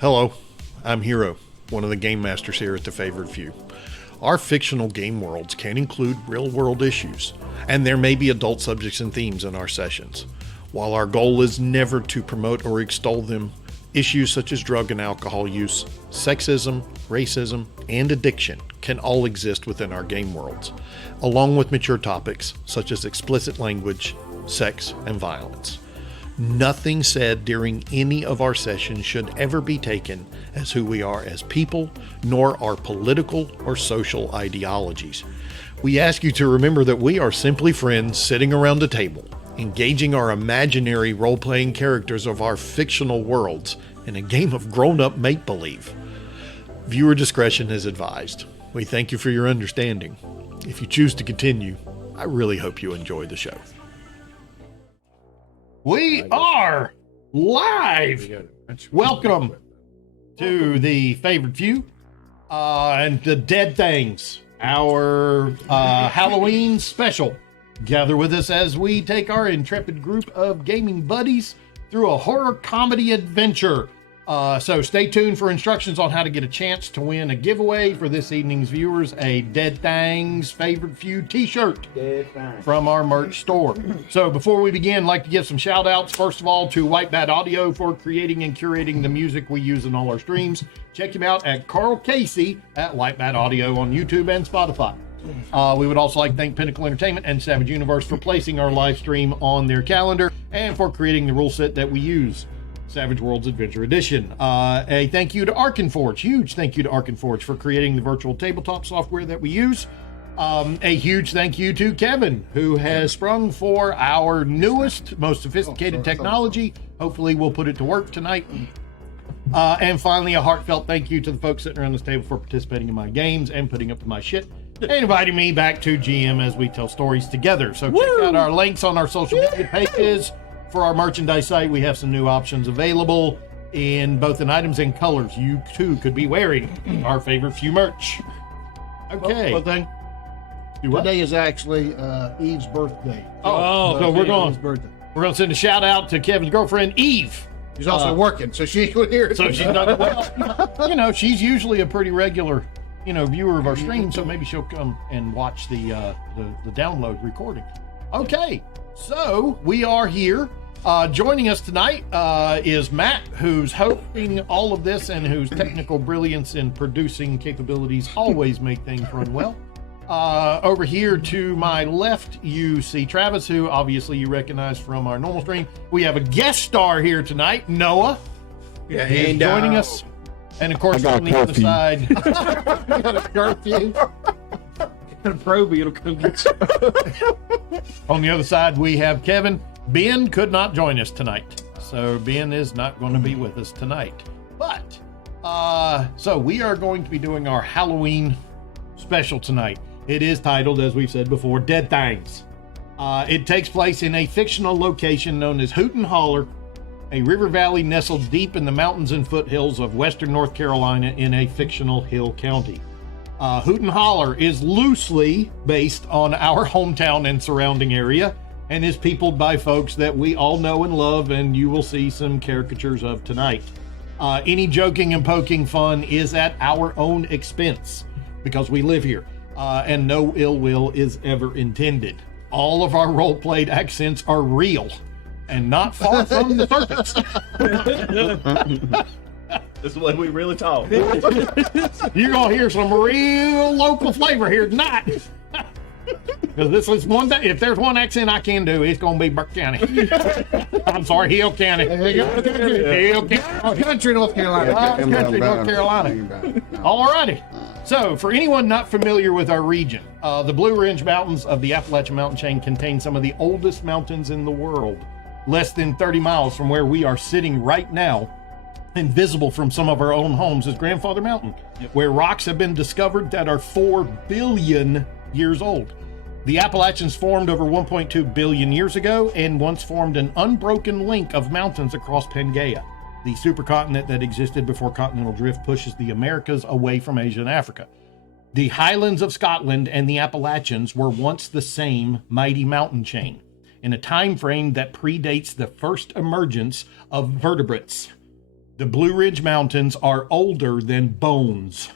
Hello, I'm Hero, one of the game masters here at The Favored Few. Our fictional game worlds can include real-world issues, and there may be adult subjects and themes in our sessions. While our goal is never to promote or extol them, issues such as drug and alcohol use, sexism, racism, and addiction can all exist within our game worlds, along with mature topics such as explicit language, sex, and violence. Nothing said during any of our sessions should ever be taken as who we are as people, nor our political or social ideologies. We ask you to remember that we are simply friends sitting around a table, engaging our imaginary role-playing characters of our fictional worlds in a game of grown-up make-believe. Viewer discretion is advised. We thank you for your understanding. If you choose to continue, I really hope you enjoy the show. We are live. Welcome to the Favored Few and the Dead Thangs, our Halloween special. Gather with us as we take our intrepid group of gaming buddies through a horror comedy adventure. So stay tuned for instructions on how to get a chance to win a giveaway for this evening's viewers, a Dead Thangs Favored Few t-shirt from our merch store. So before we begin, I'd like to give some shout outs. First of all, to White Bat Audio for creating and curating the music we use in all our streams. Check him out at Carl Casey at White Bat Audio on YouTube and Spotify. We would also like to thank Pinnacle Entertainment and Savage Universe for placing our live stream on their calendar and for creating the rule set that we use. Savage Worlds Adventure Edition. A thank you to Arkenforge. Huge thank you to Arkenforge for creating the virtual tabletop software that we use. A huge thank you to Kevin, who has sprung for our newest, most sophisticated technology. Hopefully we'll put it to work tonight. And finally, a heartfelt thank you to the folks sitting around this table for participating in my games and putting up with my shit and inviting me back to GM as we tell stories together. So check out our links on our social media pages. For our merchandise site, we have some new options available in both in items and colors. You too could be wearing our Favorite Few merch. Okay. One thing. Today is actually Eve's birthday. So we're going to send a shout out to Kevin's girlfriend, Eve. She's also working, so she could hear it. So she's not, well, she's usually a pretty regular, viewer of our stream, so maybe she'll come and watch the download recording. Okay, so we are here. Joining us tonight is Matt, who's hosting all of this and whose technical brilliance and producing capabilities always make things run well. Over here to my left, you see Travis, who obviously you recognize from our normal stream. We have a guest star here tonight, Noah. Yeah, he's joining us. And of course, on the other side, you got a curfew. A probie, it'll come get you. On the other side, we have Kevin. Ben could not join us tonight, so Ben is not going to be with us tonight. But, so we are going to be doing our Halloween special tonight. It is titled, as we've said before, Dead Thangs. It takes place in a fictional location known as Hooten Holler, a river valley nestled deep in the mountains and foothills of western North Carolina in a fictional hill county. Hooten Holler is loosely based on our hometown and surrounding area, and is peopled by folks that we all know and love, and you will see some caricatures of tonight. Any joking and poking fun is at our own expense, because we live here, and no ill will is ever intended. All of our role-played accents are real, and not far from the surface. This is the way we really talk. You're going to hear some real local flavor here tonight. Because this is one thing, if there's one accent I can do, it's going to be Burke County. I'm sorry, Hill County. Hill County. Country, North Carolina. Country, North Carolina. All righty. So, for anyone not familiar with our region, the Blue Ridge Mountains of the Appalachian Mountain Chain contain some of the oldest mountains in the world. Less than 30 miles from where we are sitting right now, and visible from some of our own homes, is Grandfather Mountain, where rocks have been discovered that are 4 billion years old. The Appalachians formed over 1.2 billion years ago and once formed an unbroken link of mountains across Pangaea, the supercontinent that existed before continental drift pushes the Americas away from Asia and Africa. The Highlands of Scotland and the Appalachians were once the same mighty mountain chain, in a time frame that predates the first emergence of vertebrates. The Blue Ridge Mountains are older than bones.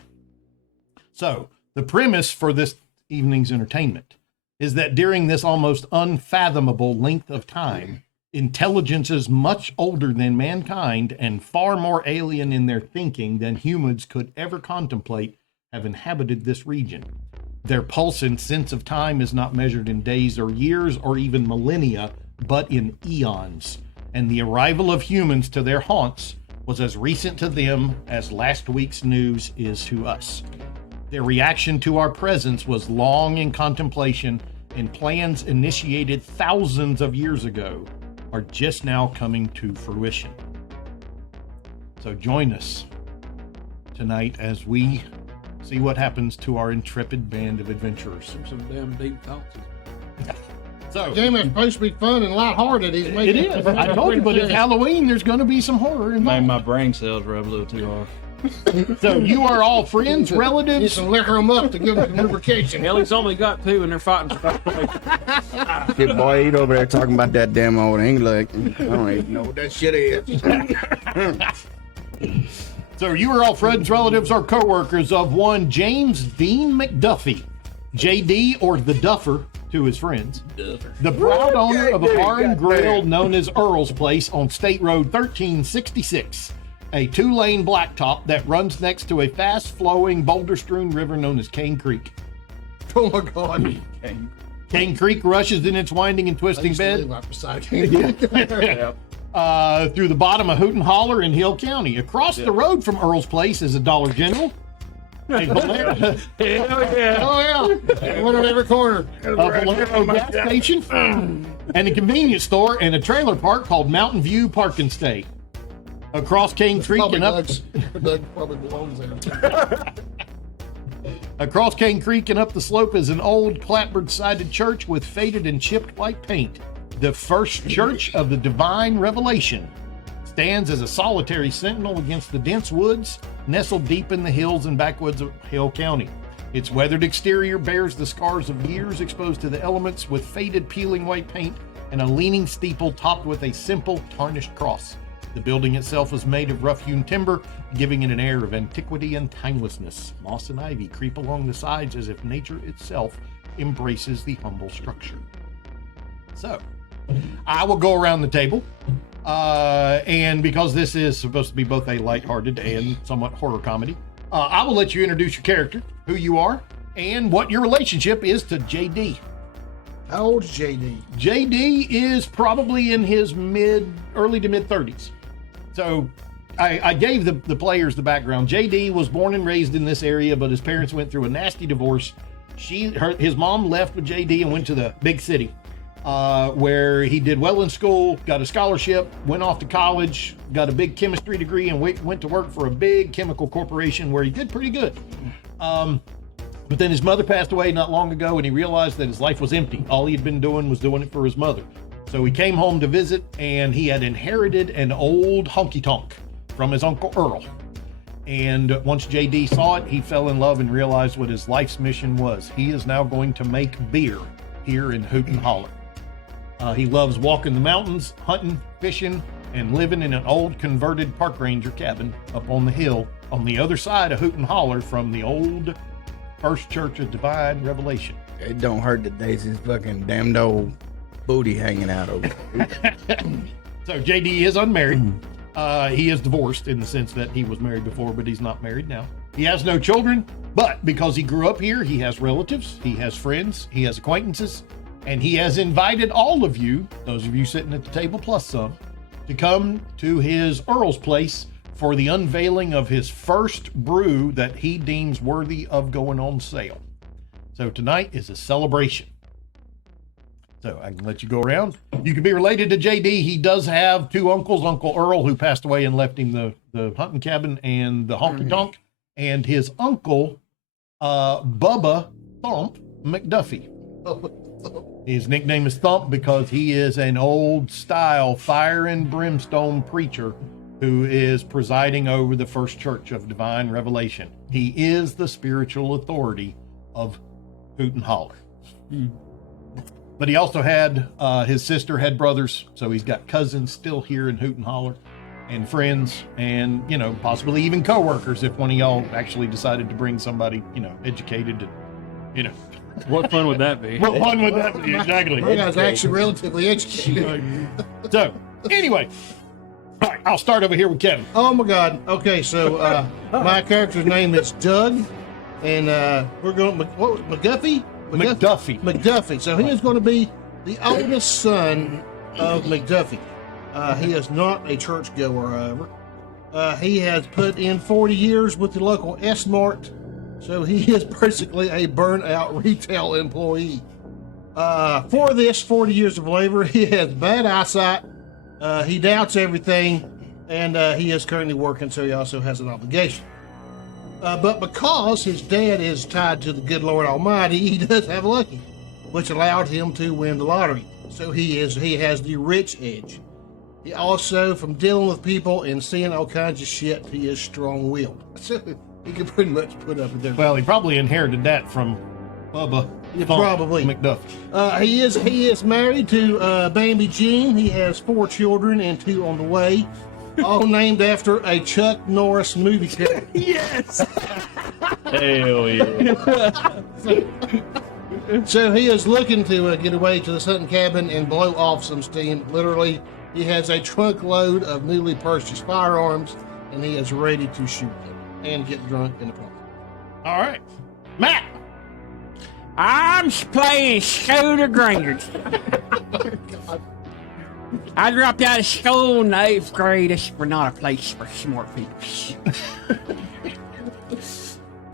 So, the premise for this evening's entertainment is that during this almost unfathomable length of time, intelligences much older than mankind and far more alien in their thinking than humans could ever contemplate have inhabited this region. Their pulse and sense of time is not measured in days or years or even millennia, but in eons. And the arrival of humans to their haunts was as recent to them as last week's news is to us. Their reaction to our presence was long in contemplation, and plans initiated thousands of years ago are just now coming to fruition. So join us tonight as we see what happens to our intrepid band of adventurers. Some damn deep thoughts. So, Game is supposed to be fun and lighthearted. He's it making is. I told you, but it's Halloween. There's going to be some horror Made involved. my brain cells rub a little too hard. So you are all friends, Need relatives. some liquor them up to give them some lubrication. Hell, he's only got 2 and they're fighting for first place. Shit, boy, he over there talking about that damn old English. I don't even know what that shit is. So you are all friends, relatives, or co-workers of one James Dean McDuffie, JD, or the Duffer to his friends, the proud owner of a bar and grill known as Earl's Place on State Road 1366, a 2-lane blacktop that runs next to a fast-flowing, boulder-strewn river known as Cane Creek. Oh my God. Cane Creek rushes in its winding and twisting bed Right beside him. through the bottom of Hoot and Holler in Hill County. Across the road from Earl's Place is a Dollar General, a Valero, Oh yeah. One on every corner. a Valero gas station, and a convenience store and a trailer park called Mountain View Park and Stay. Across Cane Creek Probably and up Doug probably belongs there. across Cane Creek and up the slope is an old clapboard-sided church with faded and chipped white paint. The First Church of the Divine Revelation stands as a solitary sentinel against the dense woods nestled deep in the hills and backwoods of Hill County. Its weathered exterior bears the scars of years exposed to the elements, with faded peeling white paint and a leaning steeple topped with a simple tarnished cross. The building itself is made of rough-hewn timber, giving it an air of antiquity and timelessness. Moss and ivy creep along the sides as if nature itself embraces the humble structure. So, I will go around the table, and because this is supposed to be both a lighthearted and somewhat horror comedy, I will let you introduce your character, who you are, and what your relationship is to JD. How old is JD? JD is probably in his early to mid 30s. So I gave the players the background. JD was born and raised in this area, but his parents went through a nasty divorce. His mom left with JD and went to the big city, where he did well in school, got a scholarship, went off to college, got a big chemistry degree, and went to work for a big chemical corporation where he did pretty good. But then his mother passed away not long ago, and he realized that his life was empty. All he had been doing was doing it for his mother. So he came home to visit, and he had inherited an old honky-tonk from his Uncle Earl. And once JD saw it, he fell in love and realized what his life's mission was. He is now going to make beer here in Hoot and Holler. He loves walking the mountains, hunting, fishing, and living in an old converted park ranger cabin up on the hill on the other side of Hoot and Holler from the old First Church of Divine Revelation. It don't hurt that there's his fucking damned old booty hanging out over there. So JD is unmarried. He is divorced in the sense that he was married before, but he's not married now. He has no children, but because he grew up here, he has relatives, he has friends, he has acquaintances, and he has invited all of you, those of you sitting at the table plus some, to come to his Earl's Place for the unveiling of his first brew that he deems worthy of going on sale. So tonight is a celebration. So I can let you go around. You can be related to JD. He does have 2 uncles, Uncle Earl, who passed away and left him the hunting cabin and the honky tonk, and his uncle, Bubba Thump McDuffie. His nickname is Thump because he is an old style fire and brimstone preacher who is presiding over the First Church of Divine Revelation. He is the spiritual authority of Hoot and Holler. But he also had, his sister had brothers, so he's got cousins still here in Hoot and Holler. and friends and, possibly even coworkers if one of y'all actually decided to bring somebody, educated and, What fun would that be? what fun would that be? Exactly. You guys are actually relatively educated. So, anyway, all right, I'll start over here with Kevin. Oh my God. Okay, so my character's name is Doug, and we're going McGuffey. McDuffie. So he is going to be the oldest son of McDuffie. He is not a churchgoer, however. He has put in 40 years with the local S-Mart, so he is basically a burnt-out retail employee. For this 40 years of labor, he has bad eyesight. He doubts everything, and he is currently working, so he also has an obligation. But because his dad is tied to the good Lord Almighty, he does have lucky, which allowed him to win the lottery. So he has the rich edge. He also, from dealing with people and seeing all kinds of shit, he is strong-willed. So he can pretty much put up with everything. Well, he probably inherited that from Bubba. Probably. McDuffie. He is married to Bambi Jean. He has 4 children and 2 on the way, all named after a Chuck Norris movie character. Yes. Hell yeah. So he is looking to get away to the hunting cabin and blow off some steam. Literally, he has a trunk load of newly purchased firearms, and he is ready to shoot them and get drunk in the process. All right. Matt. I'm playing Scooter Grangers. I dropped out of school in the 8th grade. This was not a place for smart people.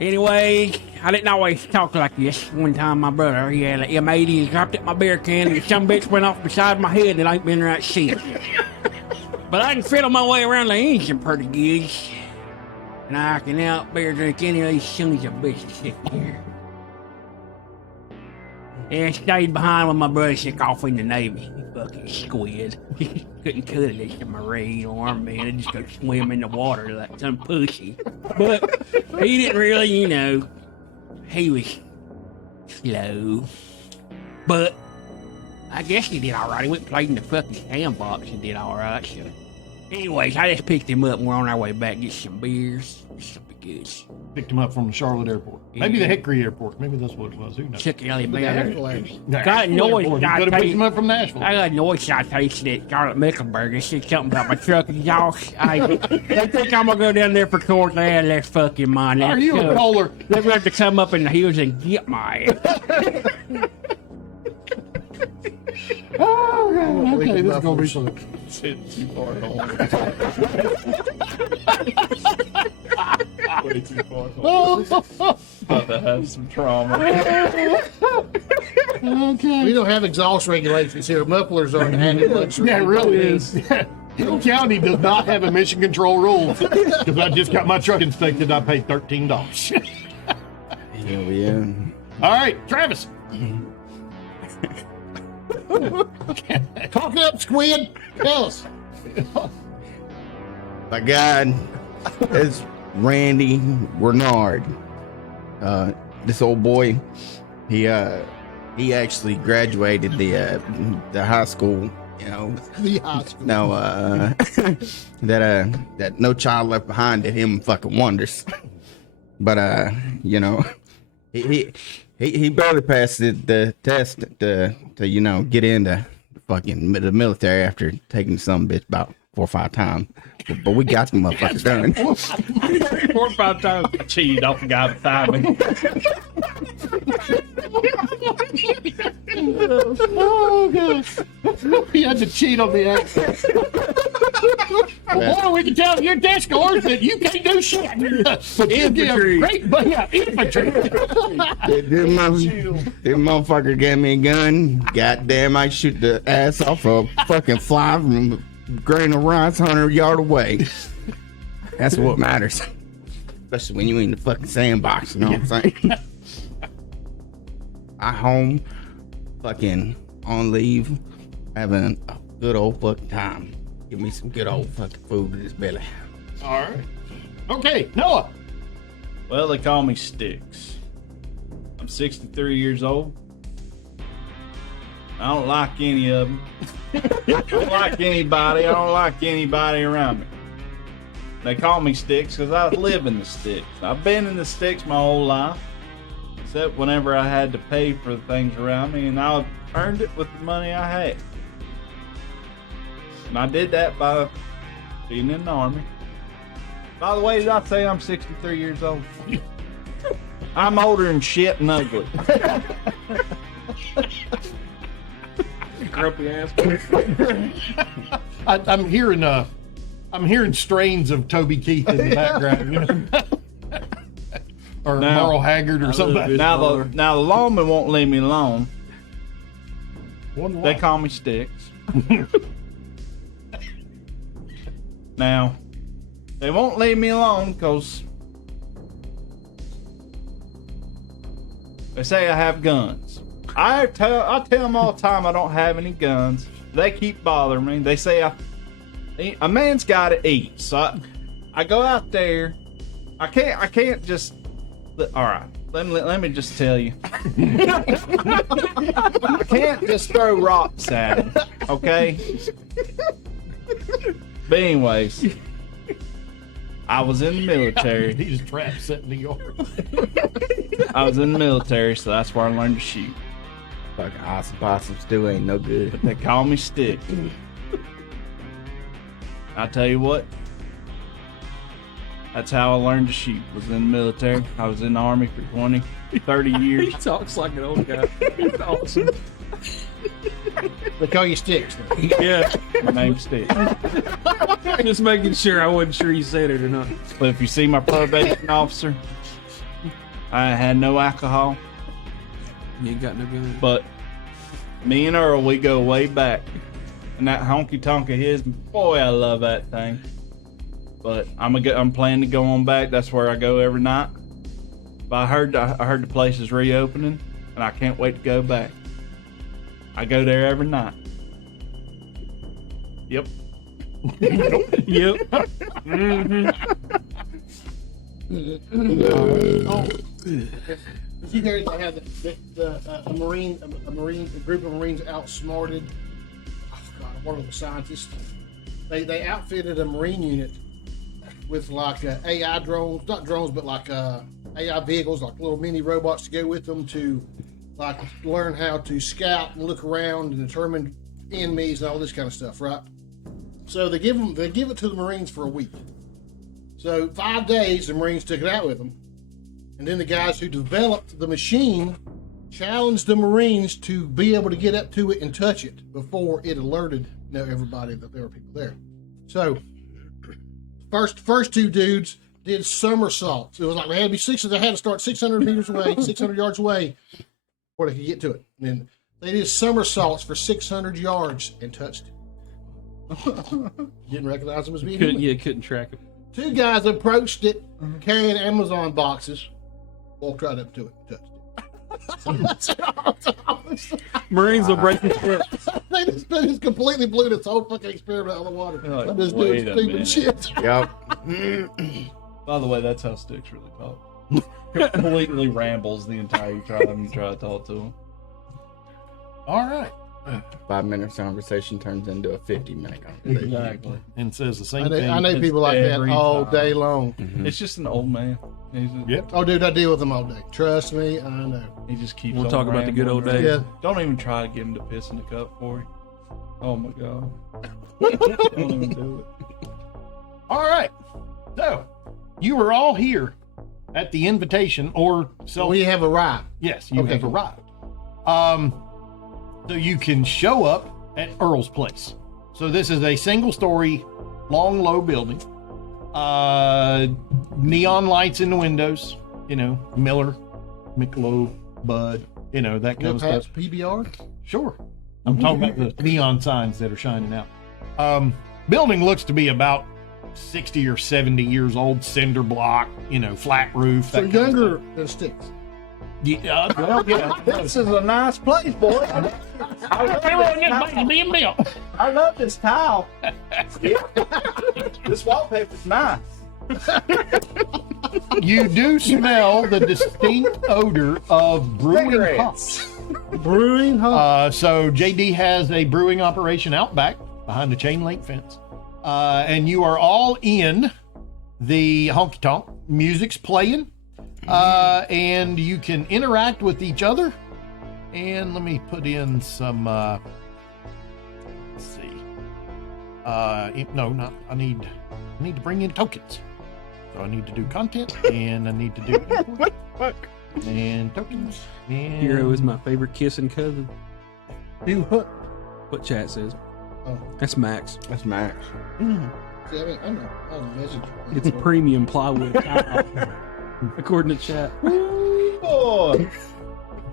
Anyway, I didn't always talk like this. One time my brother, he had an M80 and dropped it in my beer can, and some bitch went off beside my head and ain't been right since. But I can fiddle my way around the engine pretty good. And I can out beer drink any of these sons of bitches sitting here. And I stayed behind when my brother took off in the Navy. Fucking squid. Couldn't cut it as a Marine arm, man. I just go swim in the water like some pussy. But he didn't really, he was slow. But I guess he did all right. He went and played in the fucking sandbox and did all right. So, anyways, I just picked him up and we're on our way back. Get some beers. Something good. Picked him up from the Charlotte airport. Maybe the Hickory airport. Maybe that's what it was. Who knows? Took Alabama. Yeah, Got a noise. Could have picked him up from Nashville. I got a noise citation at Charlotte Mecklenburg. It said something about my truck exhaust. They think I'm gonna go down there for court. Man, that's fucking mine. Are you a caller? They're gonna have to come up in the hills and get my ass. Oh, God. Okay, this is gonna be fun. Too far home. Way too far home. About to have some trauma. Okay. We don't have exhaust regulations here. Mufflers are an added luxury. Yeah, it really is. Hill County does not have emission control rules. Because I just got my truck inspected, I paid $13. Hell yeah. All right, Travis. Talk up, squid. Tell us. My God, it's Randy Renard. This old boy, he actually graduated the high school. The hospital. No, that No Child Left Behind did him fucking wonders. But he barely passed the test to get into fucking the military after taking some bitch about 4 or 5 times. But we got the motherfuckers done. 4 or 5 times. I cheated off the guy beside me. Oh, God. He had to cheat on the accent. Well, boy, we can tell your test scores that you can't do shit. Infantry. Infantry. This motherfucker gave me a gun. Goddamn, I shoot the ass off a fucking fly from a grain of rice 100 yards away. That's what matters. Especially when you in the fucking sandbox, you know what I'm saying? I home, fucking on leave, having a good old fucking time. Give me some good old fucking food in this belly. All right. Okay, Noah. Well, they call me Sticks. I'm 63 years old. I don't like any of them. I don't like anybody. I don't like anybody around me. They call me Sticks because I live in the sticks. I've been in the sticks my whole life, except whenever I had to pay for the things around me, and I earned it with the money I had. And I did that by being in the Army. By the way, did I say I'm 63 years old? I'm older than shit and ugly. Grumpy ass. I'm hearing strains of Toby Keith in the background, you know? Or Now- Merle Haggard or something. Now the lawman won't leave me alone. They call me Sticks. Now, they won't leave me alone because they say I have guns. I tell them all the time I don't have any guns. They keep bothering me. They say a man's got to eat. So I go out there. I can't just. All right. Let me just tell you. I can't just throw rocks at him. Okay. But anyways, I was in the military. He's trapped set in the yard. I was in the military, so that's where I learned to shoot. Fucking awesome possum still ain't no good. But they call me Stick. I tell you what, that's how I learned to shoot. Was in the military. I was in the Army for 20, 30 He years. talks like an old guy. It's awesome. They call you Sticks. Yeah. My name's Stick. Just making sure I wasn't sure you said it or not. But if you see my probation officer, I had no alcohol. You ain't got no gun. But me and Earl, we go way back. And that honky tonk of his, boy, I love that thing. But I'm planning to go on back. That's where I go every night. But I heard the place is reopening, and I can't wait to go back. I go there every night. Yep. Yep. See there, they had a group of Marines outsmarted. Oh God, one of the scientists. They outfitted a Marine unit with like AI drones, not drones, but like AI vehicles, like little mini robots to go with them to like learn how to scout and look around and determine enemies and all this kind of stuff, right? So they give it to the Marines for a week. So 5 days, the Marines took it out with them. And then the guys who developed the machine challenged the Marines to be able to get up to it and touch it before it alerted everybody that there were people there. So first two dudes did somersaults. It was like they had to start 600 meters away, 600 yards away before they could get to it. And then they did somersaults for 600 yards and touched it. Didn't recognize them as being human. Couldn't track him. Two guys approached it carrying Amazon boxes, walked right up to it, touched it. Marines will break his foot. they just completely blew this whole fucking experiment out of the water. Like, I'm just wait doing a stupid minute. shit. Yep. By the way, that's how Sticks really talk. Completely rambles the entire time you try to talk to him. All right. 5 minutes conversation turns into a 50-minute conversation. Exactly. And says the same I thing. know people like that every all time. day long. It's just an old man. Yep. Oh, dude, I deal with them all day. Trust me, I know. He just keeps We'll on talk about the good old rambling. days. Yeah. Don't even try to get him to piss in the cup for you. Oh my god. Don't even do it. All right. So, you were all here at the invitation or self. We have arrived. Yes, you Okay, have cool. arrived. So you can show up at Earl's place. So this is a single-story, long, low building. Neon lights in the windows. You know, Miller, Michelob, Bud. You know that kind of Pat's stuff. PBR. Sure. I'm talking about the neon signs that are shining out. Building looks to be about 60 or 70 years old, cinder block, you know, flat roof. So that kind of younger stuff. than Sticks. Yeah, well, yeah. This is a nice place, boy. I love this tile. This wallpaper's nice. You do smell the distinct odor of brewing Cigarettes. hops. Brewing, huh? So JD has a brewing operation out back behind the chain link fence. And you are all in the honky tonk. Music's playing, and you can interact with each other. And let me put in some. Let's see. No, not. I need to bring in tokens. So I need to do content, and I need to do What the fuck? and tokens. And Hero is my favorite kissing cousin. Do what? What chat says. Oh. That's Max. That's Max. See, I mean, I don't know. I was messaging. It's premium plywood tile, according to chat. Ooh, boy.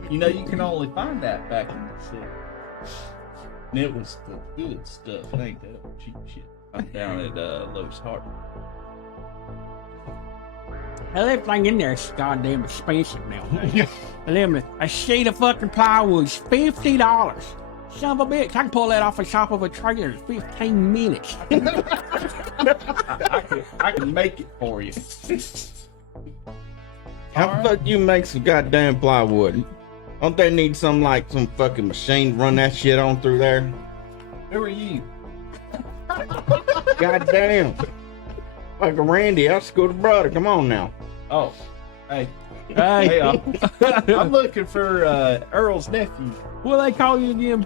You know, you can only find that back in the city. And it was the good stuff. It ain't that cheap shit. I'm down at Lowe's Hardware. Hell, everything in there is goddamn expensive now. Yeah. A sheet of fucking plywood's $50. Son of a bitch, I can pull that off the top of a trailer in 15 minutes. I can make it for you. How the fuck you make some goddamn plywood? Don't they need some fucking machine to run that shit on through there? Who are you? Goddamn. Like a Randy, our school brother. Come on now. Oh, hey. Hey, I'm looking for Earl's nephew. what they call you again?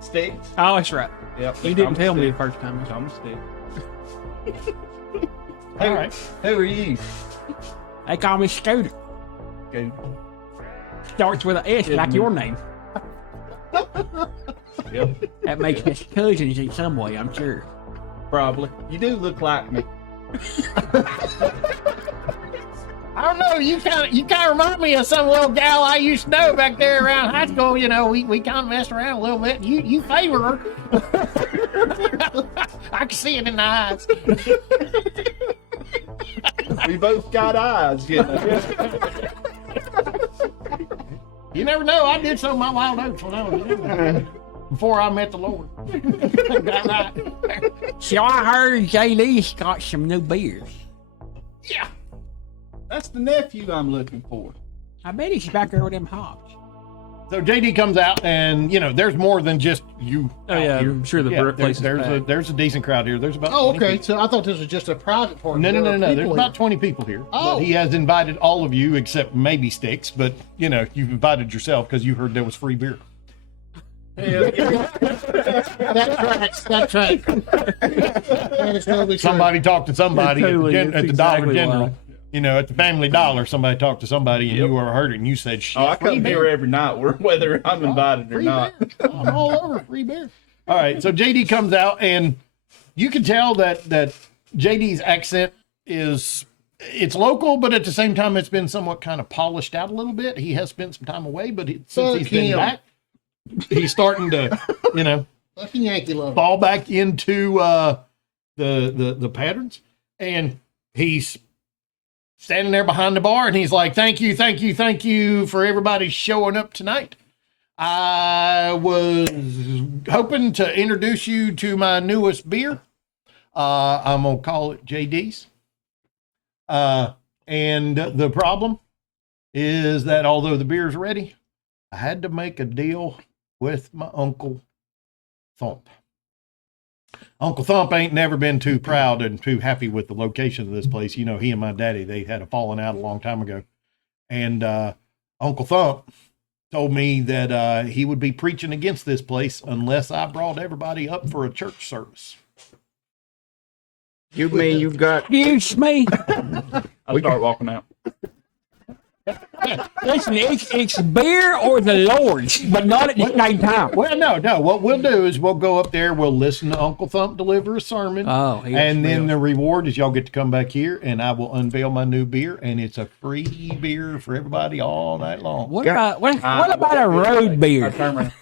Sticks. Oh, that's right. Yep. You didn't tell me the first time. I'm Stick. All right. Who are you? They call me Scooter. Go. Starts with an S like your name. Yep. That makes us cousins in some way, I'm sure. Probably. You do look like me. I don't know. You kind of remind me of some little gal I used to know back there around high school. You know, we kind of messed around a little bit. You favor her. I can see it in the eyes. We both got eyes, you know. You never know. I did some of my wild oats when I was young. Before I met the Lord. Got right. So I heard JD's got some new beers. Yeah. That's the nephew I'm looking for. I bet he's back there with them hops. So JD comes out, and you know, there's more than just you. Oh out yeah, here. I'm sure the Yeah, place is packed. there's a decent crowd here. There's about Oh, 20 okay. people. So I thought this was just a private party. No. There are There's people about here. 20 people here. Oh. But he has invited all of you except maybe Sticks, but you know, you've invited yourself because you heard there was free beer. That tracks. That is totally true. Somebody talked to somebody Totally, at the that's Dollar exactly General. why. You know, at the Family Dollar, somebody talked to somebody and you overheard it and you said, shit. Oh, I free come beer. here every night, whether I'm invited or Free not. beer. I'm all over free beer. All right, so JD comes out, and you can tell that JD's accent it's local, but at the same time, it's been somewhat kind of polished out a little bit. He has spent some time away, but since Fuck he's been him. back, he's starting to, you know, Fucking Yankee love. fall back into the patterns, and he's standing there behind the bar, and he's like, thank you for everybody showing up tonight. I was hoping to introduce you to my newest beer. I'm gonna call it JD's. And the problem is that although the beer's ready, I had to make a deal with my Uncle Thump. Uncle Thump ain't never been too proud and too happy with the location of this place. You know, he and my daddy, they had a falling out a long time ago. And Uncle Thump told me that he would be preaching against this place unless I brought everybody up for a church service. You mean you got Excuse me. I start walking out. Listen, it's beer or the Lord's, but not at the same time. Well, no. What we'll do is we'll go up there, we'll listen to Uncle Thump deliver a sermon. Oh, he and was then real. the reward is y'all get to come back here and I will unveil my new beer, and it's a free beer for everybody all night long. What about a road I beer? turn around.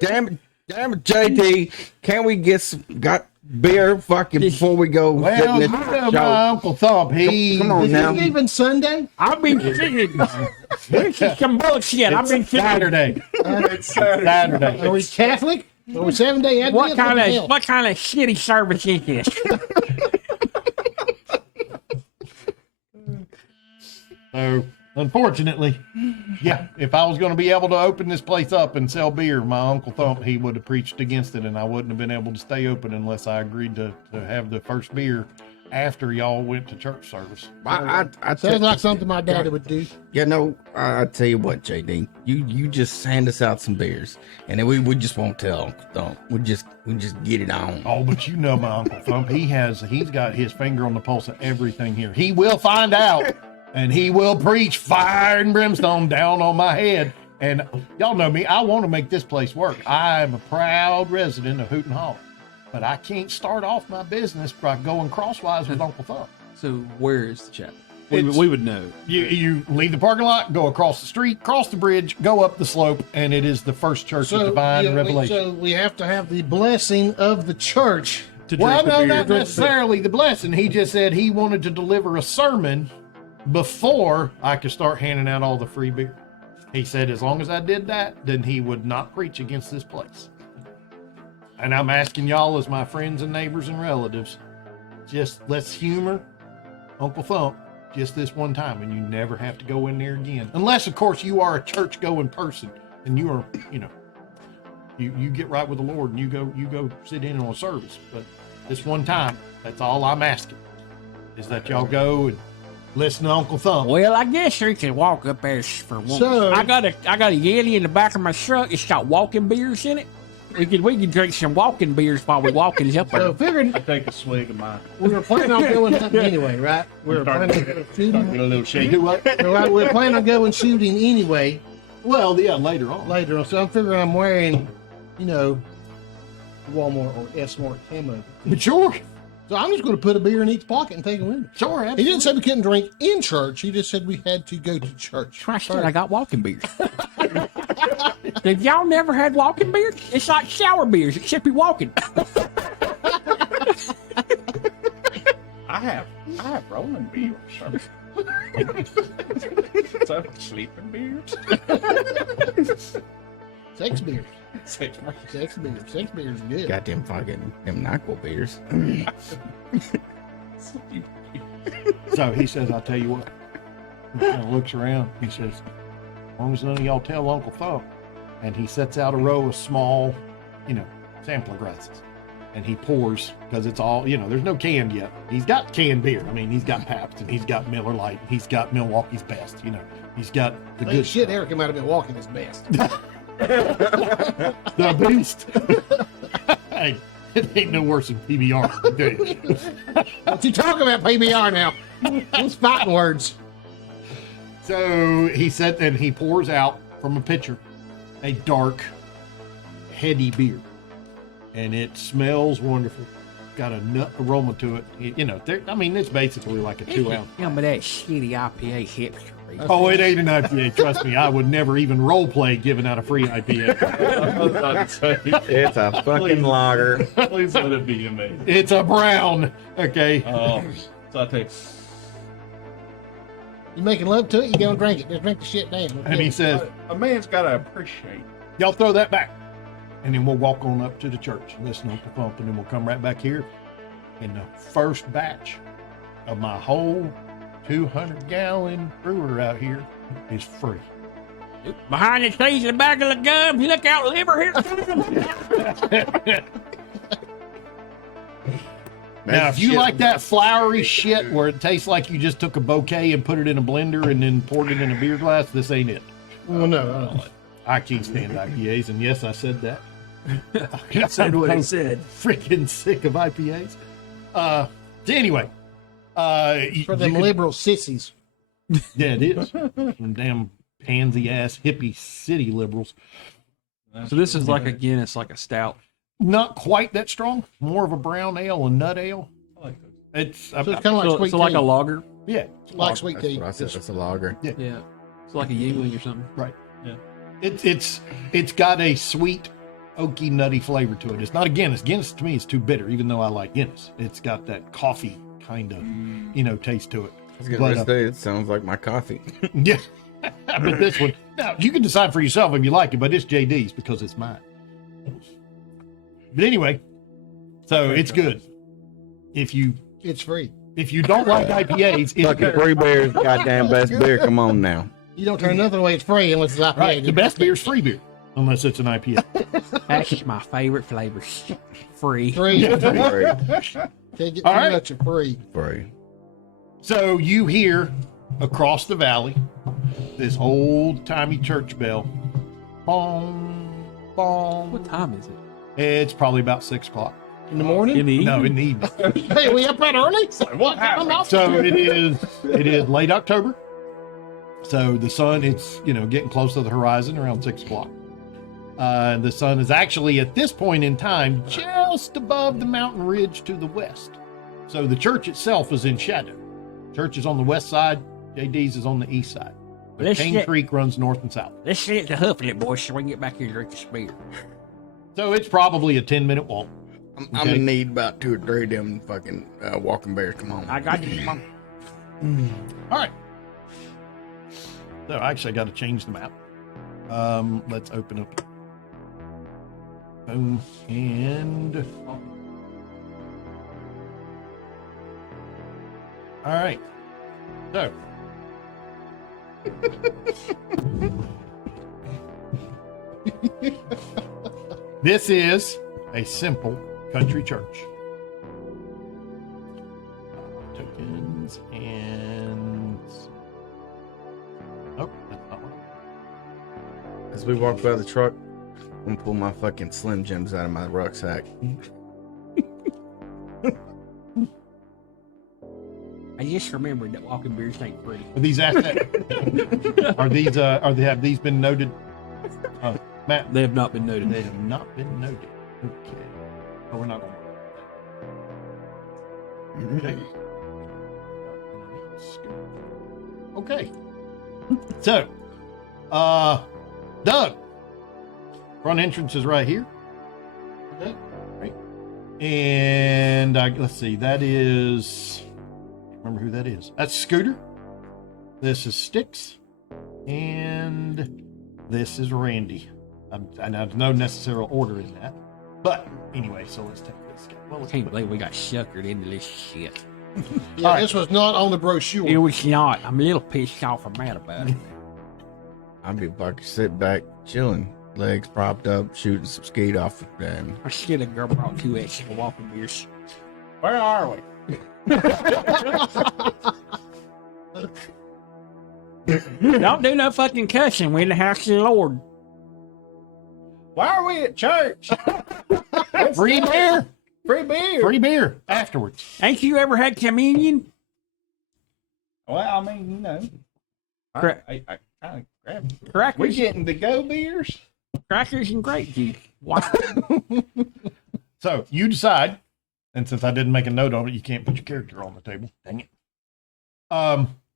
damn it, JD, can we got beer fucking before we go sit in Well, this you know show? my Uncle Thump, he Come on Is now. it even Sunday? I've been sitting. This is some bullshit. I've been sitting. Saturday. It's Saturday. Saturday. Are we Catholic? Are we 7-Day Advent? What kind of shitty service is this? So, unfortunately, Yeah, if I was going to be able to open this place up and sell beer, my Uncle Thump, he would have preached against it, and I wouldn't have been able to stay open unless I agreed to have the first beer after y'all went to church service. I Sounds like something my daddy would do. Yeah, no, I tell you what, JD, you just hand us out some beers, and then we just won't tell Uncle Thump. We just get it on. Oh, but you know my Uncle Thump, he's got his finger on the pulse of everything here. He will find out, and he will preach fire and brimstone down on my head. And y'all know me, I want to make this place work. I am a proud resident of Hoot and Holler, but I can't start off my business by going crosswise with Uncle Thump. So where is the chapel? It's- We would know. You leave the parking lot, go across the street, cross the bridge, go up the slope, and it is the First Church of Divine Revelation. So we have to have the blessing of the church. To Well, drink the no, beer. not necessarily the blessing. He just said he wanted to deliver a sermon before I could start handing out all the free beer. He said as long as I did that, then he would not preach against this place. And I'm asking y'all as my friends and neighbors and relatives, just let's humor Uncle Thump just this one time, and you never have to go in there again. Unless, of course, you are a church-going person and you are, you get right with the Lord and you go sit in on a service. But this one time, that's all I'm asking, is that y'all go and listen to Uncle Thump. Well, I guess you can walk up there for one. So- I got a Yeti in the back of my truck. It's got walking beers in it. We can drink some walking beers while we're walking up there. So figuring I take a swig of mine. we were planning on going hunting anyway, right? We were planning on going shooting. Get a little shake. Do what? Right, we were planning on going shooting anyway Well, yeah, later on. later on. So I'm figuring I'm wearing, Walmart or S-Mart camo. But sure, So I'm just going to put a beer in each pocket and take it with me. sure. He Absolutely. didn't say we couldn't drink in church. He just said we had to go to church. I said I got walking beers. Have y'all never had walking beers? It's like shower beers, except you're walking. I have rolling beers. So sleeping beers. Sex beers. Six Sex beers. Sex beers is good. Got them fucking them NyQuil beers. So he says, I'll tell you what. He kind of looks around. He says, as long as none of y'all tell Uncle Thump. And he sets out a row of small, sampler glasses. And he pours, because it's all, there's no canned yet. He's got canned beer. I mean, he's got Pabst, and he's got Miller Lite, and he's got Milwaukee's Best. He's got the Hey, good shit, Eric might have been walking his best. The beast. Hey, it ain't no worse than PBR, do you? What you talking about PBR now? Those fighting words. So he said, and he pours out from a pitcher a dark, heady beer, and it smells wonderful. Got a nut aroma to it. It's basically like a 2 ounce. Yeah, but that shitty IPA hipster. Oh, it ain't an IPA. Trust me, I would never even role play giving out a free IPA. It's a fucking lager. Please let it be amazing. It's a brown. Okay. So I take. You making love to it, you gonna drink it. Just drink the shit down. And he says, A man's gotta appreciate. y'all throw that back. And then we'll walk on up to the church, listen to Uncle Thump, and then we'll come right back here. And the first batch of my whole 200-gallon brewer out here is free. Behind the trees in the back of the gum, you look out, liver here. Now, if you like that flowery shit where it tastes like you just took a bouquet and put it in a blender and then poured it in a beer glass, this ain't it. Well, no. I can't stand IPAs, and yes, I said that. Said what he said. Freaking sick of IPAs. So anyway, For them liberal sissies. yeah, it is. Some damn pansy ass hippie city liberals. So this is like like a stout. Not quite that strong. More of a brown ale, a nut ale. I like those. It's So it's kind of like sweet So tea. like a lager. yeah, like sweet That's tea. what I said. It's a lager. Yeah. It's like a Yingling or something. right. Yeah. It's got a sweet, oaky, nutty flavor to it. It's not a Guinness. Guinness to me is too bitter, even though I like Guinness. It's got that coffee kind of taste to it. I was gonna But, say, it sounds like my coffee. Yeah. But this one, now you can decide for yourself if you like it, but it's JD's because it's mine. But anyway, so it's good. If you It's free. don't like IPAs, it's Fucking good. Free Beer's goddamn best beer. Come on now. You don't turn nothing away. It's free unless it's IPA. Right. The best beer is free beer, unless it's an IPA. That's my favorite flavors. Free. Free. Free. Can't get too All right. much of free. Free. So you hear across the valley this old timey church bell. Bong, bong. What time is it? It's probably about 6 o'clock. In the morning? In the evening? No, in the evening. Hey, we up that early? What happened? So it is late October. So the sun, it's getting close to the horizon around 6 o'clock. The sun is actually at this point in time just above the mountain ridge to the west. So the church itself is in shadow. Church is on the west side. JD's is on the east side. But Let's Cane get- Creek runs north and south. Let's sit to huffing it, boys, so we can get back here and drink this beer. So it's probably a 10-minute walk. I'm Okay. gonna need about 2 or 3 of them fucking walking bears. Come on. I got you. Mom. All right. So actually, I got to change the map. Let's open up. Boom. And. All right. So. This is a simple country church. Tokens and. Oh, that's not one. As we walk by the truck, I'm gonna pull my fucking Slim Jims out of my rucksack. I just remembered that walking beers ain't free. Are these have these been noted? Matt, They have not been noted. they have not been noted. Okay. Oh, we're not going to. Okay. So, Doug, front entrance is right here. Okay. Right. And let's see, that is, remember who that is. That's Scooter. This is Sticks. And this is Randy. And there's no necessary order in that. But anyway, so let's take this guy. Well, I let's can't put- believe we got suckered into this shit. Yeah, All right. this was not on the brochure. It was not. I'm a little pissed off and mad about it. I'd be fucking sit back, chilling, legs propped up, shooting some skeet off. And I should have girl brought 2 extra walking beers. Where are we? Don't do no fucking cussing. We're in the house of the Lord. Why are we at church? Free beer. Free beer. Free beer afterwards. Ain't you ever had communion? Well, I mean, I Cra- kind of grabbed. We Crackers, getting to go beers? crackers and grape juice. Wow. So you decide, and since I didn't make a note on it, you can't put your character on the table. Dang it.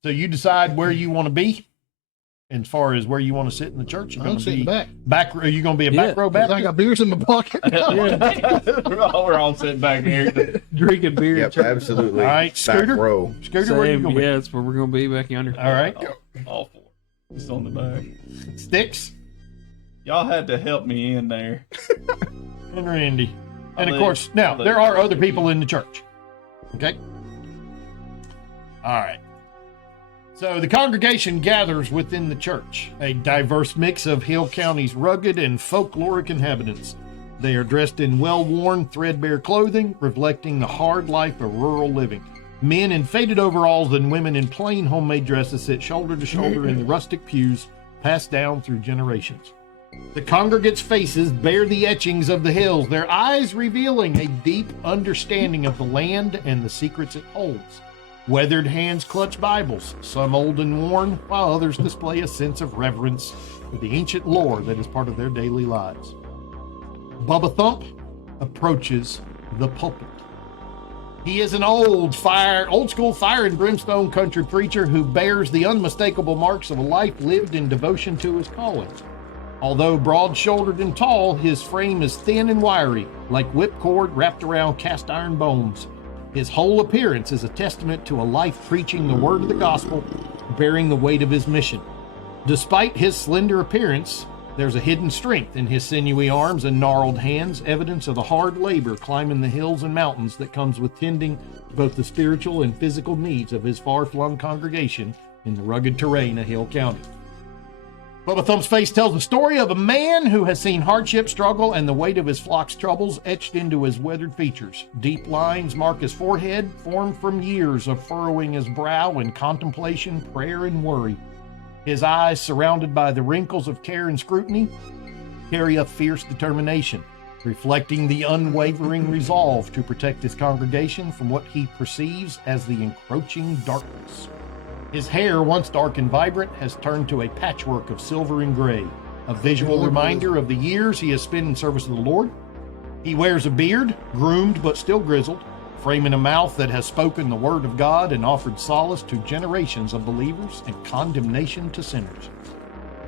So you decide where you want to be, as far as where you want to sit in the church. You're I'm going to sitting be back. back. Are you going to be a back row I Baptist? got beers in my pocket. We're all sitting back here. Drinking beer. yep, absolutely. All right, Back Scooter? row. Scooter, where you Same, going to yeah, that's where we're gonna be back yonder. be? All right. All four. It's on the back. Sticks Y'all had to help me in there. and Randy. And of I'll course, leave. now I'll leave. there are other people in the church. Okay. All right. So the congregation gathers within the church, a diverse mix of Hill County's rugged and folkloric inhabitants. They are dressed in well-worn, threadbare clothing, reflecting the hard life of rural living. Men in faded overalls and women in plain homemade dresses sit shoulder to shoulder in the rustic pews passed down through generations. The congregates' faces bear the etchings of the hills, their eyes revealing a deep understanding of the land and the secrets it holds. Weathered hands clutch Bibles, some old and worn, while others display a sense of reverence for the ancient lore that is part of their daily lives. Bubba Thump approaches the pulpit. He is an old school fire and brimstone country preacher who bears the unmistakable marks of a life lived in devotion to his calling. Although broad-shouldered and tall, his frame is thin and wiry, like whipcord wrapped around cast iron bones. His whole appearance is a testament to a life preaching the word of the gospel, bearing the weight of his mission. Despite his slender appearance, there's a hidden strength in his sinewy arms and gnarled hands, evidence of the hard labor climbing the hills and mountains that comes with tending both the spiritual and physical needs of his far-flung congregation in the rugged terrain of Hill County. Bubba Thump's face tells the story of a man who has seen hardship, struggle, and the weight of his flock's troubles etched into his weathered features. Deep lines mark his forehead, formed from years of furrowing his brow in contemplation, prayer, and worry. His eyes, surrounded by the wrinkles of care and scrutiny, carry a fierce determination, reflecting the unwavering resolve to protect his congregation from what he perceives as the encroaching darkness. His hair, once dark and vibrant, has turned to a patchwork of silver and gray, a visual reminder of the years he has spent in service of the Lord. He wears a beard, groomed but still grizzled, framing a mouth that has spoken the word of God and offered solace to generations of believers and condemnation to sinners.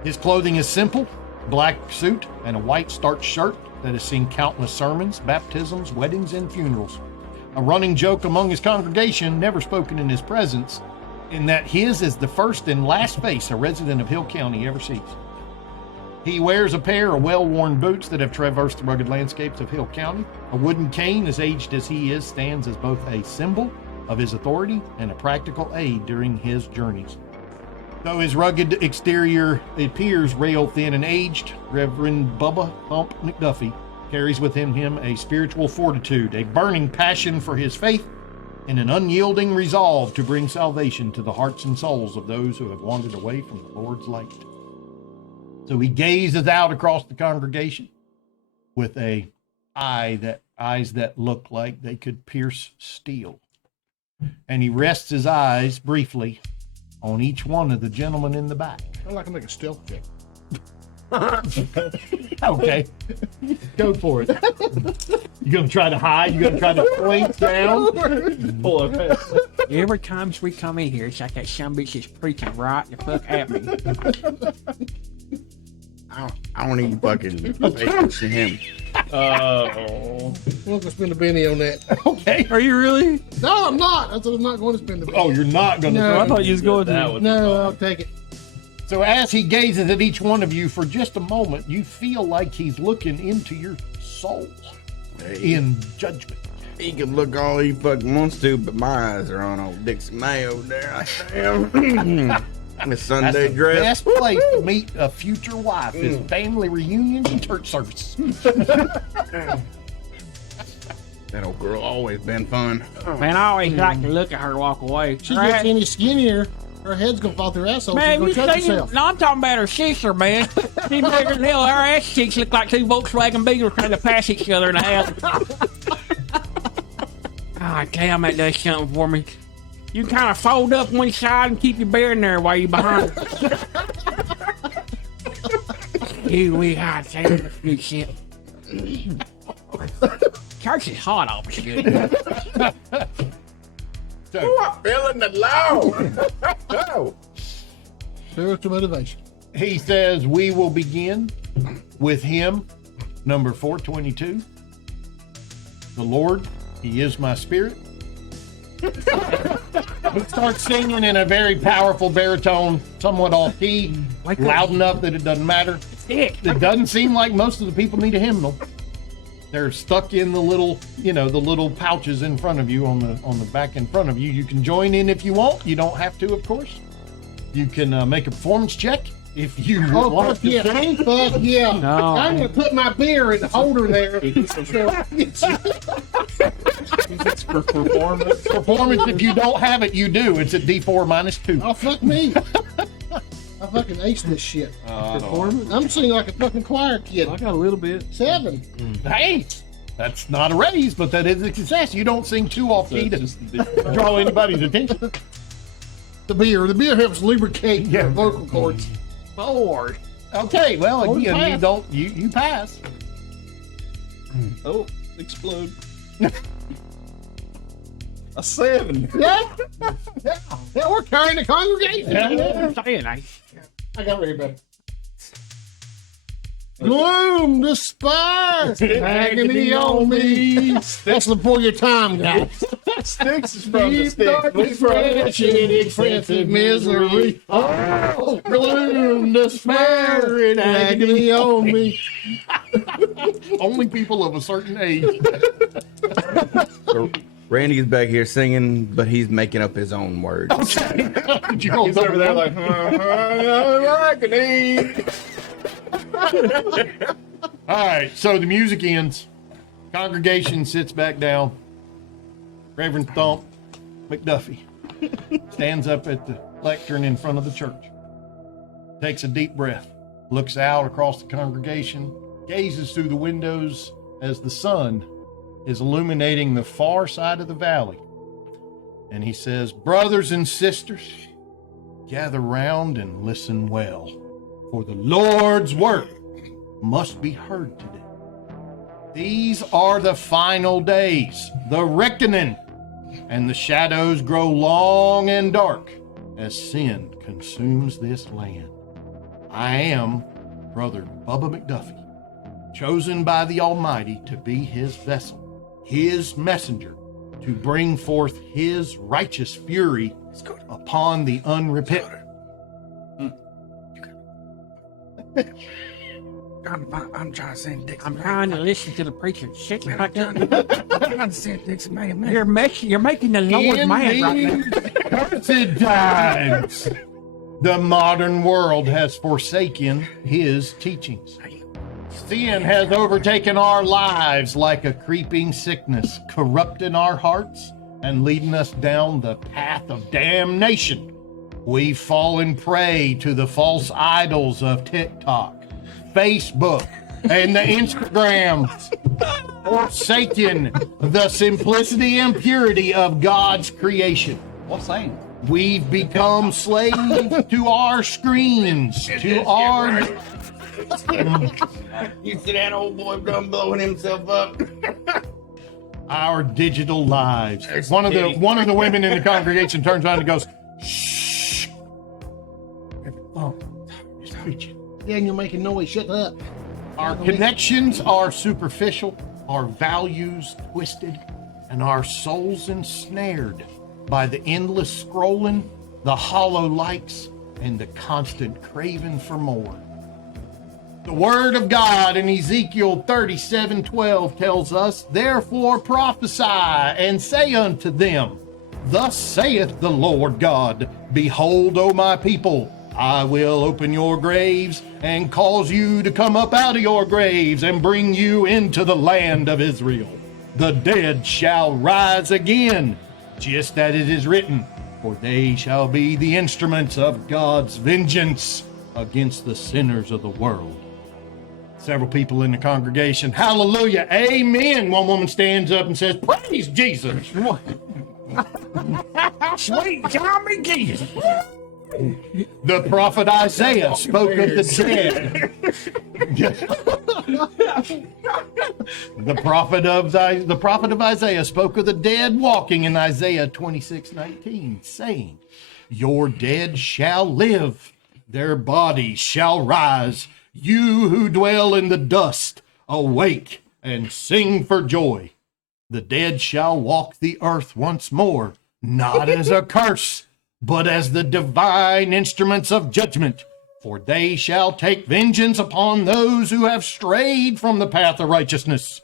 His clothing is simple, black suit and a white starched shirt that has seen countless sermons, baptisms, weddings, and funerals. A running joke among his congregation, never spoken in his presence, in that his is the first and last face a resident of Hill County ever sees. He wears a pair of well-worn boots that have traversed the rugged landscapes of Hill County. A wooden cane, as aged as he is, stands as both a symbol of his authority and a practical aid during his journeys. Though his rugged exterior appears rail-thin and aged, Reverend Bubba Thump McDuffie carries within him a spiritual fortitude, a burning passion for his faith, and an unyielding resolve to bring salvation to the hearts and souls of those who have wandered away from the Lord's light. So he gazes out across the congregation with eyes that look like they could pierce steel. And he rests his eyes briefly on each one of the gentlemen in the back. I'd like to make a stealth check. Okay, go for it. You gonna try to hide? You gonna try to slink down? Pull up head. Every time we come in here, it's like that sumbitch is preaching right the fuck at me. I don't even fucking pay attention to him. Oh. We're gonna spend a penny on that. Okay. Are you really? No, I'm not. I said I'm not going to spend a penny. Oh, you're not gonna. No. I thought you was going That to. would No, I'll take it. So as he gazes at each one of you for just a moment, you feel like he's looking into your soul in judgment. He can look all he fucking wants to, but my eyes are on old Dixie May over there. I am. The That's Sunday the dress. best place to meet a future wife is family reunions and church service. That old girl always been fun. Man, I always like to look at her walk away. She Right? gets any skinnier, her head's gonna fall through her asshole. Man, you She's gonna touch seen? herself. No, I'm talking about her sister, man. She's bigger than hell. Her ass cheeks look like two Volkswagen Beetles trying to pass each other in the house. God damn, that does something for me. You can kind of fold up one side and keep your bear in there while you're behind. We hot damn, that's good shit. Church is hot off good. I'm feeling the low. Spiritual motivation. He says we will begin with hymn number 422. The Lord, He is my spirit. He starts singing in a very powerful baritone, somewhat off key, loud enough that it doesn't matter. Dick. It doesn't seem like most of the people need a hymnal. They're stuck in the little, the little pouches in front of you on the back in front of you. You can join in if you want. You don't have to, of course. You can make a performance check if you want Fuck to yeah. sing. Fuck yeah. No. I'm gonna put my beer in the holder there. It's for performance. Performance, if you don't have it, you do. It's at D4 -2. Oh, fuck me. I fucking aced this shit. Performance? I'm singing like a fucking choir kid. I got a little bit. 7. Hey, that's not a raise, but that is a success. You don't sing too off key to Just the- draw anybody's attention. The beer helps lubricate your vocal cords. Lord. Okay, well, Oh, you again, passed. you pass. Oh, explode. A 7. Yeah. Yeah, we're carrying the congregation. I'm saying, I got ready, buddy. Gloom, despair, agony on me. That's before your time, guys. Sticks is from the Deep stick. darkness, wretched, expensive misery. Oh, gloom, despair, and agony on me. Only people of a certain age. Randy's back here singing, but he's making up his own words. Okay. You go He's over there like, all right, so the music ends. Congregation sits back down. Reverend Thump McDuffie stands up at the lectern in front of the church, takes a deep breath, looks out across the congregation, gazes through the windows as the sun is illuminating the far side of the valley. And he says, brothers and sisters, gather round and listen well, for the Lord's work must be heard today. These are the final days, the reckoning, and the shadows grow long and dark as sin consumes this land. I am Brother Bubba McDuffie, chosen by the Almighty to be his vessel, his messenger, to bring forth his righteous fury upon the unrepentant. I'm trying to send Dixie. I'm trying to listen to the preacher. Shit, I'm trying to send Dixie, man. you're making the Lord In mad right now. these cursed times, the modern world has forsaken his teachings. Sin has overtaken our lives like a creeping sickness, corrupting our hearts and leading us down the path of damnation. We've fallen prey to the false idols of TikTok, Facebook, and the Instagrams, forsaken the simplicity and purity of God's creation. What's saying? We've become slaves to our screens, to our... You see that old boy done blowing himself up? our digital lives. One of the women in the congregation turns around and goes, "Shh! Oh, he's preaching." Daniel making noise. Shut up. Our connections are superficial, our values twisted, and our souls ensnared by the endless scrolling, the hollow likes, and the constant craving for more. The word of God in Ezekiel 37:12 tells us, "Therefore prophesy and say unto them, Thus saith the Lord God, Behold, O my people, I will open your graves and cause you to come up out of your graves and bring you into the land of Israel. The dead shall rise again, just as it is written, for they shall be the instruments of God's vengeance against the sinners of the world." Several people in the congregation, "Hallelujah, amen." One woman stands up and says, "Praise Jesus." Sweet Tommy Jesus. The prophet Isaiah spoke of the dead. The prophet of Isaiah spoke of the dead walking in Isaiah 26:19, saying, "Your dead shall live, their bodies shall rise. You who dwell in the dust, awake and sing for joy. The dead shall walk the earth once more, not as a curse, but as the divine instruments of judgment. For they shall take vengeance upon those who have strayed from the path of righteousness.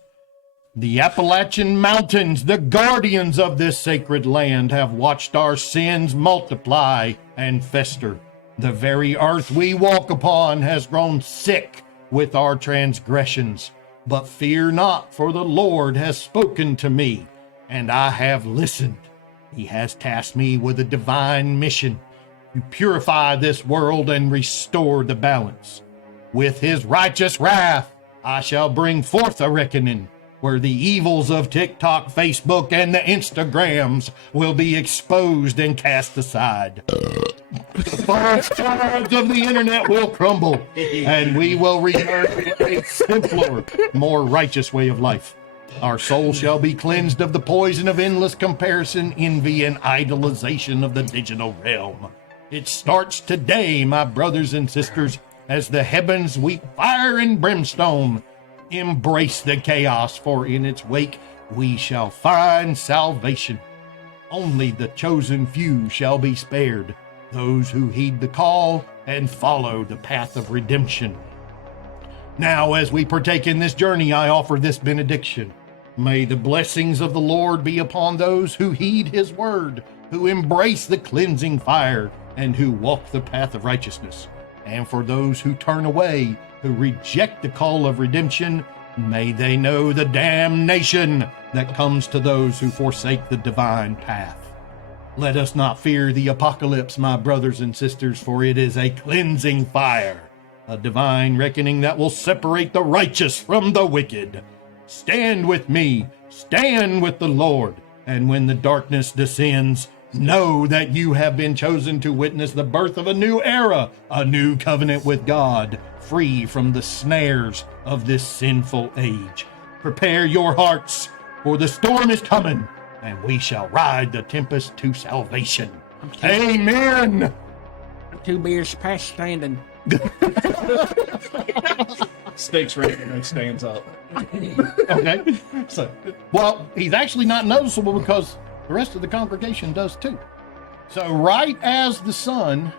The Appalachian Mountains, the guardians of this sacred land, have watched our sins multiply and fester. The very earth we walk upon has grown sick with our transgressions. But fear not, for the Lord has spoken to me, and I have listened. He has tasked me with a divine mission to purify this world and restore the balance. With his righteous wrath, I shall bring forth a reckoning where the evils of TikTok, Facebook, and the Instagrams will be exposed and cast aside. The false gods of the internet will crumble, and we will return to a simpler, more righteous way of life. Our soul shall be cleansed of the poison of endless comparison, envy, and idolization of the digital realm. It starts today, my brothers and sisters, as the heavens weep fire and brimstone. Embrace the chaos, for in its wake we shall find salvation. Only the chosen few shall be spared, those who heed the call and follow the path of redemption. Now, as we partake in this journey, I offer this benediction. May the blessings of the Lord be upon those who heed his word, who embrace the cleansing fire, and who walk the path of righteousness. And for those who turn away, who reject the call of redemption, may they know the damnation that comes to those who forsake the divine path. Let us not fear the apocalypse, my brothers and sisters, for it is a cleansing fire, a divine reckoning that will separate the righteous from the wicked. Stand with me, stand with the Lord, and when the darkness descends, know that you have been chosen to witness the birth of a new era, a new covenant with God, free from the snares of this sinful age. Prepare your hearts, for the storm is coming, and we shall ride the tempest to salvation. Amen. I'm 2 beers past standing. Sticks right and stands up. Okay. So, well, he's actually not noticeable because the rest of the congregation does too. So, right as the sun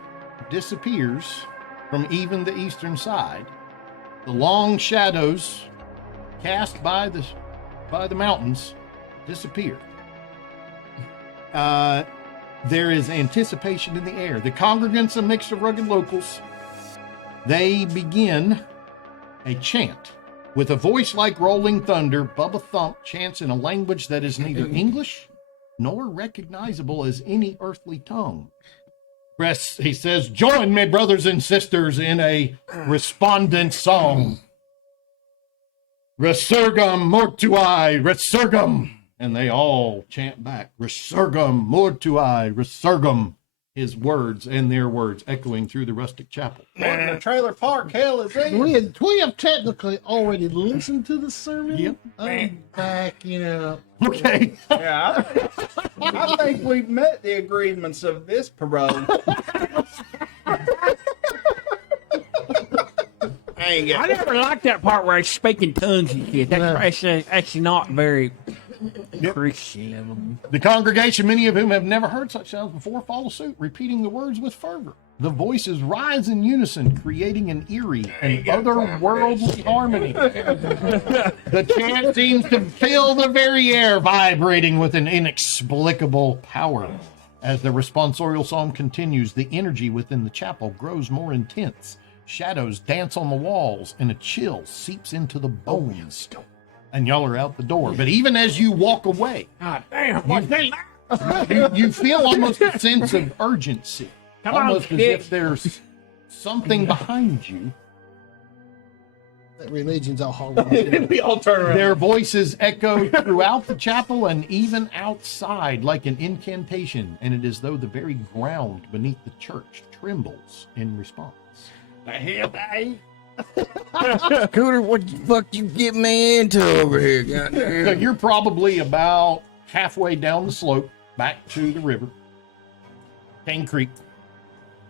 disappears from even the eastern side, the long shadows cast by the mountains disappear. There is anticipation in the air. The congregants, a mix of rugged locals, they begin a chant. With a voice like rolling thunder, Bubba Thump chants in a language that is neither English nor recognizable as any earthly tongue. He says, "Join me, brothers and sisters, in a respondent song. Resurgam mortuae, resurgam." And they all chant back, "Resurgam mortuae, resurgam." His words and their words echoing through the rustic chapel. What in the trailer park hell is this? We have technically already listened to the sermon. Yep. I'm backing up. Okay. Yeah, I think we've met the agreements of this parole. I never liked that part where I speak in tongues and shit. That's actually not very Christian of them. The congregation, many of whom have never heard such sounds before, follow suit, repeating the words with fervor. The voices rise in unison, creating an eerie and otherworldly harmony. The chant seems to fill the very air, vibrating with an inexplicable power. As the responsorial psalm continues, the energy within the chapel grows more intense. Shadows dance on the walls, and a chill seeps into the bones. And y'all are out the door. But even as you walk away, God damn, what's that? you feel almost a sense of urgency. Come on, Almost as kid. if there's something behind you. That religion's all hard. We all turn around. Their voices echo throughout the chapel and even outside like an incantation, and it is though the very ground beneath the church trembles in response. Scooter, what the fuck you get me into over here? So Goddamn. you're probably about halfway down the slope back to the river, Cane Creek,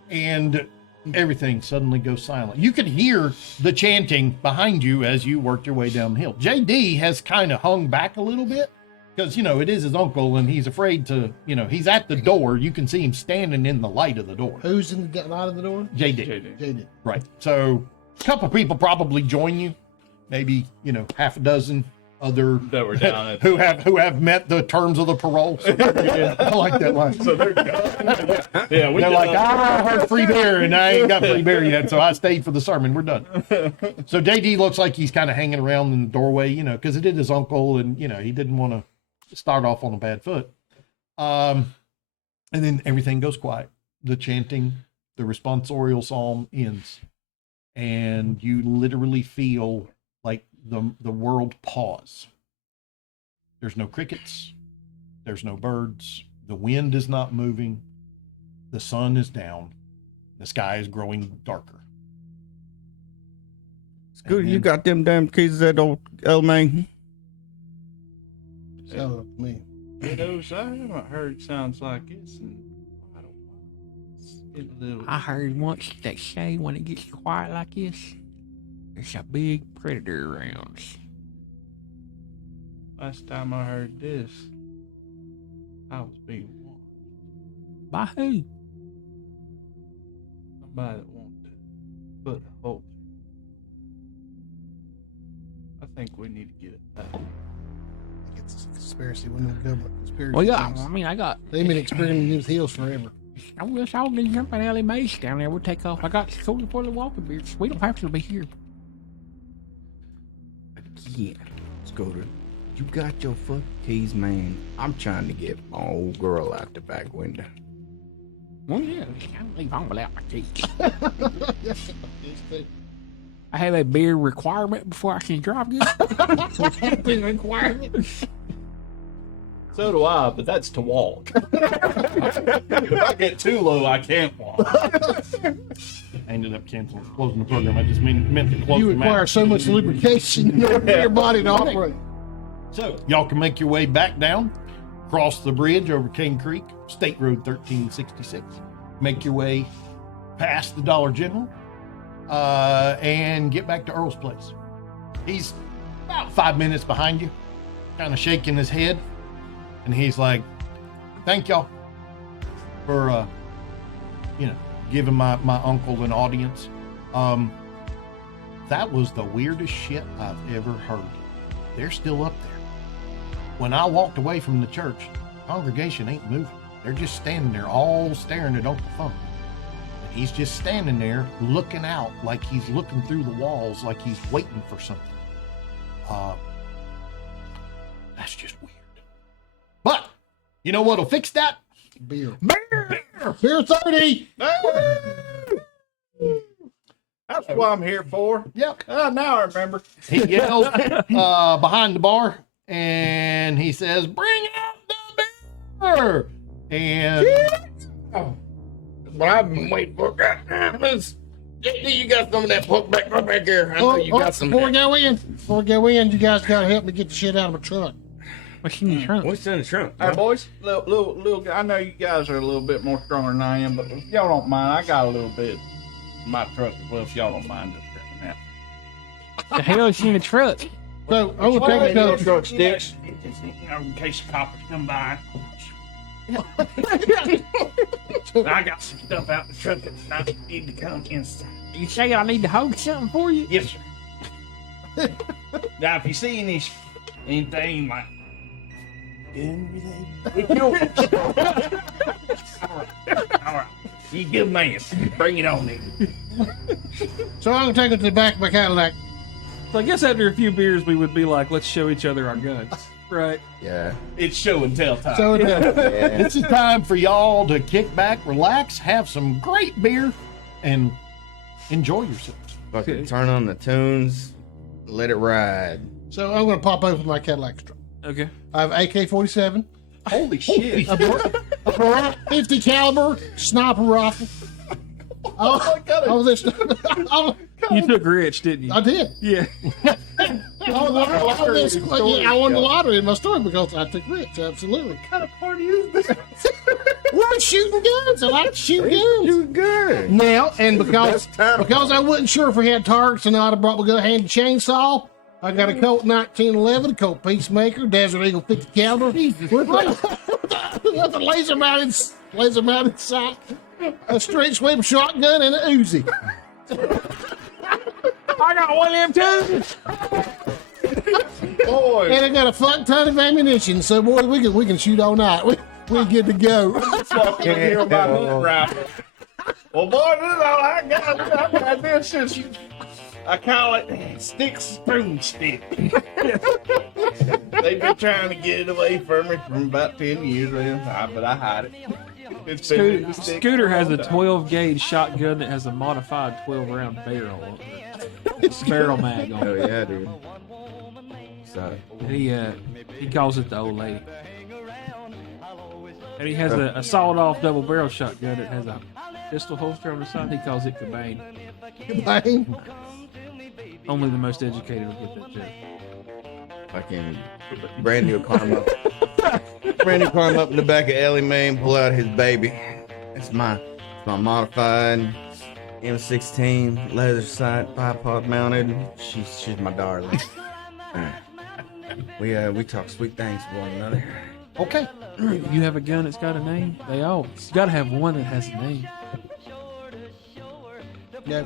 and everything suddenly goes silent. You can hear the chanting behind you as you work your way down the hill. JD has kind of hung back a little bit because, it is his uncle and he's afraid to, he's at the door. You can see him standing in the light of the door. Who's in the light of the door? JD. JD. Right. So a couple people probably join you, maybe, half a dozen other That were down at who have met the terms of the parole. So I like that line. So they're done. Yeah, we They're done. like, I heard free beer and I ain't got free beer yet, so I stayed for the sermon. We're done. So JD looks like he's kind of hanging around in the doorway, because it is his uncle and, he didn't want to start off on a bad foot. And then everything goes quiet. The chanting, the responsorial psalm ends. And you literally feel like the world pause. There's no crickets. There's no birds. The wind is not moving. The sun is down. The sky is growing darker. Scooter, you got them damn keys that old man? So, me. Kiddos, I haven't heard sounds like this in quite a while. It's getting a little. I heard once that say when it gets quiet like this, there's a big predator around. Last time I heard this, I was being warned. By who? Somebody that wanted to put a hold. I think we need to get it back. conspiracy. One of them government conspiracy. Well, yeah. things. I mean, I got. They've been experimenting with hills forever. I wish I would jump in Ellie Mace down there. We'll take off. I got soda for the walking beers. We don't have to be here. Yeah. Scooter, you got your fucking keys, man. I'm trying to get my old girl out the back window. Well, yeah. I can't leave home without my keys. I have a beer requirement before I can drive good. Requirement. So do I, but that's to walk. If I get too low, I can't walk. I ended up closing the program. I just meant to close You the require map. so much lubrication in your body to operate. So y'all can make your way back down, cross the bridge over King Creek, State Road 1366. Make your way past the Dollar General, and get back to Earl's place. He's about 5 minutes behind you, kind of shaking his head, and he's like, "Thank y'all for giving my uncle an audience. That was the weirdest shit I've ever heard. They're still up there. When I walked away from the church, the congregation ain't moving. They're just standing there, all staring at Uncle Funk. And he's just standing there looking out like he's looking through the walls, like he's waiting for something. That's just weird. But you know what'll fix that? Beer. Beer! Beer 30. That's what I'm here for. Yep. Now I remember. He yells behind the bar and he says, "Bring out the beer!" And But I've been waiting for goddamn this. You got some of that pork back right back here. I know you got some. Before we go in, you guys gotta help me get the shit out of my truck. What's in your trunk? What's in the trunk? Hey, boys, little. I know you guys are a little bit more stronger than I am, but if y'all don't mind, I got a little bit in my truck as well. If y'all don't mind just drinking that. The hell is in the truck? So I'm gonna take Little another. truck sticks. In case the coppers come by. I got some stuff out the truck that's not need to come inside. You say I need to hold something for you? Yes, sir. Now, if you see anything like, if you all right, you good man. Bring it on in. So I'm gonna take it to the back of my Cadillac. So I guess after a few beers, we would be like, let's show each other our guns, right? Yeah. It's show and tell time. So it's time for y'all to kick back, relax, have some great beer, and enjoy yourselves. Fucking turn on the tunes, let it ride. So I'm gonna pop open my Cadillac truck. Okay. I have AK-47, Holy shit. a Barrett 50 caliber sniper rifle. I was this. You took Rich, didn't you? I did. Yeah. I won the lottery in my story because I took Rich. Absolutely. What kind of party is this? We're shooting guns. I like to shoot guns. You good. Now, and because Best time. I wasn't sure if we had targets or not, I brought my good handy chainsaw. I got a Colt 1911, a Colt Peacemaker, Desert Eagle 50 caliber, with a laser mounted sight, a straight sweep shotgun, and an Uzi. I got one of them too. Boy. And I got a fuck ton of ammunition. So, boy, we can shoot all night. We're good to go. Walking in here with my hunting rifle. Well, boy, this is all I got. I've got this since I call it stick spoon stick. They've been trying to get it away from me for about 10 years, but I hide it. It's been the stick Scooter has a all the time. 12 gauge shotgun that has a modified 12 round barrel. Barrel mag on Oh it. yeah, dude. So He calls it the old lady. And he has a sawed off double barrel shotgun that has a pistol holster on the side. He calls it Cabane. Bang. Only the most educated will get that joke. fucking Brandy will climb up. Brandy will climb up in the back of Ellie Mae and pull out his baby. It's my modified M16 laser sight, bipod mounted. She's my darling. We talk sweet things to one another. Okay. You have a gun that's got a name? They always. You gotta have one that has a name. Yeah.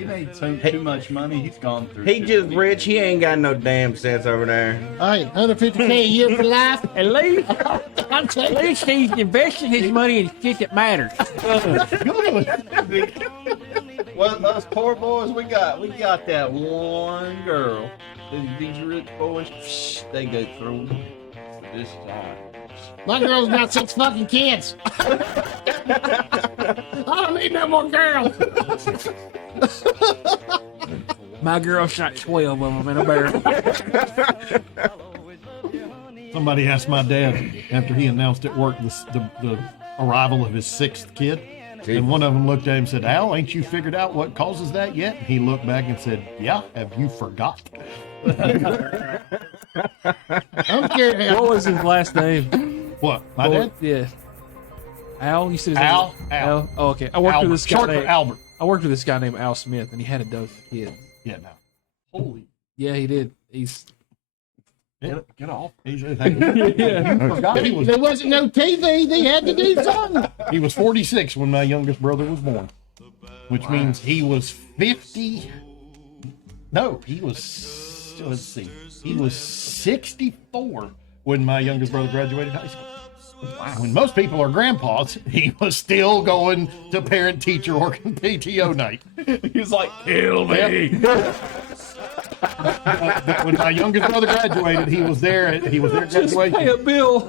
He made too much money. He's gone through. He just rich. He ain't got no damn sense over there. Hey, $150K a year for life. At least he's investing his money in shit that matters. Well, us poor boys, we got that one girl. These rich boys, they go through this time. My girl's got 6 fucking kids. I don't need no more girls. My girl shot 12 of them in a barrel. Somebody asked my dad after he announced at work the arrival of his 6th kid. And one of them looked at him and said, Al, ain't you figured out what causes that yet? And he looked back and said, yeah, have you forgot? I'm scared. What was his last name? What, my dad? Yeah. Al? You said his Al. name? Al. Oh, okay. I worked Albert. with this guy Short for named Albert. I worked with this guy named Al Smith, and he had a dope kid. Yeah, no. Holy. Yeah, he did. He's Get off. yeah. You forgot he was, There wasn't no TV. They had to do something. he was 46 when my youngest brother was born, which means he was 50. No, he was, let's see, he was 64 when my youngest brother graduated high school. When most people are grandpas, he was still going to parent-teacher or PTO night. He's like, kill me. But when my youngest brother graduated, he was there at graduation. Pay a bill.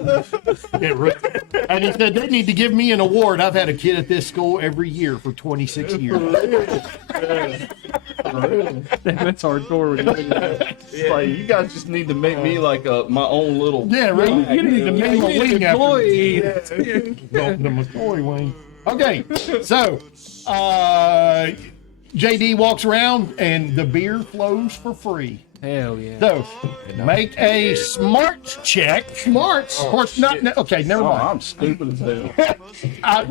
And he said, they need to give me an award. I've had a kid at this school every year for 26 years. That's hardcore. It's like, you guys just need to make me like my own little. Yeah, right. You need to name a wing after Employee. the McCoy wing. Okay, so JD walks around and the beer flows for free. Hell yeah. So make a smarts check. Smarts. Of course, not. Okay, never Oh, mind. I'm stupid as hell.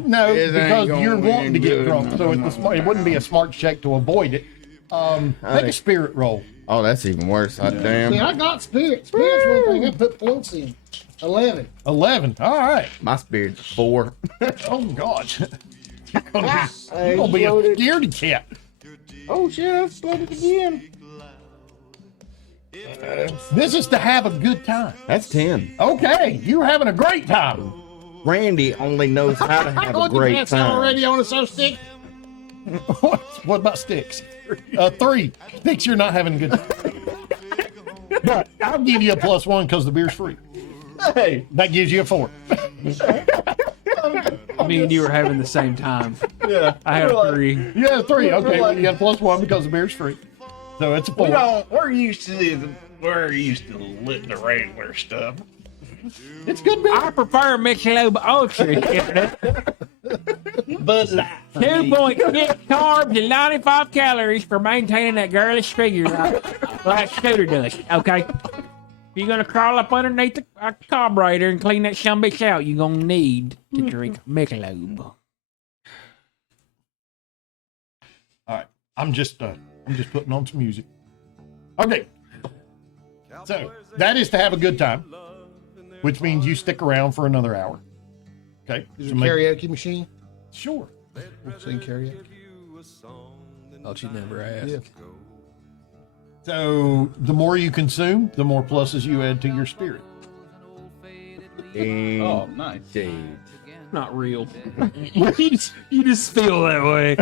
No, This ain't because gonna you're wanting to be get good. drunk, so it's it wouldn't be a smart check to avoid it. Make a spirit roll. Oh, that's even worse. Hot damn. See, I got spirit. Spirit's one thing I put points in. 11. 11. All right. My spirit's 4. Oh God. You're gonna be a scaredy cat. Oh shit! I flooded again. This is to have a good time. That's 10. Okay, you're having a great time. Randy only knows how to have a great That's time. already on a so stick. What about sticks? 3. Sticks, you're not having a good time. But I'll give you a +1 because the beer's free. Hey, That gives you a 4. Me and you were having the same time. yeah. I had a 3. You had a 3. Okay, well, you got a +1 because the beer's free. So it's a 4. We're used to the regular stuff. It's good beer. I prefer Michelob Ultra. But like, 2.6 carbs and 95 calories for maintaining that girlish figure like Scooter does. Okay? If you're gonna crawl up underneath a carburetor and clean that sumbitch out, you're gonna need to drink Michelob. All right, I'm just putting on some music. Okay, so that is to have a good time, which means you stick around for another hour. Okay, Is so it a make- karaoke machine? Sure. Sing karaoke. Oh, you never asked. Yeah. So the more you consume, the more pluses you add to your spirit. oh, nice. Indeed. Not real. you just feel that way.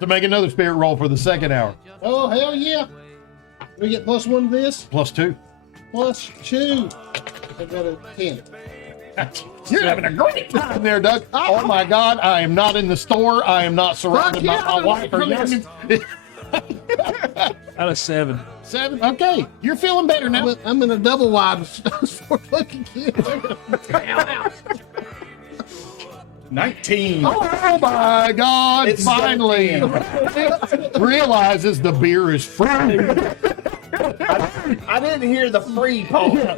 So make another spirit roll for the second hour. Oh, hell yeah. We get +1 to this? +2. +2. I got a 10. You're having a great time there, Doug. Oh my God, I am not in the store. I am not surrounded by my wife or youngins. Out of 7. 7. Okay, you're feeling better now. I'm in a double wide with those 4 fucking kids. 19. Oh my God! It's finally realizes the beer is free. I didn't hear the free part. I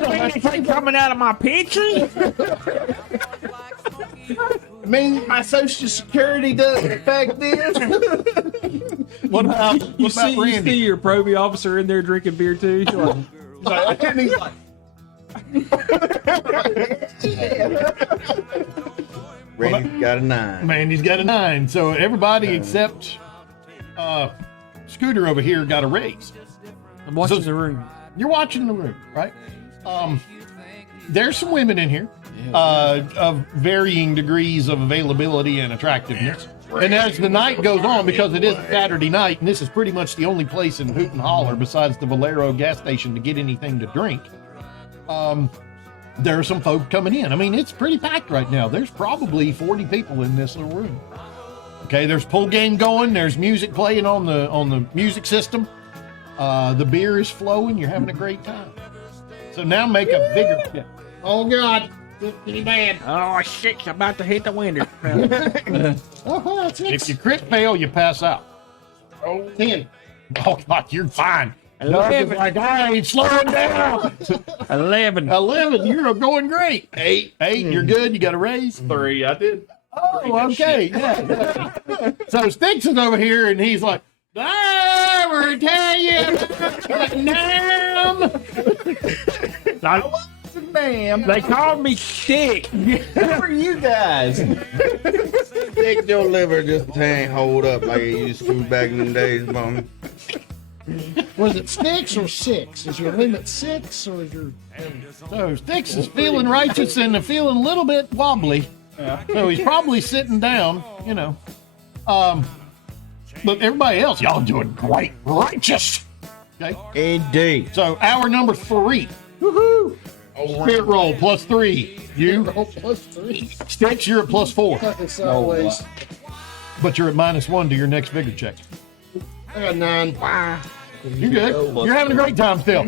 don't anything coming out of my pantry. I mean, my social security doesn't affect this. What about You see Randy? your probie officer in there drinking beer too. You're like, And he's like, Randy's got a 9. Mandy's got a 9. So everybody except Scooter over here got a raise. I'm watching So- the room. You're watching the room, right? There's some women in here of varying degrees of availability and attractiveness. And as the night goes on, because it is a Saturday night, and this is pretty much the only place in Hoot and Holler besides the Valero gas station to get anything to drink, there are some folk coming in. I mean, it's pretty packed right now. There's probably 40 people in this little room. Okay, there's pool game going. There's music playing on the music system. The beer is flowing. You're having a great time. So now make a vigor check. Oh God, pretty bad. Oh shit! It's about to hit the window. Oh, that's it. If you crit fail, you pass out. 10. Oh God, you're fine. Doug is like, I ain't slowing down. 11. 11, you're going great. 8, you're good. You got a raise. 3, I did. Oh, okay. Yeah. So Sticks is over here, and he's like, we're Italian. Ma'am, They called me Stick. who are you guys? Stick your liver just can't hold up like it used to back in them days, mom. Was it sticks or 6? Is your limit 6 or is your? So Sticks is feeling righteous and feeling a little bit wobbly. So he's probably sitting down, you know. But everybody else, y'all doing great. Righteous. Okay. Indeed. So hour number 3. Woohoo! Spirit roll +3. You? Oh, +3. Sticks, you're at +4. Fucking sideways. But you're at -1 to your next vigor check. I got 9. You're good. You're having a great time still.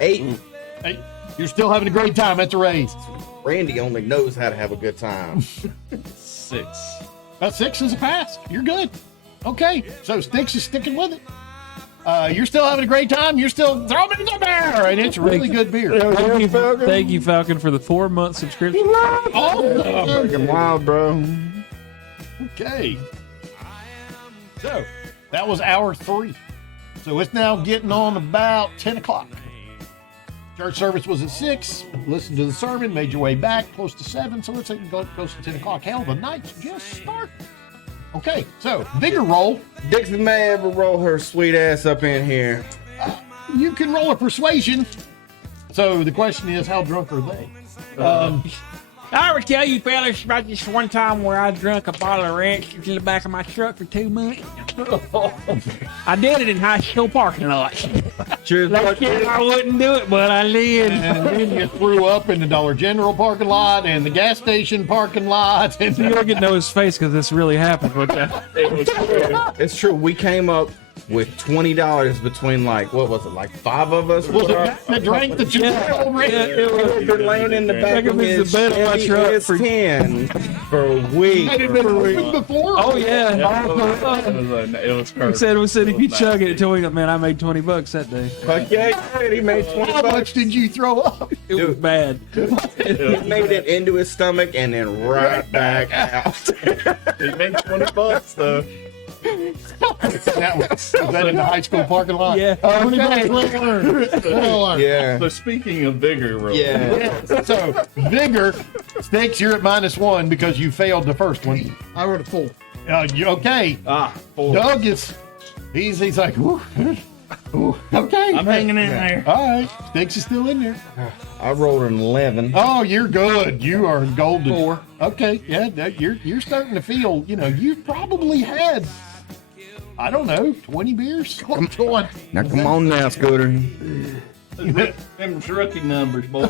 8. Hey, you're still having a great time at the raise. Randy only knows how to have a good time. 6. 6 is a pass. You're good. Okay, so Sticks is sticking with it. You're still having a great time. You're still throwing it in the bear, and it's really good beer. Thank you, Falcon, for the 4-month subscription. Oh, Fucking wild, bro. okay. So that was hour 3. So it's now getting on about 10 o'clock. Church service was at 6. Listened to the sermon, made your way back close to 7. So let's say it goes to 10 o'clock. Hell, the night's just starting. Okay, so vigor roll. Dixie may ever roll her sweet ass up in here. You can roll a persuasion. So the question is, how drunk are they? I ever tell you fellas about this one time where I drank a bottle of ranch in the back of my truck for 2 months? I did it in high school parking lots. Cheers, Like shit, I wouldn't do it, but I did. And then you threw up in the Dollar General parking lot and the gas station parking lot. And You don't get to know his face because this really happened. But It's true. We came up with $20 between like 5 of us. was it the drink that you already? We've been laying in the back of his the bed of my truck for 10 for a week. Had it been opened before? oh yeah, It was he perfect. said if you chug it, until we man, I made $20 that day. Fuck yeah, he made 20 How bucks. much did you throw up? It was bad. He made it into his stomach and then right back out. It made $20 though. Was that in the high school parking lot? Yeah. Okay. Well, Yeah. So speaking of vigor, real Yeah. So vigor, Sticks, you're at -1 because you failed the first one. I wrote a 4. Okay. 4. Doug is, he's like, ooh, ooh, okay. I'm hanging in there. All right. Sticks is still in there. I rolled an 11. Oh, you're good. You are golden. 4. Okay. Yeah. You're starting to feel, you've probably had, I don't know, 20 beers? Now come on now, Scooter. Them rookie numbers, boy.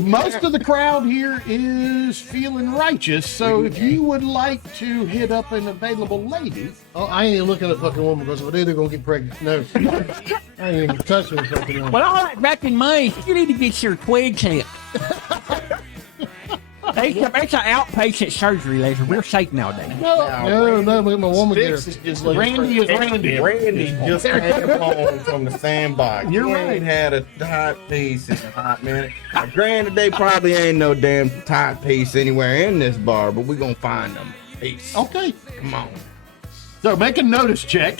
Most of the crowd here is feeling righteous, so if you would like to hit up an available lady, Oh, I ain't even looking at a fucking woman because if I do, they're gonna get pregnant. No, I ain't even touching a fucking woman. Well, all that back in May, you need to get your twigs hit. It's an outpatient surgery, ladies. We're safe nowadays. No, look at my woman there. Sticks is just like Randy is Randy. Randy just came home from the sandbox. You're He right. ain't had a tight piece in a hot minute. Now, granted, they probably ain't no damn tight piece anywhere in this bar, but we gonna find them. Peace. Okay. Come on. So make a notice check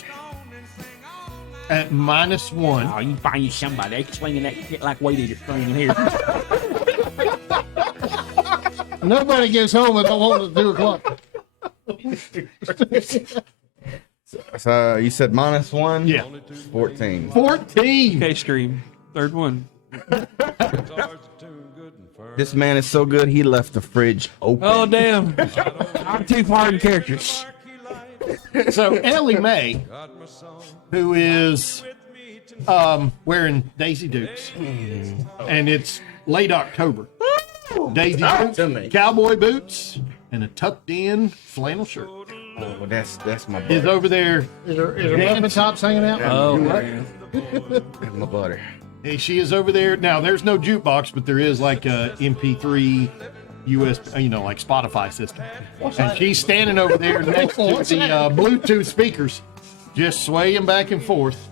at -1. Oh, you find you somebody. They swinging that shit like weight eater string in here. Nobody gets home at almost 2 o'clock. So you said -1? Yeah. 14. 14. Okay, stream. Third one. This man is so good, he left the fridge open. Oh, damn. I'm too far in characters. So Ellie Mae, who is wearing Daisy Dukes, and it's late October. Daisy Dukes, cowboy boots, and a tucked-in flannel shirt. Oh, well, that's my Is butter. over there. Is her muffin tops hanging out? Oh, man. That's my butter. Hey, she is over there. Now, there's no jukebox, but there is like a MP3 US, like Spotify system. And she's standing over there next to the Bluetooth speakers, just swaying back and forth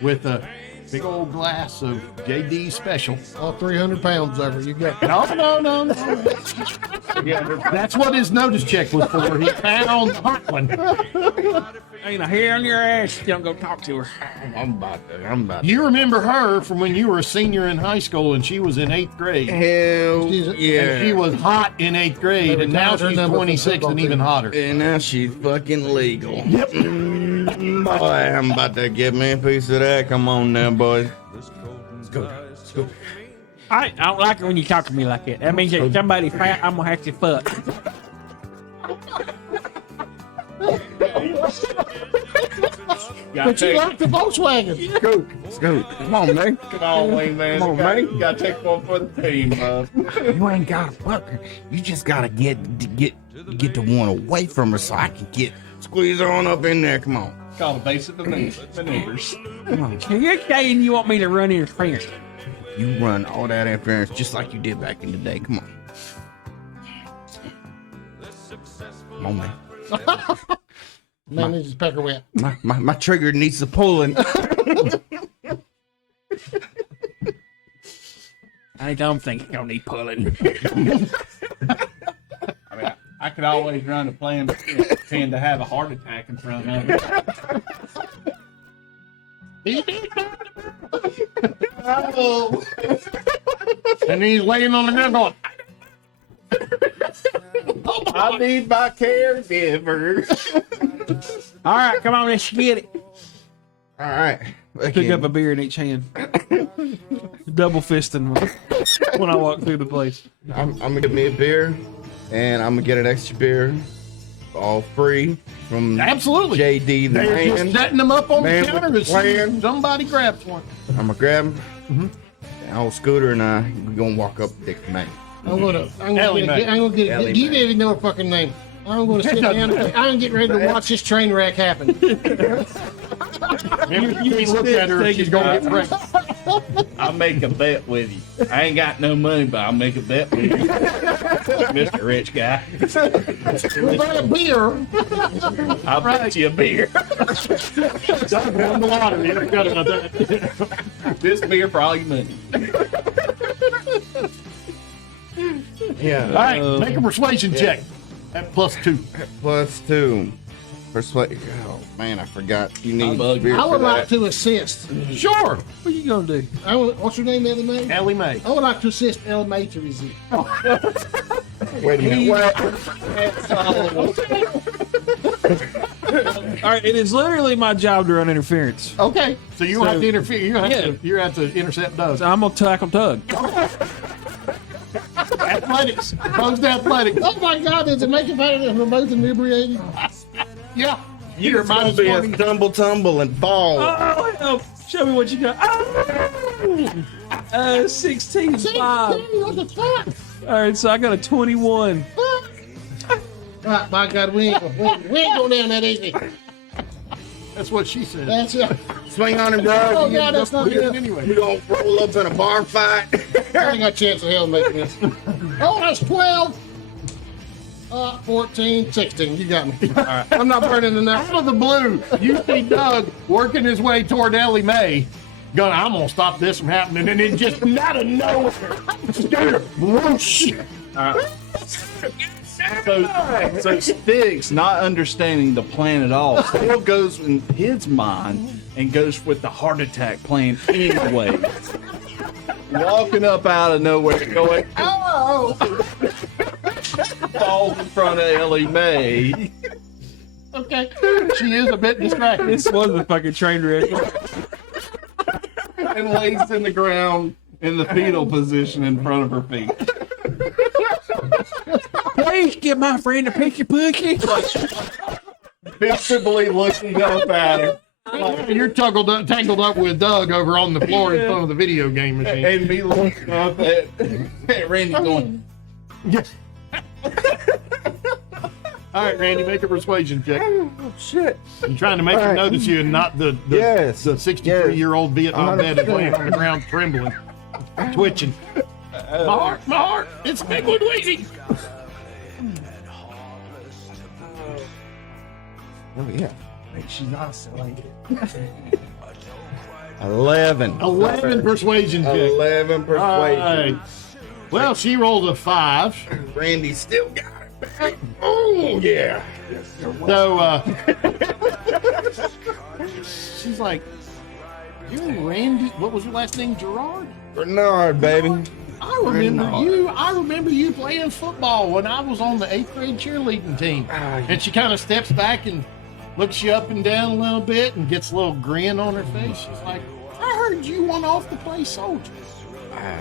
with a big old glass of JD Special. All 300 pounds over. You got No. That's what his notice check was for. He found the hot one. Ain't a hair on your ass. You don't go talk to her. I'm about to. You remember her from when you were a senior in high school and she was in 8th grade. Hell And yeah. she was hot in 8th grade, and now she's 26 and even hotter. And now she's fucking legal. Yep. Boy, I'm about to get me a piece of that. Come on now, boy. Let's go. I don't like it when you talk to me like that. That means that somebody fat, I'm gonna have to fuck. But you like the Volkswagen. Let's go. Come on, man. Come on, Wayne, man. Come on, man. You gotta take one for the team, man. You ain't gotta fuck her. You just gotta get the one away from her so I can squeeze her on up in there. Come on. Call the basic maneuvers. Come on. So you're saying you want me to run interference? You run all that interference just like you did back in the day. Come on. Come on, man. Man, this is pecker wet. My trigger needs the pulling. I don't think you don't need pulling. I mean, I could always run a plan, but pretend to have a heart attack in front of me. And he's laying on the ground going, I need my caregiver. All right, come on, let's get it. All right. Pick up a beer in each hand. Double fisting when I walk through the place. I'm gonna get me a beer, and I'm gonna get an extra beer, all free from absolutely. JD the They're just man. setting them up on the Man counter with as the soon as plan. somebody grabs one. I'm gonna grab him. The old Scooter and I, we're gonna walk up to Dick man. I'm gonna Ellie get it. Ellie You Mae. didn't even know her fucking name. I'm gonna sit down. I'm getting ready to watch this train wreck happen. Every time he looks at her, she's going to get wrecked. I'll make a bet with you. I ain't got no money, but I'll make a bet with you. Mr. Rich Guy. We'll buy a beer. I'll bet you a beer. Doug won the lottery. I forgot about that. This beer for all your money. Yeah. All right, make a persuasion check at +2. +2. Persuade. Oh man, I forgot. You need bugged. beer I for would like that. to assist. Sure. What you gonna do? What's your name, Ellie Mae? Ellie Mae. I would like to assist Ellie Mae to resist. Wait a minute. What? All right, it is literally my job to run interference. Okay, so you don't have to interfere. You don't have, Yeah. you have to intercept Doug. So I'm gonna tackle Tug. Athletics. Opposed athletics. Oh my God! Does it make it better if we're both inebriated? Yeah. You're You're minus be a 20. tumble and fall. Oh, hell. Show me what you got. Oh! 16 See, 5. what the fuck? All right, so I got a 21. Right, my God, we ain't going down that easy. That's what she said. That's it. Swing on him, dog. Oh God, that's not good. Anyway. We gonna roll up in a bar fight. I ain't got a chance of hell making this. Oh, that's 12. 14, 16. You got me. All right. I'm not burning enough. Out of the blue, you see Doug working his way toward Ellie Mae. I'm gonna stop this from happening, and then just out of nowhere, Scooter, whoosh. So Stiggs, not understanding the plan at all, still goes in his mind and goes with the heart attack plan anyway. Walking up out of nowhere, going, oh! falls in front of Ellie Mae Okay. She is a bit distracted. This was a fucking train wreck. and lays in the ground in the fetal position in front of her feet. Please give my friend a picture pussy. Visibly looking up at her. You're tangled up with Doug over on the floor in front of the video game machine. And me looking up at Randy going, Yes. All right, Randy, make a persuasion check. Oh, shit. I'm trying to make her notice you and not the Yes. 63-year-old Vietnam vet is laying on the ground trembling, twitching. My heart, it's big one wheezy. Oh, yeah. She's isolated. 11. 11 persuasion check. 11 persuasion. Right. Well, she rolled a 5. Randy still got it back. Oh, yeah. So, she's like, you're Randy, what was your last name, Gerard? Bernard, baby. I remember you playing football when I was on the 8th grade cheerleading team. And she kind of steps back and looks you up and down a little bit and gets a little grin on her face. She's like, I heard you went off to play soldier.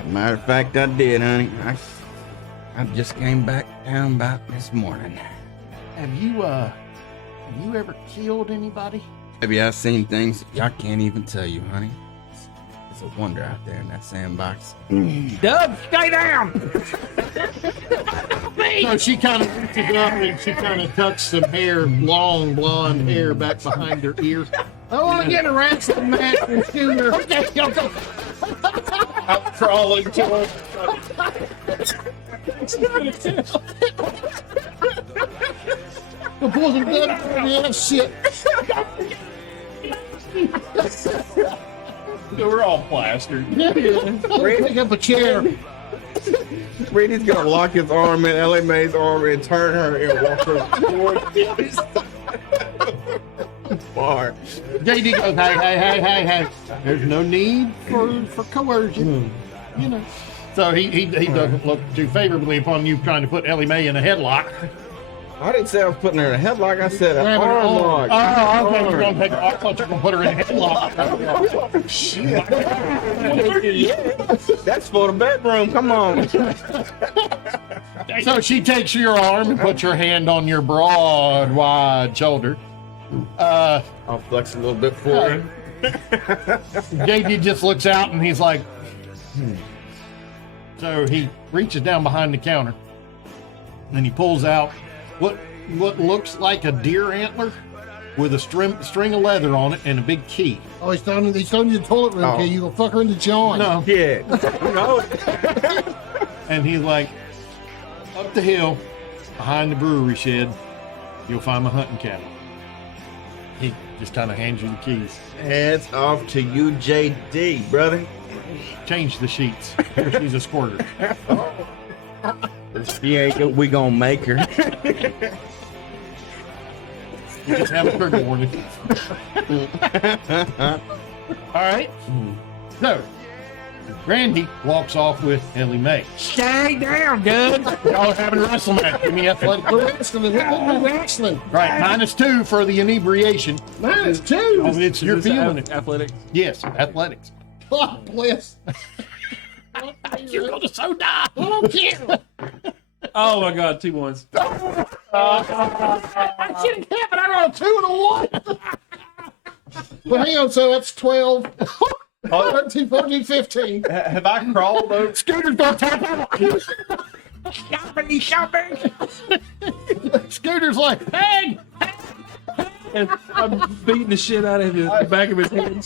Matter of fact, I did, honey. I just came back down about this morning. Have you ever killed anybody? Maybe I've seen things I can't even tell you, honey. It's a wonder out there in that sandbox. Doug, stay down. So she kind of reaches up and she kind of tucks some hair, long blonde hair back behind her ears. I want to get a wrestling match with Scooter. Okay, go. I'm crawling to her. The boys are good. Yeah, shit. We're all plastered. Pick up a chair. Randy's gonna lock his arm in Ellie Mae's arm and turn her and walk her towards his bar. JD goes, hey. There's no need for coercion, you know. So he doesn't look too favorably upon you trying to put Ellie Mae in a headlock. I didn't say I was putting her in a headlock. I said an Grab her arm arm. lock. Oh, okay, you're gonna take. I thought you were gonna put her in a headlock. Shit. That's for the bedroom. Come on. So she takes your arm and puts her hand on your broad, wide shoulder. I'll flex a little bit forward. JD just looks out and he's like, So he reaches down behind the counter and he pulls out what looks like a deer antler with a string of leather on it and a big key. Oh, he's throwing you the toilet room key. You gonna fuck her in the joint. No. Yeah. And he's like, up the hill behind the brewery shed, you'll find my hunting cabin. He just kind of hands you the keys. Heads off to you, JD, brother. Change the sheets. She's a squirter. She ain't. We gonna make her. You just have a trigger warning. All right. So, Randy walks off with Ellie Mae. Stay down, Doug. Y'all having a wrestle match. Give me athletic. Wrestling. Wrestling. Right, -2 for the inebriation. -2. Oh, it's you're feeling it. Athletic. Yes, athletics. God bless. You're gonna so die. I don't care. Oh my God, 2 1s. I should have kept it. I rolled 2 and a 1. Well, hang on. So that's 12, 13, 14, 15. Have I crawled over? Scooter's gonna tap out. Shopping. Scooter's like, hey! And I'm beating the shit out of the back of his head.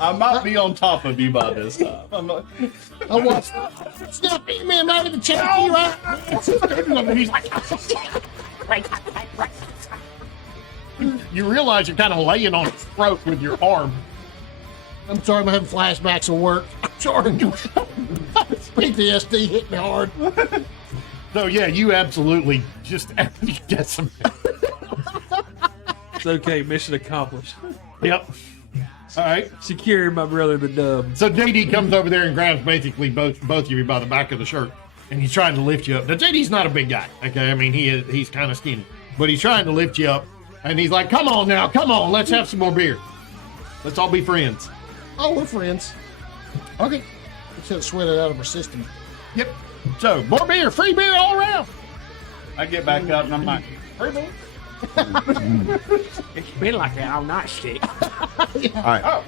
I might be on top of you by this time. I watched. Stop beating me. I'm out of the chair. You right? He's like, you realize you're kind of laying on his throat with your arm. I'm sorry. I'm having flashbacks of work. I'm sorry. PTSD hit me hard. So yeah, you absolutely just you get some. It's okay, mission accomplished. Yep. All right. Securing my brother the dub. So JD comes over there and grabs basically both of you by the back of the shirt. and he's trying to lift you up. Now, JD's not a big guy, okay? I mean, he's kind of skinny, but he's trying to lift you up, and he's like, come on, let's have some more beer. Let's all be friends. Oh, we're friends. Okay. We should have sweat it out of our system. Yep. So, more beer, free beer all around. I get back up and I'm like, free beer? It's been like that all night, stick. All right,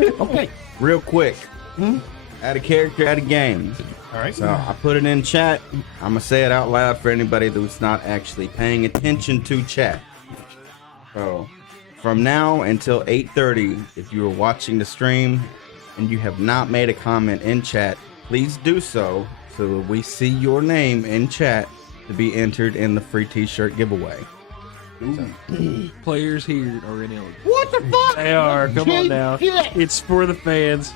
Okay. real quick. Add a character, add a game. All right. So I put it in chat. I'm gonna say it out loud for anybody who's not actually paying attention to chat. So from now until 8:30, if you are watching the stream and you have not made a comment in chat, please do so that we see your name in chat to be entered in the free T-shirt giveaway. Players here are ineligible. What the fuck? They are. Come on now. Yeah. It's for the fans.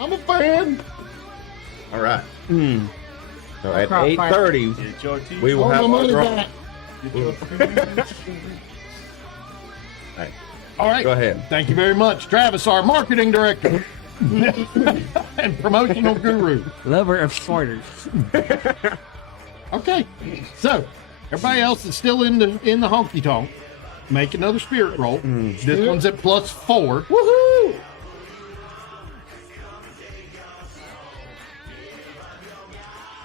I'm a fan. All right. So at Crap, 8:30, It's your team. we will All have my our money draw. back. Right, All right. go ahead. Thank you very much, Travis, our marketing director and promotional guru. Lover of spoilers. Okay, so everybody else is still in the honky tonk. Make another spirit roll. This one's at +4. Woohoo!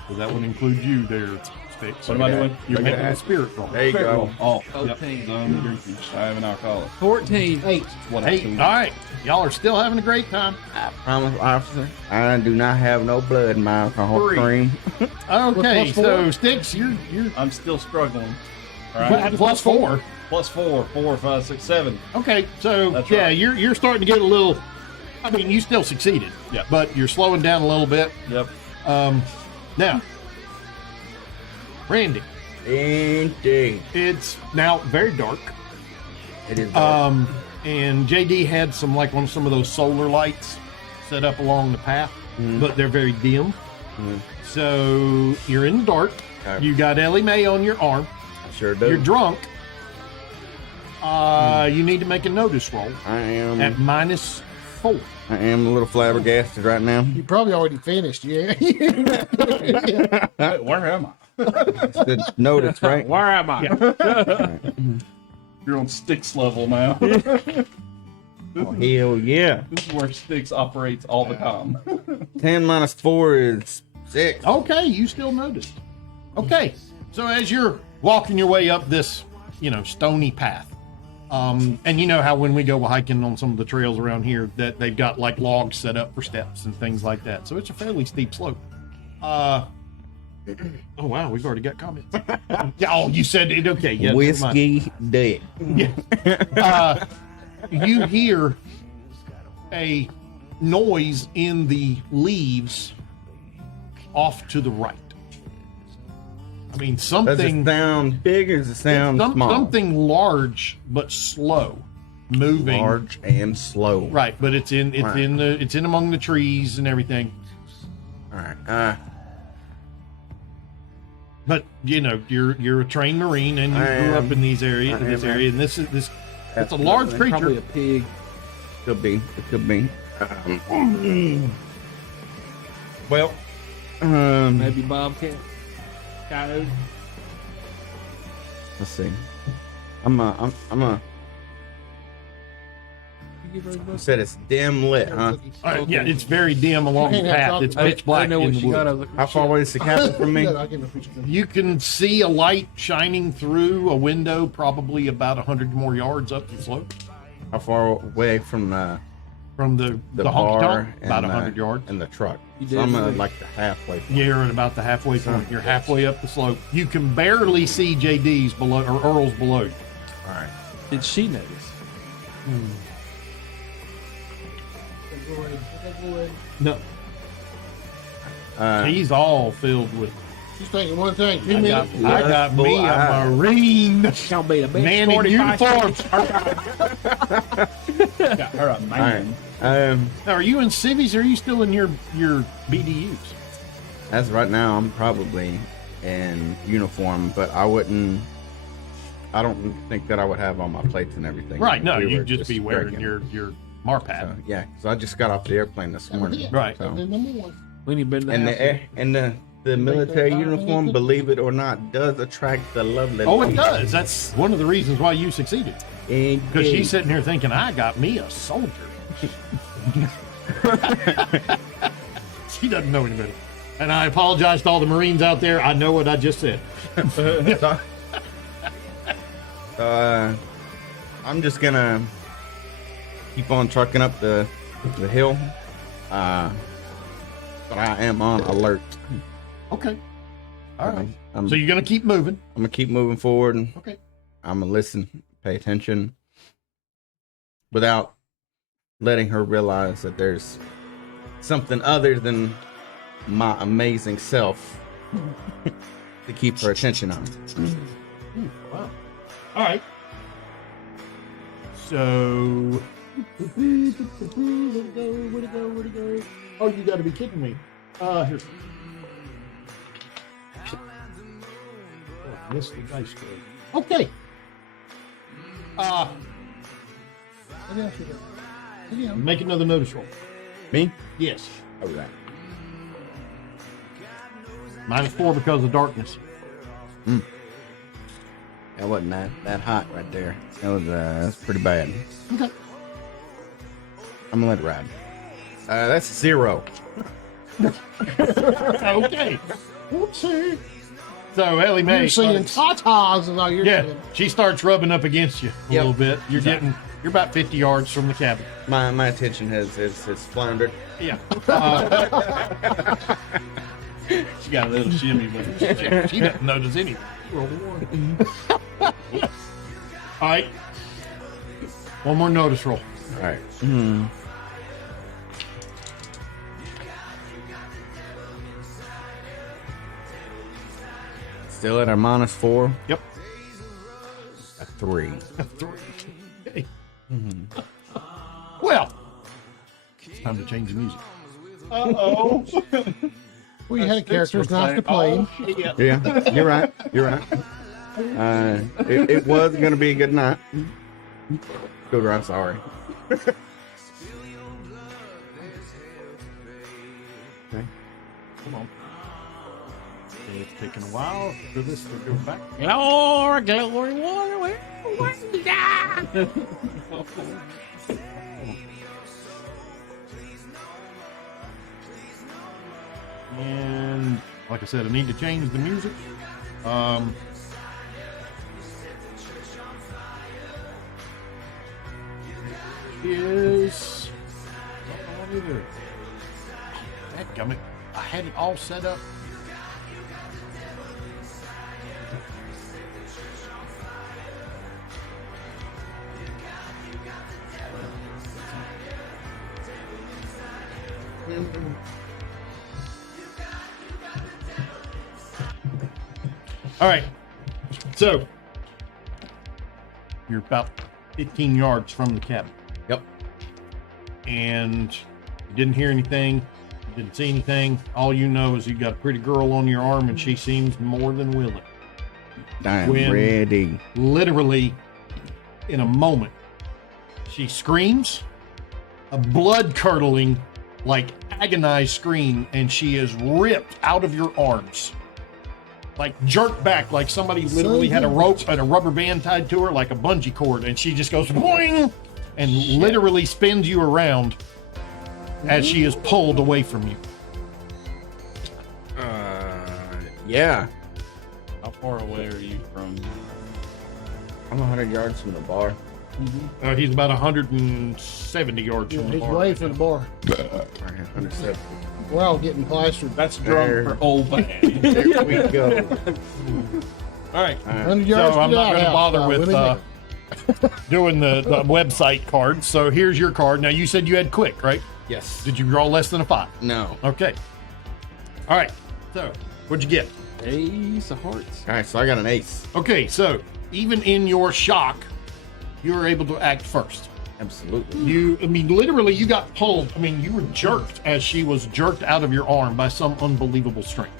Does that one include you there, Sticks? What am I doing? You're making a spirit roll. There you go. Oh, Oh, yep. team. I'm drinking. I have an alcoholic. 14. 8. What I Hey, do. all right, y'all are still having a great time. I promise, officer, I do not have no blood in my alcohol 3. cream. Okay, Plus so 4? Sticks, you're I'm still struggling. All right. at +4. +4, 4, 5, 6, 7. Okay, so That's yeah, right. you're starting to get a little. I mean, you still succeeded. Yeah. But you're slowing down a little bit. Yep. Now, Randy, Indeed. it's now very dark. It is dark. And JD had some some of those solar lights set up along the path, but they're very dim. So you're in the dark. Okay. You got Ellie Mae on your arm. I sure do. You're drunk. You need to make a notice roll I am. at -4. I am a little flabbergasted right now. You probably already finished, yeah. Wait, where am I? It's the notice, right? Where am I? You're on Sticks level now. Oh, hell yeah. This is where Sticks operates all the time. 10 minus 4 is 6. Okay, you still noticed. Okay, so as you're walking your way up this, stony path, and you know how when we go hiking on some of the trails around here that they've got like logs set up for steps and things like that. So it's a fairly steep slope. Oh wow, we've already got comments. Oh, you said it. Okay, yeah. never mind. Whiskey dead. You hear a noise in the leaves off to the right. I mean, Does something it sound big or does it sound small? something large but slow, moving. Large and slow. Right, but it's in among the trees and everything. All right. But you're a trained Marine and you I grew up am. in these area, I in this am. area, and this it's a large Absolutely. Probably creature. a pig. Could be. It could be. Well, Maybe bobcat. Coyote. let's see. I'm a. You give her a You book? said it's dim lit, huh? Yeah, it's very dim along the You can't have path. It's chocolate. pitch I black know in what the she got. I woods. was looking How for far shit. away is the cabin from me? Yeah, I'll give him a picture. You can see a light shining through a window, probably about 100 more yards up the slope How far away from the from the honky bar tonk. and About the- 100 yards. and the truck? You So I'm definitely- like the halfway point. You're at about the halfway point. You're halfway up the slope. You can barely see JD's below or Earl's below you. All right. Did she notice? No, he's all filled with. She's thinking one thing. 2 I minutes. got me a Marine Gonna be the best man in 45 uniform. Got her a man. All right. Now, are you in civvies or are you still in your BDUs? As of right now, I'm probably in uniform, but I don't think that I would have all my plates and everything. Right. No, We were you'd just be wearing drinking. your Marpad. So, yeah, so I just got off the airplane this morning. Right. That's the number one. We ain't been to And the the house. and the The military uniform, believe it or not, does attract the lovely. Oh, it ladies. does. That's one of the reasons why you succeeded. Because Indeed. she's sitting here thinking, I got me a soldier. She doesn't know any better. And I apologize to all the Marines out there. I know what I just said. I'm just gonna keep on trucking up the hill. But I am on alert. Okay. All right. I'm So you're going to keep moving. gonna keep moving forward. And Okay. I'm gonna listen, pay attention, without letting her realize that there's something other than my amazing self to keep her attention on. Wow. All right. So. Where'd it go? Oh, you got to be kidding me. Here. Oh, missed the dice card. Okay. Make another notice roll. Me? Yes. All right. -4 because of darkness. That wasn't that hot right there. That's pretty bad. Okay. I'm gonna let it ride. That's 0. Okay. Whoopsie. So Ellie Mae. You're seeing tatas is all you're Yeah, seeing. she starts rubbing up against you a Yep. little bit. You're about 50 yards from the cabin. My attention has floundered. Yeah. She got a little shimmy with her. She doesn't notice anything. All right. One more notice roll. All right. Still at our -4. Yep. A 3. Okay. Well, it's time to change the music. Uh-oh. We had characters not to play. Yeah, you're right. You're right. It was gonna be a good night. Scooter, I'm sorry. Okay. Come on. It's taking a while for this to go back. Glory, glory, glory, wonder. And like I said, I need to change the music. Is dadgummit, I had it all set up. All right, so you're about 15 yards from the cabin. Yep. And you didn't hear anything, you didn't see anything. All you know is you got a pretty girl on your arm and she seems more than willing. I'm When- ready. Literally, in a moment, she screams, a blood-curdling, like agonized scream, and she is ripped out of your arms. Like jerked back, like somebody literally had a rope and a rubber band tied to her, like a bungee cord, and she just goes boing, and literally spins you around as she is pulled away from you. Yeah. How far away are you from? I'm 100 yards from the bar. He's about 170 yards from the He's bar. way from the bar. Alright, 170. We're all getting plastered. That's drunk There. for old man. There we go. All right. 100 yards So I'm to the not going to outhouse, bother Women with make doing the website card. So here's your card. Now you said you had quick, right? Yes. Did you draw less than a 5? No. Okay. All right. So what'd you get? Ace of hearts. Alright, so I got an ace. Okay. So even in your shock, you were able to act first. Absolutely. Literally you got pulled. You were jerked as she was jerked out of your arm by some unbelievable strength.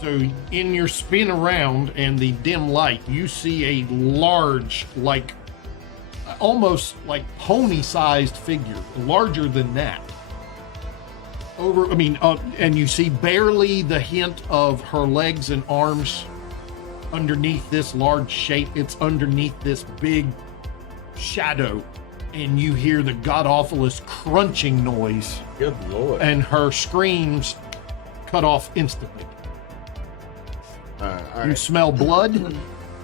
So in your spin around and the dim light, you see a large, like almost like pony-sized figure, larger than that, over. I mean, and you see barely the hint of her legs and arms underneath this large shape. It's underneath this big shadow, and you hear the god awfulest crunching noise, Good lord. and her screams cut off instantly. All You right. smell blood,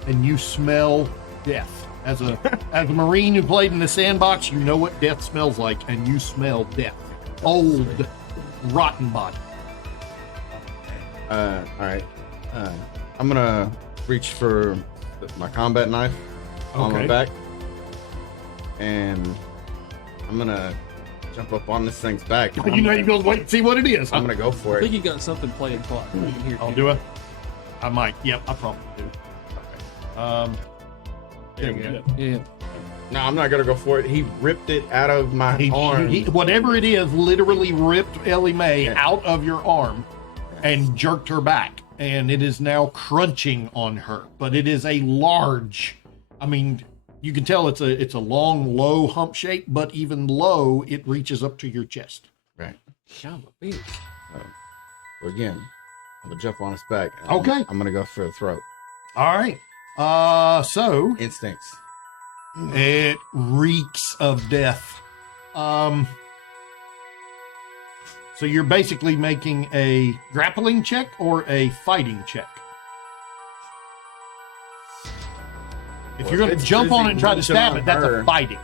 and you smell death. As a Marine who played in the sandbox, you know what death smells like, and you smell death. Old, rotten body. All right. I'm gonna reach for my combat knife on my Okay. back, and I'm gonna jump up on this thing's back. and You know you're going to wait and see what it is. I'm gonna go for I think it. you got something playing clock. Here, I'll do it. I might. Yep, I probably do. There we go. Yeah. No, I'm not gonna go for it. He ripped it out of my arm. Whatever it is, literally ripped Ellie Mae out of your arm and jerked her back, and it is now crunching on her. But it is a large. I mean, you can tell it's a long, low hump shape, but even low, it reaches up to your chest. Right. Son of a bitch. So again, I'm gonna jump on his back. and Okay. I'm gonna go for the throat. All right. So Instincts. it reeks of death. So you're basically making a grappling check or a fighting check. If you're going to It's jump on it and try to busy stab munching it, that's on a her. fighting.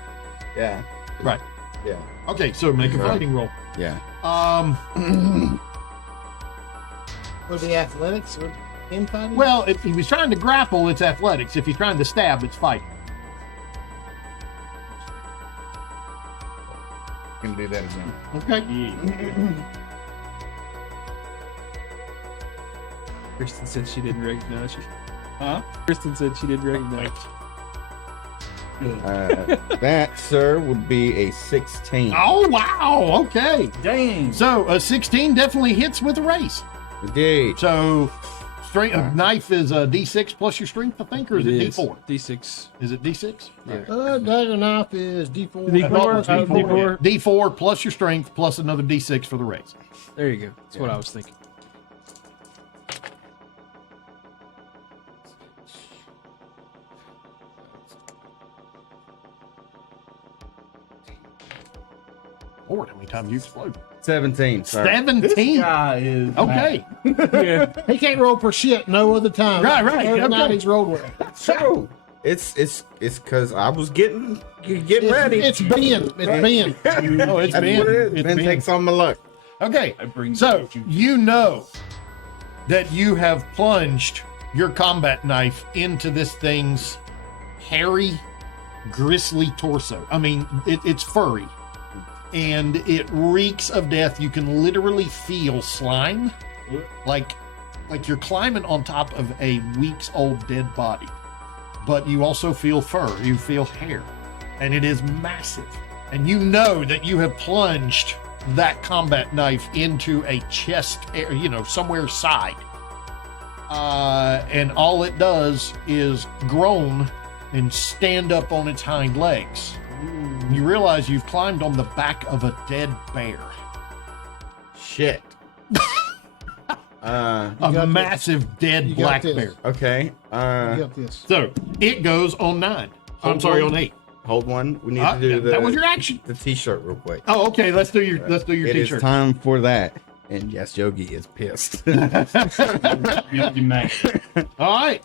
Yeah. Right. Yeah. Okay, so make a Right. fighting roll. Yeah. Would it be athletics or infighting? Well, if he was trying to grapple, it's athletics. If he's trying to stab, it's fighting. Can do that again. Okay. Kristen said she didn't recognize you. Huh? Kristen said she didn't recognize you. That, sir, would be a 16. Oh, wow. Okay. Dang. So a 16 definitely hits with a race. Indeed. So strength knife is a D6 plus your strength, I think, or is it is. D4? D6. Is it D6? Dagger knife is D4. D4? Oh, D4. D4 plus your strength plus another D6 for the raise. There you go. That's what I was thinking. Lord, how many times you explode? 17, sir. 17. Guy is Okay. Yeah. He can't roll for shit no other time. Right. Every night Okay. he's rolled with. So, it's because I was getting ready. It's Ben. It's Ben. Oh, it's That's Ben. what it is. It's Ben Ben. takes on my luck. Okay. I bring So you know that you have plunged your combat knife into this thing's hairy, gristly torso. I mean, it's furry. And it reeks of death. You can literally feel slime, like you're climbing on top of a weeks old dead body. But you also feel fur, you feel hair, and it is massive. And you know that you have plunged that combat knife into a chest, somewhere side. And all it does is groan and stand up on its hind legs. You realize you've climbed on the back of a dead bear. Shit. A got massive dead You got black this. bear. Okay. You got this. So it goes on 9. I'm sorry, on 8. Hold one. We need to do that was your action. the t-shirt real quick. Oh, okay. Let's do your It is t-shirt. time for that. And yes, Yogi is pissed. you man. All right.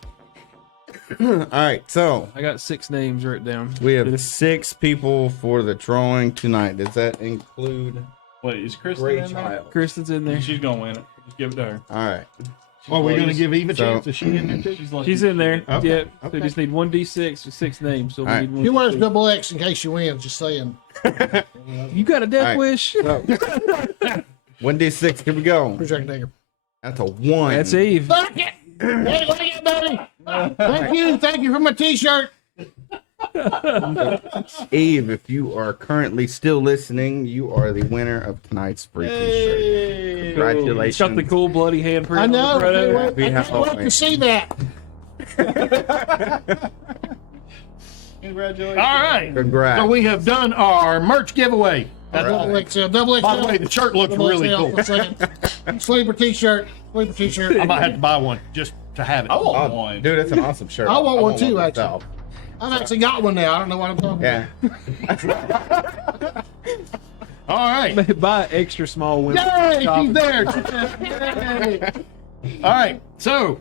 All right, so I got 6 names written down. we have 6 people for the drawing tonight. Does that include Wait, is Kristen Gray in there? Child? Kristen's in there. She's gonna win it. Just give it to her. All right. Well, we're going to give Eve a So- chance. Is she in there too? She's, like, She's in there. Okay. Yep. So Okay. we just need 1d6 with 6 names. So we Alright. need one. He wears double X in case you win. Just saying. You got a death Alright. wish? So 1d6. Here we go. Where's your dagger? That's a 1. That's Eve. Fuck it! Hey, look at buddy. Thank you for my T-shirt. Eve, if you are currently still listening, you are the winner of tonight's free t-shirt. It's Congratulations. got the cool bloody handprint I on know. the front of it. Happy I can't wait to see that. Congratulations. All right. Congrats. So we have done our merch giveaway. That's Double all. XL, double XL. By the way, the shirt looks Double really XL cool. for a second. Sleeper t-shirt. Sleeper t-shirt. I might have to buy one just to have it. I want one. Dude, it's an awesome shirt. I want one too, myself. I've actually got one now. I don't know what I'm talking Yeah. All right. Buy an extra small window. Yay, she's there. Yay. All right. So,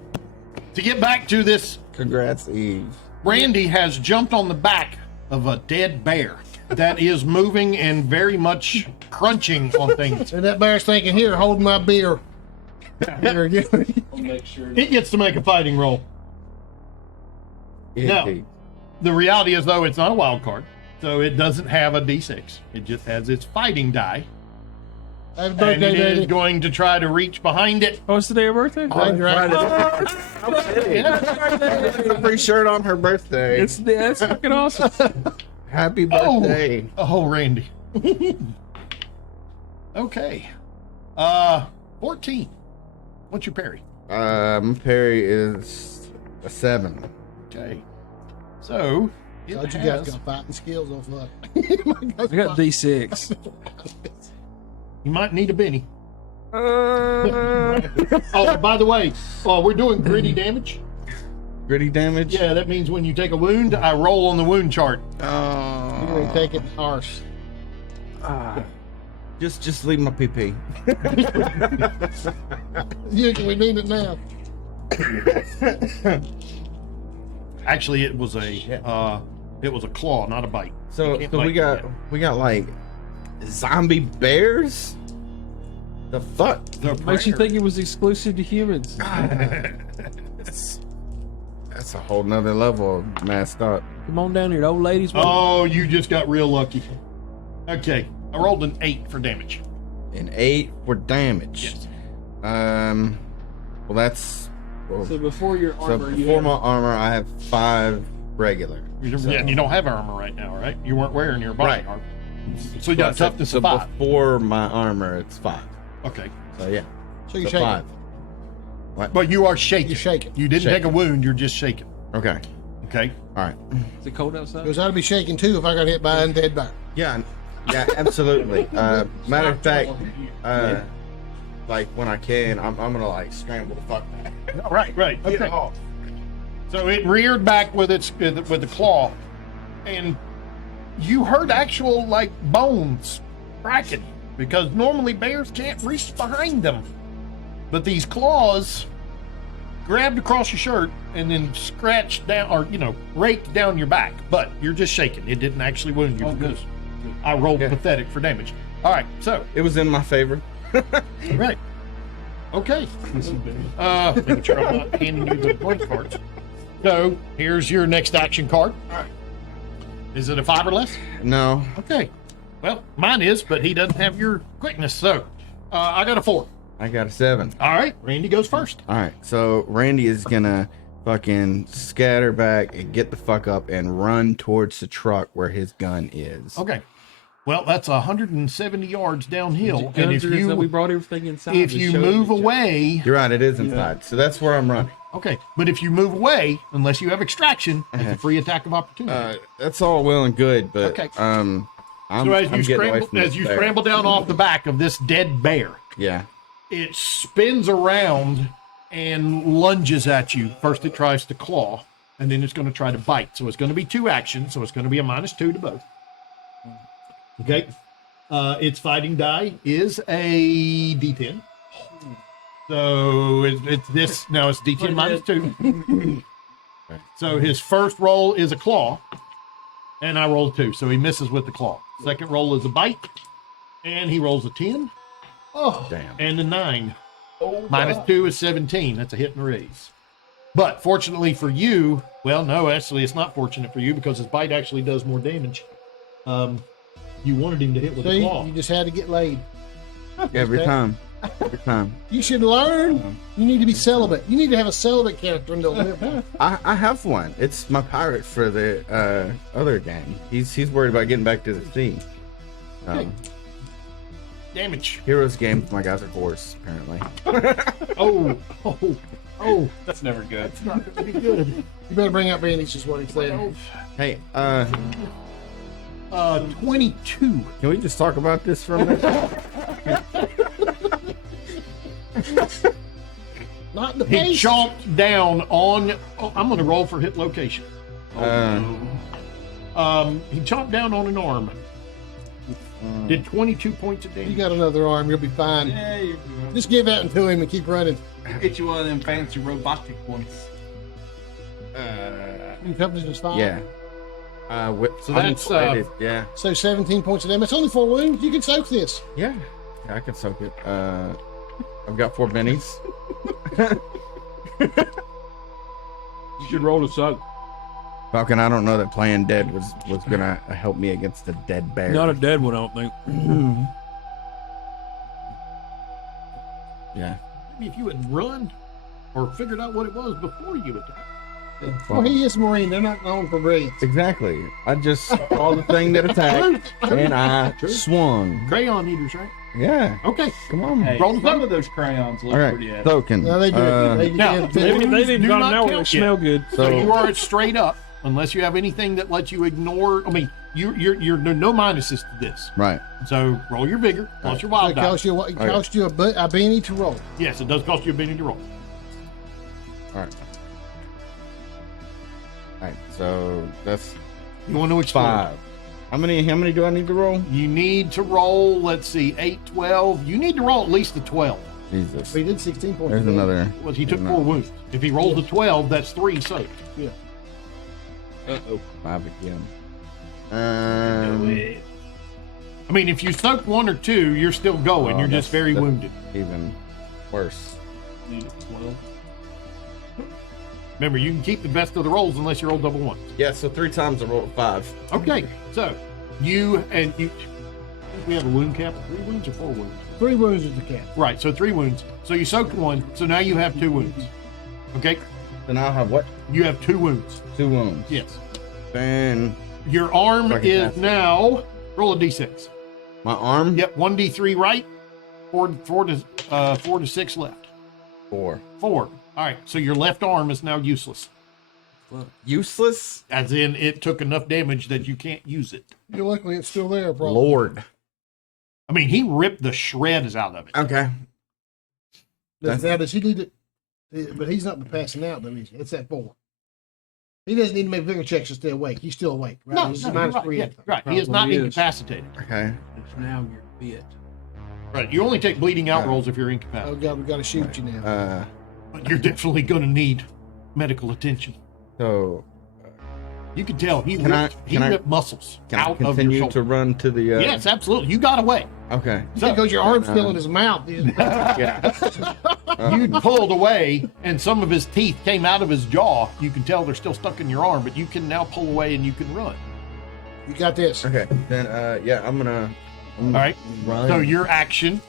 to get back to this, Congrats, Eve. Randy has jumped on the back of a dead bear that is moving and very much crunching on things. And that bear's thinking, here, hold my beer. Here, give me. I'll make sure. It gets to make a fighting roll. No. Indeed. The reality is, though, it's not a wild card, so it doesn't have a d6. It just has its fighting die, Happy and birthday, it is Daddy. going to try to reach behind it. Oh, it's the day of birthday? Right, right. A free shirt on her birthday. That's fucking awesome. Happy birthday. Oh, Randy. Okay. 14. What's your parry? Perry is a 7. Okay. So, it Thought you has- guys got fighting skills on fuck. I got D6. you might need a Benny. Oh, by the way, we're doing gritty damage. Gritty damage? Yeah, that means when you take a wound, I roll on the wound chart. You're gonna take it harsh. Just leave my PP. We need it now. Actually, it was a claw, not a bite. So Can't we bite got yet. like zombie bears? The fuck? The Makes you prayer. think it was exclusive to humans. That's a whole nother level of messed up. Come on down here, the old ladies. Oh, you just got real lucky. Okay, I rolled an 8 for damage. An 8 for damage. Yes. Well, that's So before your so armor, you before have my armor, I have 5 regular. Yeah, and you don't have armor right now, right? You weren't wearing your body Right. armor. So you got toughness so of 5. before my armor, it's 5. Okay. So yeah, So you're so shaking. 5. But you are shaking. You're shaking. You didn't Shaking. take a wound, you're just shaking. Okay, Okay. all right. Is it cold outside? Because I'd be shaking too if I got hit by an undead bear. Yeah, absolutely. Matter of fact, like when I can, I'm gonna like scramble the fuck back. Right. Get Okay. off. So it reared back with the claw, and you heard actual like bones cracking because normally bears can't reach behind them, but these claws grabbed across your shirt and then scratched down, or raked down your back. But you're just shaking. It didn't actually wound you because I rolled Yeah. pathetic for damage. All right, so It was in my favor. right. Okay. Making sure I'm not handing you the point cards. So here's your next action card. Is it a 5 or less? No, Okay. Well, mine is, but he doesn't have your quickness. So I got a 4. I got a 7. All right. Randy goes first. All right, so Randy is gonna fucking scatter back and get the fuck up and run towards the truck where his gun is. Okay. Well, that's 170 yards downhill, and if we you brought everything inside. to move show you. away, You're right, it is inside. So that's where I'm running. okay. But if you move away, unless you have extraction, it's a free attack of opportunity. That's all well and good, but Okay. I'm so as you getting away scramble, from as this you bear. scramble down off the back of this dead bear, Yeah. it spins around and lunges at you. First, it tries to claw, and then it's going to try to bite. So it's going to be 2 actions. So it's going to be a -2 to both. Okay. Its fighting die is a D10. So it's this now. It's D10 -2. So his first roll is a claw, and I rolled 2, so he misses with the claw. Second roll is a bite, and he rolls a 10. Oh, Damn. And a 9. -2 is 17. That's a hit and raise. But fortunately for you, well, no, actually, it's not fortunate for you because his bite actually does more damage. You wanted him to hit with so a claw. you just had to get laid. Every time. Every time. You should learn. You need to be celibate. You need to have a celibate character in the live. I have one. It's my pirate for the other game. He's worried about getting back to the sea. Damage. Heroes games, my guys are horse, apparently. Oh, That's never good. it's not going to be good. You better bring up Randy's, is what he said. Hey, 22. Can we just talk about this for a minute? Not the He pace. chomped down on. Oh, I'm going to roll for hit location. He chomped down on an arm. Did 22 points of You damage. got another arm. You'll be fine. Yeah, you're good. Just give that to him and keep running. Get you one of them fancy robotic ones. Encompass is fine. Yeah. So that's, yeah. So 17 points of damage. It's only 4 wounds. You can soak this. Yeah. Yeah, I can soak it. I've got 4 bennies. You should roll to suck. Falcon, I don't know that playing dead was gonna help me against a dead bear. Not a dead one, I don't think. Yeah. Maybe if you had run or figured out what it was before you attacked. Well, he is Marine. They're not known for breeds. Exactly. I just saw the thing that attacked and I swung. Crayon eaters, right? Yeah. Okay. Come on. Hey, Roll the some vote. of those crayons look All right. pretty epic. Token. No, they do. now, They didn't do got not an hour. They count smell yet. good. So you are straight up, unless you have anything that lets you ignore. I mean, you're no minuses to this. Right. So roll your vigor plus your It wild die. costs you, it costs you a beanie to roll. Yes, it does cost you a penny to roll. All right. All right. So that's You want to know which 5. How many do I need to roll? You need to roll. Let's see, 8, 12. You need to roll at least a 12. Jesus. He did 16 points. There's of damage. another. Well, he took there's 4 wounds. If he rolls a 12, that's 3 soaked. Yeah. Uh-oh. 5 again. I mean, if you soak 1 or 2, you're still going. Oh, You're just very that's wounded. Even worse. Need a 12. Remember, you can keep the best of the rolls unless you roll double ones. Yeah. So 3 times I rolled 5. Okay, so you. I think we have a wound cap of 3 wounds or 4 wounds. 3 wounds is the cap. Right, so 3 wounds. So you soaked 1, so now you have 2 wounds. Okay, Then I'll have what? you have 2 wounds. 2 wounds. Yes. Then Your arm Fucking is bastard. now. Roll a d6. my arm. Yep, 1d3 right, 4 to 6 left. 4. 4. All right, so your left arm is now useless. Useless. As in, it took enough damage that you can't use it. You're lucky it's still there, probably. Lord. I mean, he ripped the shreds out of it. Okay. Now, does he need it? But he's not passing out, though, is he? It's at 4. He doesn't need to make vigor checks to stay awake. He's still awake, right? No, He's no, minus right, 3. yeah, right. He is not Probably is. incapacitated. Okay. It's now your bit. Right. You only take bleeding out Yeah. rolls if you're Oh, incapacitated. God, we got to shoot you now. But you're definitely going to need medical attention. So You can tell he Can I- ripped, can I- ripped muscles can I out of your continue shoulder. to run to the? Yes, absolutely. You got away. Okay. So because your arm's still in his mouth. Yeah. you pulled away, and some of his teeth came out of his jaw. You can tell they're still stuck in your arm, but you can now pull away and you can run. You got this. Okay. Then yeah, I'm gonna All right. run. So your action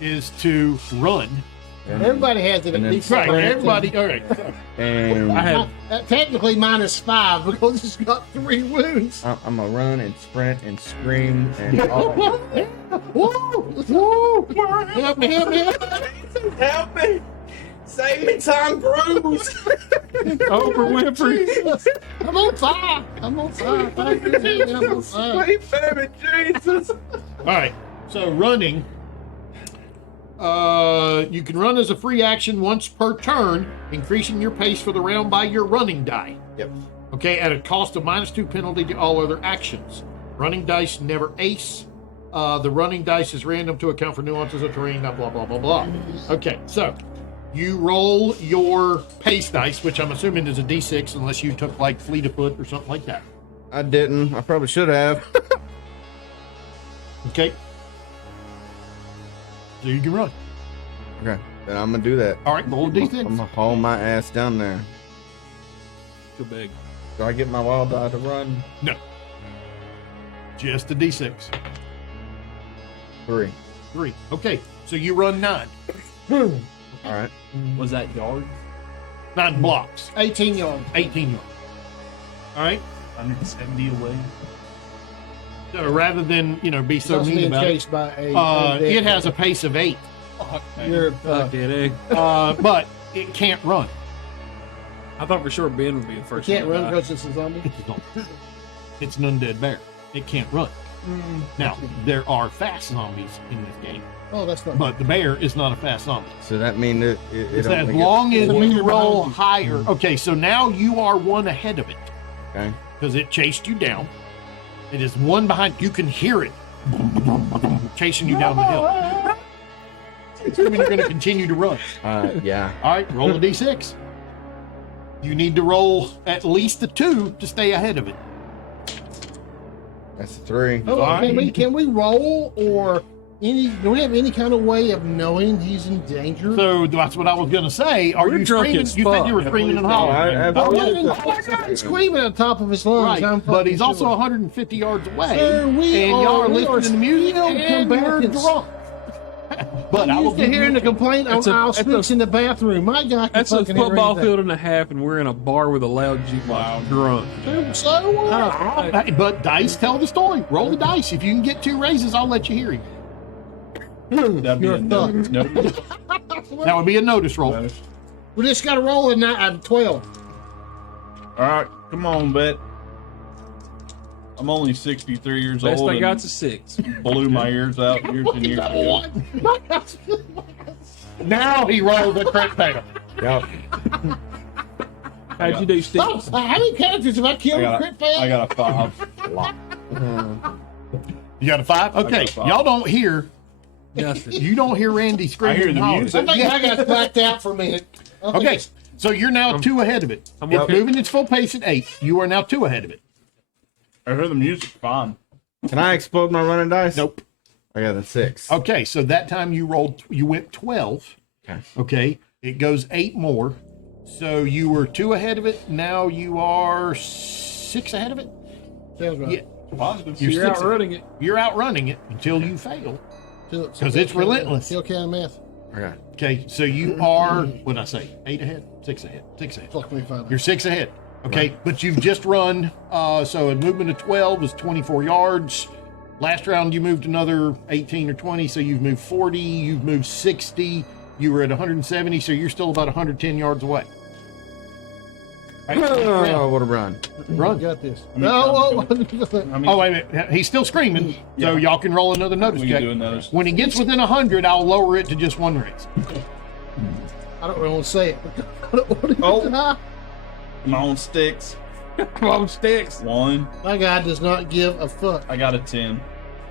is to run. and, Everybody has it at And then least. Right. somewhere. Everybody. All right. and I have Technically minus 5 because he's got 3 wounds. I'm gonna run and sprint and scream and all that. Woo! Woo! Help me! Help me! Help me! Save me, Tom Cruise! Oprah Winfrey. I'm on fire. I'm on fire. Thank you, Jesus. I'm on fire. Sweet baby Jesus! All right. So running. You can run as a free action once per turn, increasing your pace for the round by your running die. Yep. Okay, at a cost of -2 penalty to all other actions. Running dice never ace. The running dice is random to account for nuances of terrain, blah, blah, blah, blah, blah. Okay, so you roll your pace dice, which I'm assuming is a d6, unless you took like fleet of foot or something like that. I didn't. I probably should have. Okay. So you can run. Okay. Then I'm gonna do that. All right, roll a I'm d6. gonna haul my ass down there. Too big. Do I get my wild die to run? No. Just a d6. 3. 3. Okay, so you run 9. All right. Was that yards? 9 blocks. 18 yards. 18 yards. All right. 170 away. So rather than, be so It's mean being about it, chased by a. it has a pace of 8, You're, Fuck it, eh? but it can't run. I thought for sure Ben would be the you first. can't one to run die. because it's a zombie. It's an undead bear. it can't run. Now, there are fast zombies in this game, Oh, that's not. but the bear is not a fast zombie. So that means it So as only long as It's a you meter roll behind you. higher. Okay, so now you are one ahead of it Okay. because it chased you down. It is one behind. You can hear it chasing you down the hill. Assuming you're going to continue to run. Yeah. All right, roll a d6. You need to roll at least a 2 to stay ahead of it. That's a 3. Oh, All can we roll or any? Do we have any kind of way of knowing he's in danger? So that's what I was going to say. Are We're you drunk screaming? as You said fuck. you were screaming and hollering. Oh my God, he's screaming at the top of his lungs. Right, I'm but he's fucking also sure. 150 yards away, Sir, we and y'all are are listening to the music, still and you're combatants. drunk. But I I'm will used to give hearing you the complaint on That's a- aisle that's speaks a- in the bathroom. My God, That's a football field and a half, and we're in a bar with a loud jukebox. Drunk. So what? But dice tell the story. Roll the dice. If you can get 2 raises, I'll let you hear him. That'd be You're a no. fucked. Nope. That would be a notice roll. We just got to roll a 12. All right, come on, Bet. I'm only 63 years Best old. I and got's a 6. blew my ears out years and years ago. Now he rolls a crit fail. Yep. How'd you do, Steve? Oh, how many characters have I killed with crit fail? I got a 5. You got a 5? Okay, got a 5. y'all don't hear. Nothing. You don't hear Randy screaming. I hear and the hollering. music. I think I got blacked out for a minute. I think Okay, it's- so you're now 2 ahead of it. I'm It's okay. moving its full pace at 8. You are now 2 ahead of it. I heard the music fine. Can I explode my running dice? Nope. I got a 6. Okay, so that time you went 12. Okay. Okay, it goes 8 more. So you were 2 ahead of it. Now you are 6 ahead of it. Sounds right. Yeah, Positive. you're You're 6 outrunning it. You're outrunning it until you fail. Kill- 'Cause it's relentless. Kill count meth. Okay. Okay, so you are, what did I say? 8 ahead? 6 ahead? 6 ahead. Fuck me fine. You're 6 ahead. Okay, but you've just run, so a movement of 12 is 24 yards. Last round you moved another 18 or 20, so you've moved 40, you've moved 60, you were at 170, so you're still about 110 yards away. Oh, what a run. Run. Got this. mean, No, I mean, Oh, wait a minute. He's still screaming, so y'all can roll another notice we check. can do another. When he gets within 100, I'll lower it to just 1 raise. I don't really want to say it. Oh. Come on, sticks. Come on, sticks. 1. My God does not give a fuck. I got a 10.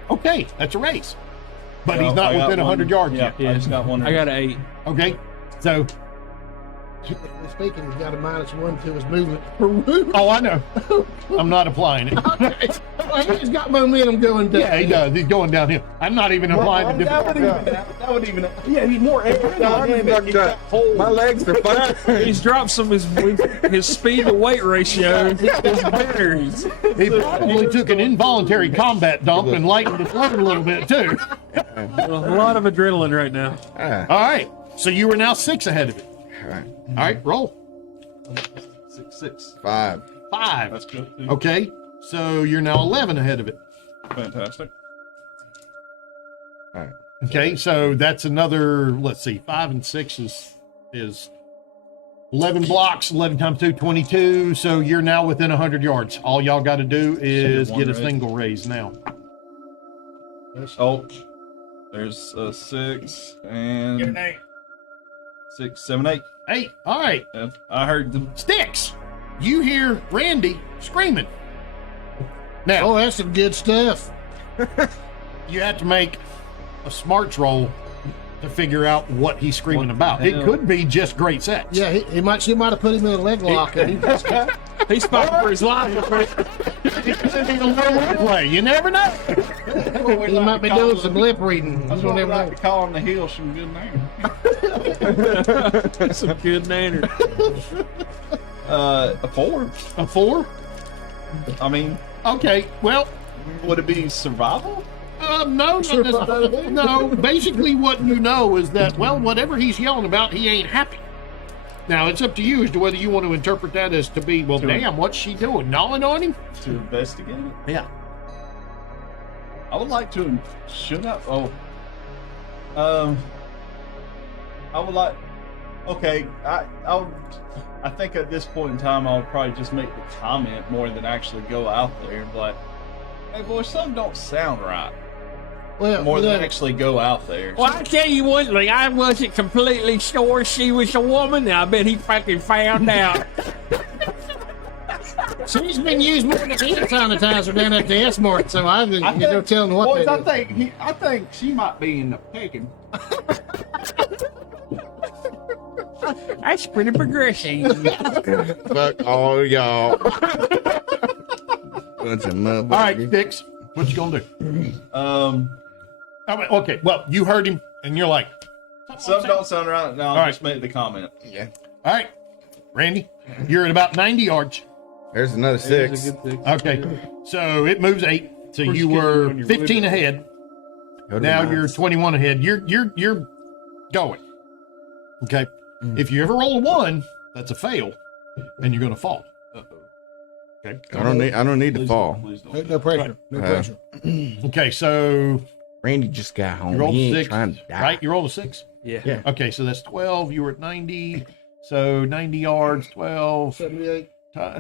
Okay, that's a raise. But Yeah, he's not I got within 100 one. yards Yeah, yet. I just got one. I got an 8. Okay, so, Speaking, he's got a -1 to his movement. oh, I know. I'm not applying it. He's got momentum going down. Yeah, he does. He's going downhill. I'm not even applying the difficulty. That would even. Yeah, he's more aerodynamic. My legs are fine. He's dropped some of his speed to weight ratio. Is better. He probably took an involuntary combat dump and lightened the floor a little bit too. A lot of adrenaline right now. All right, so you are now 6 ahead of it. All right. All right, roll 6. 5. 5. That's good. Too. Okay, so you're now 11 ahead of it. Fantastic. All right. Okay, so that's another. Let's see, 5 and 6 is 11 blocks. 11 times 2, 22. So you're now within 100 yards. All y'all got to do is one get a raise. single raise now. Oh, there's a 6 and 6, 7, 8. 8. All right. I heard them. Sticks, you hear Randy screaming. Now, Oh, that's some good stuff. you have to make a smarts roll to figure out what he's screaming about. It hell? could be just great sex. Yeah, she might have put him in a leg lock. And he just, He's fighting for his life. Play. You never know. he might be doing some lip reading. You That's don't what I ever like know. to call on the hill some good name. Some good nanner. A 4. A 4? I mean, Okay. Well, would it be survival? no, not necessarily. No. Basically, what you know is that, well, whatever he's yelling about, he ain't happy. Now, it's up to you as to whether you want to interpret that as to be, well, damn, what's she doing? Gnawing on him? To investigate it? Yeah. I would like to. Should I? Oh. I would like. Okay, I think at this point in time, I would probably just make the comment more than actually go out there. But Hey, boy, something don't sound right. Well, More than actually go out there. Well, I tell you one thing, I wasn't completely sure she was a woman, and I bet he fucking found out. she's been used more than a hand sanitizer down at the S-Mart, so I didn't no telling what boys, they do. I think she might be in the picking. That's pretty progressive. Fuck all y'all. Bunch of motherfuckers. All right, Dix, what you gonna do? I mean, okay, well, you heard him, and you're like, Something don't sound right. No, All I right. just made the comment. Yeah. all right, Randy, you're at about 90 yards. There's another There's 6. a good 6. Okay, so it moves 8. So Of course, you you can't were run your 15 limit. ahead. Go to Now the you're nines. 21 ahead. You're going. Okay. If you ever roll a 1, that's a fail, and you're gonna fall. Okay. I don't need to Please fall. don't, please don't. No pressure. No pressure. Okay. So Randy just got home. you rolled He a ain't 6, trying to die. right? You rolled a 6. Yeah. Yeah. Okay. So that's 12. You were at 90. So 90 yards, 12. 78.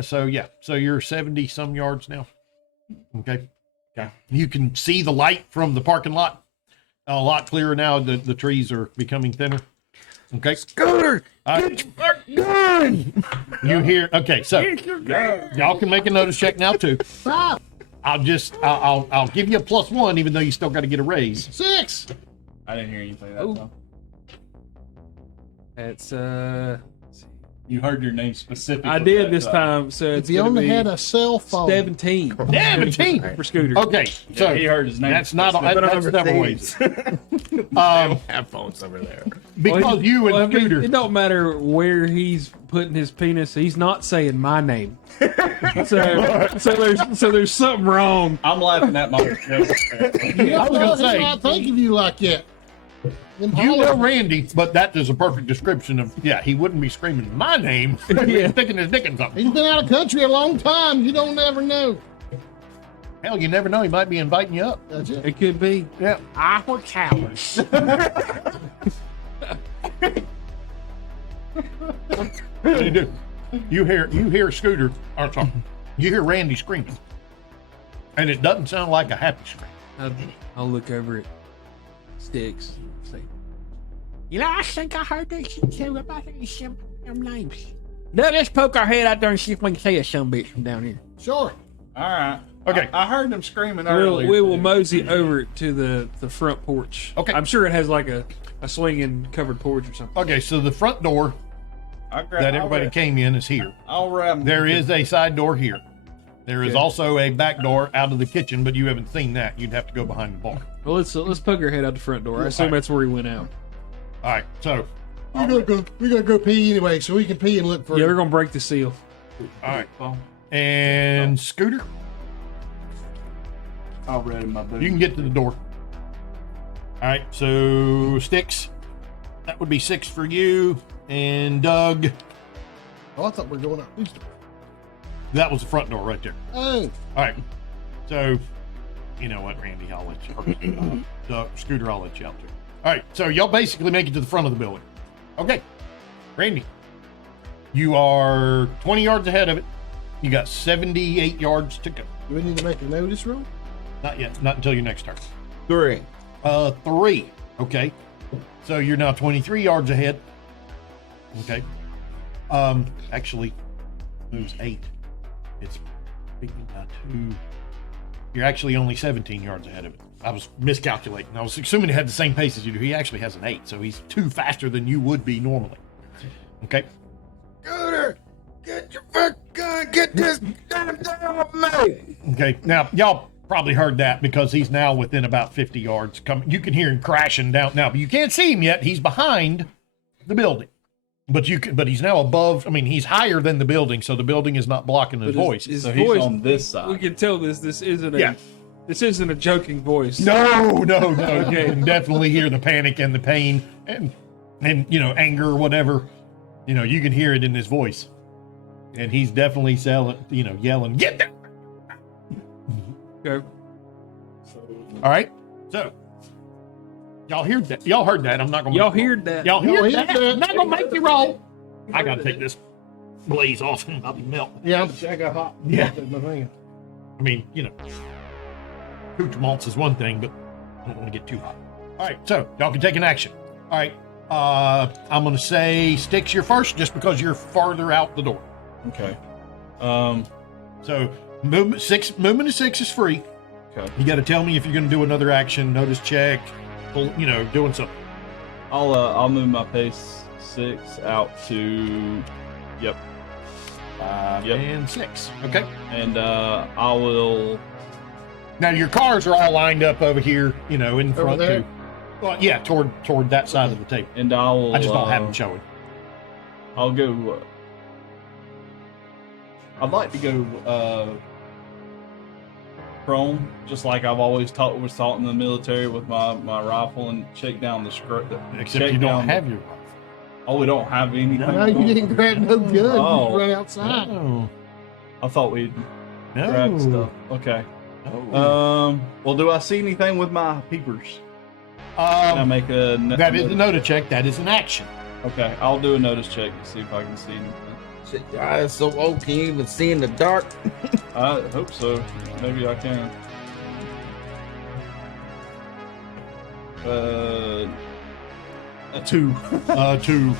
So yeah. So you're 70 some yards now. Okay. Yeah. You can see the light from the parking lot a lot clearer now. The trees are becoming thinner. Okay. Scooter, Get your fucking gun. You hear? Okay, so y'all can make a notice check now too. I'll give you a +1, even though you still got to get a raise. 6. I didn't hear anything that Oh. time. That's You heard your name specifically. I did that this time, so it's If you gonna only be had a cell phone. 17. 17 for Scooter. Okay, so Yeah, he heard his name. that's not that's never ways. Have phones over there. Because Well, you and well, I mean, Scooter. it don't matter where he's putting his penis. He's not saying my name. so there's something wrong. I'm laughing at my joke. I was gonna say- He's not thinking of you like that. Them You know hollers- Randy, but that is a perfect description of he wouldn't be screaming my name. Yeah. Sticking his dick in something. He's been out of country a long time. You don't ever know. Hell, you never know. He might be inviting you up. That's it. It could be. Yeah. Awful cowards. What do you do? You hear Scooter, or sorry, you hear Randy screaming, and it doesn't sound like a happy scream. I'll look over at Sticks. Say, You know, I think I heard that shit too about some names. Now let's poke our head out there and see if we can see a some bitch from down here. Sure. All right. Okay. I heard them screaming earlier. we will mosey over to the front porch. Okay. I'm sure it has like a swinging covered porch or something. Okay, so the front door that everybody came in is here. I'll ram. There is a side door here. There is also a back door out of the kitchen, but you haven't seen that. You'd have to go behind the bar. Well, let's poke our head out the front door. I assume Alright. that's where he went out. All right, so We gotta go pee anyway, so we can pee and look for Yeah, you. we're gonna break the seal. all right, and Scooter, I'll read my boot. you can get to the door. All right, so Sticks, that would be 6 for you, and Doug, Oh, I thought we were going out. that was the front door right there. Oh, All right, so you know what, Randy, I'll let you. Doug, Scooter, I'll let you out too. All right, so y'all basically make it to the front of the building. Okay, Randy, you are 20 yards ahead of it. You got 78 yards to go. do we need to make a notice roll? Not yet, not until your next turn. 3. 3. Okay, so you're now 23 yards ahead. Okay, actually, moves 8. It's big by 2. You're actually only 17 yards ahead of it. I was miscalculating. I was assuming he had the same pace as you do. He actually has an 8, so he's 2 faster than you would be normally. Okay. Scooter, get your fucking gun. Get this damn thing off me. Okay. Now, y'all probably heard that because he's now within about 50 yards. You can hear him crashing down now, but you can't see him yet. He's behind the building. But he's now above. I mean, he's higher than the building, so the building is not blocking his voice. His So voice, he's on this we side. can tell this isn't a Yeah. this isn't a joking voice. No. You can definitely hear the panic and the pain and anger or whatever. You can hear it in his voice, and he's definitely yelling, "Get down!" Okay. All right, so y'all heard that? Y'all heard that? I'm not gonna. Y'all heard that? Y'all heard Y'all that? heard that? I'm not gonna make you roll. I gotta take this blaze off and I'll melt. Yeah, I got hot. Yeah. My finger. I mean, accoutrements is one thing, but I don't want to get too hot. All right, so y'all can take an action. All right, I'm going to say Sticks, you're first, just because you're farther out the door. Okay. So movement to 6 is free. Okay. You got to tell me if you're going to do another action, notice check, doing something. I'll move my pace 6 out to. Yep. 5 Yep. and 6. Okay. And I will. Now your cars are all lined up over here, in front there? too. Well, yeah, toward that side of the table. And I will. I just don't have them showing. I'll go. I'd like to go prone, just like I've always was taught in the military with my rifle, and check down the script. Except you don't have your. Oh, we don't have anything. No, you didn't grab no gun. You Oh. just run outside. Oh, I thought we'd no. grab stuff. Okay. Oh. Well, do I see anything with my peepers? Can I make a? That is a notice check. That is an action. Okay, I'll do a notice check to see if I can see anything. Shit, your eyes so old, can you even see in the dark? I hope so. Maybe I can. A 2. 2.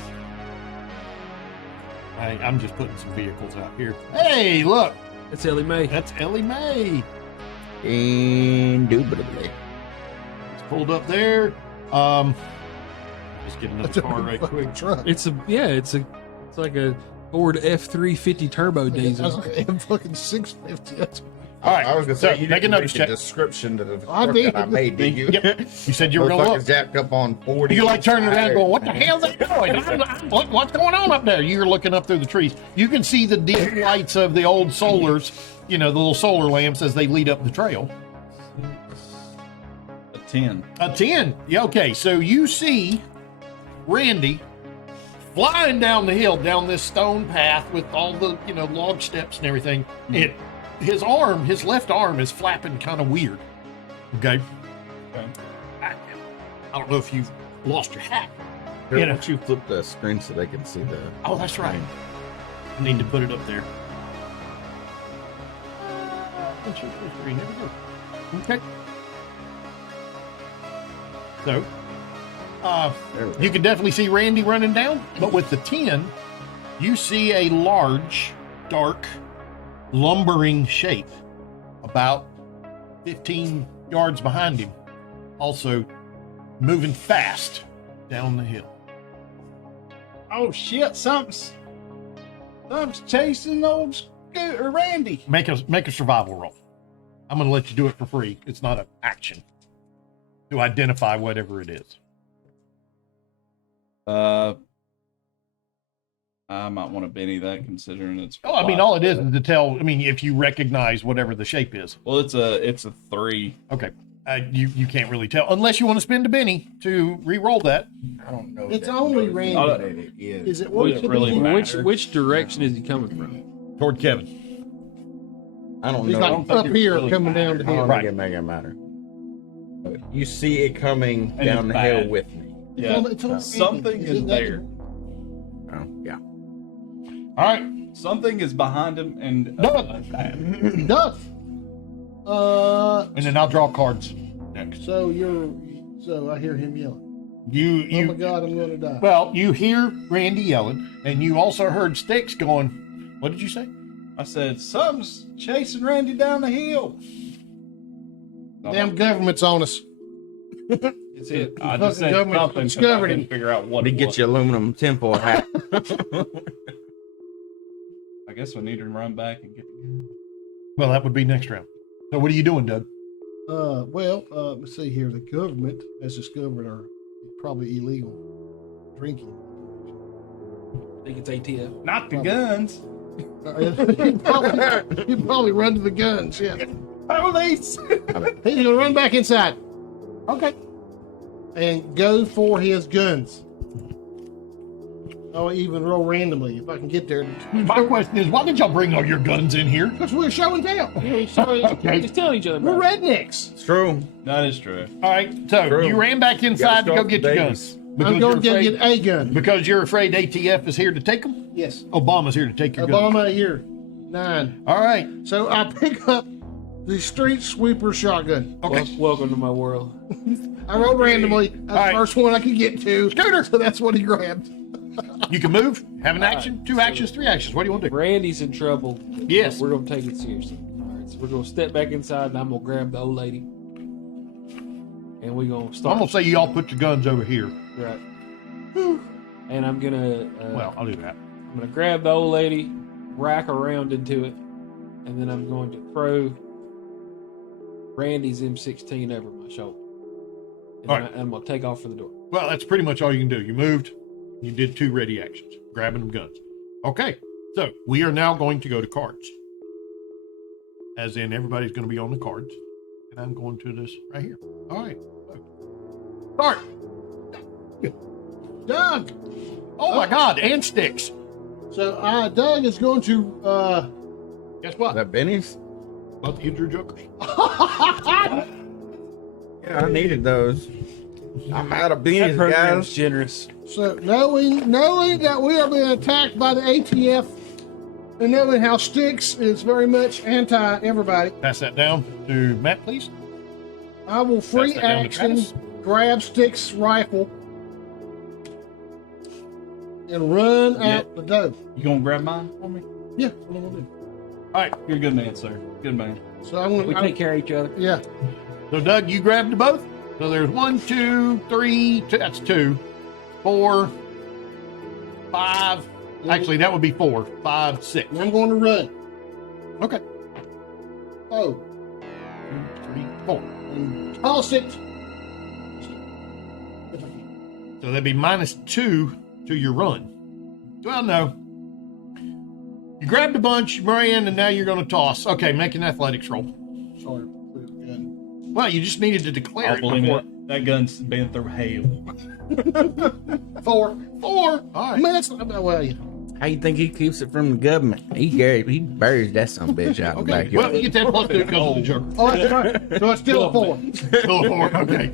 I'm just putting some vehicles out here. Hey, look, That's Ellie Mae. that's Ellie Mae. Indubitably. It's pulled up there. Just get another car right quick. Truck. It's like a Ford F-350 turbo That's diesel. like a fucking 650. That's All right, I was gonna so say you make a didn't notice read the check. description to the I truck did. that I made, did you? Yep. You said you were going to Motherfuckers look. jacked up on 40. You like turning around going, what the hell's that going? What's going on up there? You're looking up through the trees. You can see the dim lights of the old solars, the little solar lamps as they lead up the trail. A 10. A 10. Yeah, okay, so you see Randy flying down the hill, down this stone path with all the, log steps and everything. His left arm is flapping kind of weird. Okay? Okay. I don't know if you've lost your hat. Here, You why know. don't you flip the screen so they can see the... Oh, that's right. I need to put it up there. What's your full screen? There we go. Okay. So, There we go. you can definitely see Randy running down, but with the 10, you see a large, dark, lumbering shape about 15 yards behind him, also moving fast down the hill. Oh shit! Something's chasing old Scooter Randy. Make a survival roll. I'm going to let you do it for free. It's not an action to identify whatever it is. I might want to Benny that, considering it's. Oh, I mean, all it is to tell. I mean, if you recognize whatever the shape is. Well, it's a 3. Okay. You can't really tell unless you want to spend a Benny to re-roll that. I don't know. It's that only much Randy. what it is. Is it what Would it really be? matter? Which direction is he coming from? Toward Kevin. I don't He's know. like I don't think up it here really coming down the matters. I hill. don't think it make it matter. But you see it coming And down it's the hill bad. with me. Yeah. It's on Something Randy. is it there. Oh, yeah. All right. Something is behind him, and Duck. And then I'll draw cards next. So I hear him yelling. You Oh my God, I'm gonna die. Well, you hear Randy yelling, and you also heard Sticks going, what did you say? I said something's chasing Randy down the hill. Damn government's on us. It's it. I Fucking just said government something 'cause I discovered couldn't him. figure out what Let me it get was. you aluminum tinfoil hat. I guess we need to run back and get the gun. Well, that would be next round. So what are you doing, Doug? Let's see here. The government has discovered our probably illegal drinking. I think it's ATF. Not the guns. You'd probably run to the guns, yeah. Police. He's gonna run back inside. Okay. And go for his guns. I'll even roll randomly if I can get there. My question is, why did y'all bring all your guns in here? Because we're show and tell. Okay. Just telling each other We're about it. rednecks. It's true. That is true. All right, so True. you ran back inside to go start get the your days. guns. I'm going to you're get afraid, a gun. because you're afraid ATF is here to take them? Yes. Obama's here to take your guns. Obama here. 9. All right. So I pick up the street sweeper shotgun. Okay. Welcome to my world. I rolled randomly. That's right. the first one I could get to. Scooter. So that's what he grabbed. You can move, have an action, 2 actions, 3 actions. What do you want to do? Randy's in trouble. Yes. We're gonna take it seriously. All right, so we're gonna step back inside, and I'm gonna grab the old lady, and we're gonna I'm start. gonna say you all put your guns over here. Right. And I'm gonna. Well, I'll do that. I'm gonna grab the old lady, rack around into it, and then I'm going to throw Randy's M16 over my shoulder. And All right. I'm gonna take off for the door. Well, that's pretty much all you can do. You moved, you did 2 ready actions, grabbing them guns. Okay, so we are now going to go to cards. As in, everybody's going to be on the cards. And I'm going to this right here. All right. Start. Doug. Oh my God, and sticks. So Doug is going to. Guess what? Is that Benny's? About to enter Joker. Yeah, I needed those. I'm out of beans, That program's guys. generous. So knowing that we are being attacked by the ATF, and knowing how Sticks is very much anti everybody, Pass that down to Matt, please. I will free Pass that down to action Travis. grab Sticks' rifle and run out the door. You gonna grab mine for me? Yeah, that's what I'm gonna do. All right. You're a good man, sir. Good man. So I'm We gonna. take care of each other. Yeah. So Doug, you grabbed the both. So there's 1, 2, 3. That's 2, 4, 5. Actually, that would be 4, 5, 6. And I'm going to run. Okay. Oh, 2, 3, 4. and toss it. So that'd be -2 to your run. Well, no. You grabbed a bunch, you ran, and now you're going to toss. Okay, make an athletics roll. Sorry. Well, you just needed to declare I'll it believe before. it. That gun's been through hell. 4. 4. All I right. mean, that's well, yeah. How you think he keeps it from the government? He buries that son of a bitch out in the Okay. backyard. Well, you get that +2 because of the joker. Oh, that's right. So it's still a 4. Still a 4. Okay.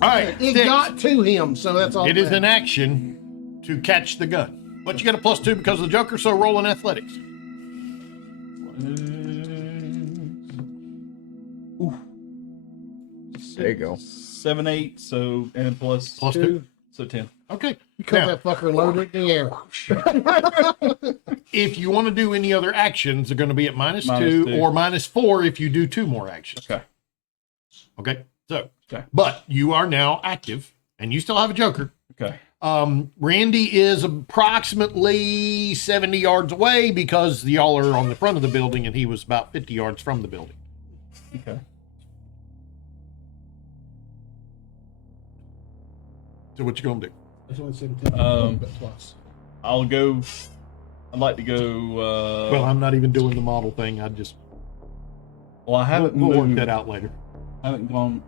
All right. It 6. got to him, so that's all. It is that an action to catch the gun. But you get a +2 because of the joker, so roll in athletics. There you go. 7, 8, so and plus +2. so 10. Okay. You cut Now, that fucker and load it in the air. if you want to do any other actions, they're going to be at -2 -2. or -4 if you do 2 more actions. Okay. Okay. So, Okay. but you are now active and you still have a joker. Okay. Randy is approximately 70 yards away because y'all are on the front of the building and he was about 50 yards from the building. Okay. So what you going to do? That's only 17. Um, Plus. I'd like to go. Well, I'm not even doing the model thing. I just, Well, I haven't we'll work moved. that out later. I haven't gone.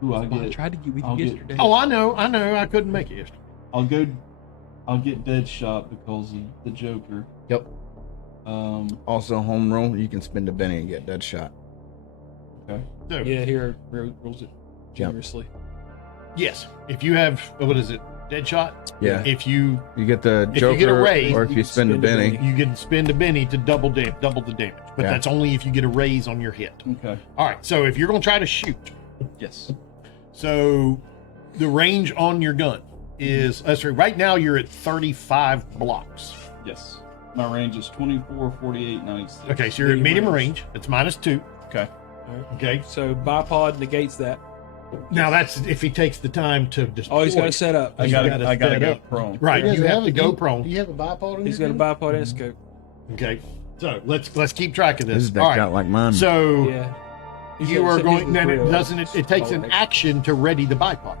Who I I get? tried to get with I'll you get- yesterday. Oh, I know. I couldn't make it yesterday. I'll go. I'll get Deadshot because of the Joker. Yep. Also, home run, you can spend a Benny and get that shot. Okay. So, Yeah, here rules it generously. yes, if you have, what is it, Deadshot? Yeah. If you You get the If you get a Joker, raise, or if you spend a Benny. you can spend a Benny to double the damage, but Yeah. that's only if you get a raise on your hit. Okay. All right, so if you're going to try to shoot, Yes. so the range on your gun is, right now you're at 35 blocks. Yes. My range is 24, 48, 96. Okay, so you're at medium Medium range. It's -2. Okay. Okay, So bipod negates that. now that's if he takes the time to deploy. Oh, he's got to set up. I You gotta gotta go set up. prone. Right, Does you it have to a- go do prone. you have a bipod in He's your got a gun? bipod and scope. Okay, so let's keep track of This this. is All decked out right, like mine. so Yeah. He's you got are some going. uses Then real. it doesn't. It takes an action to ready the bipod.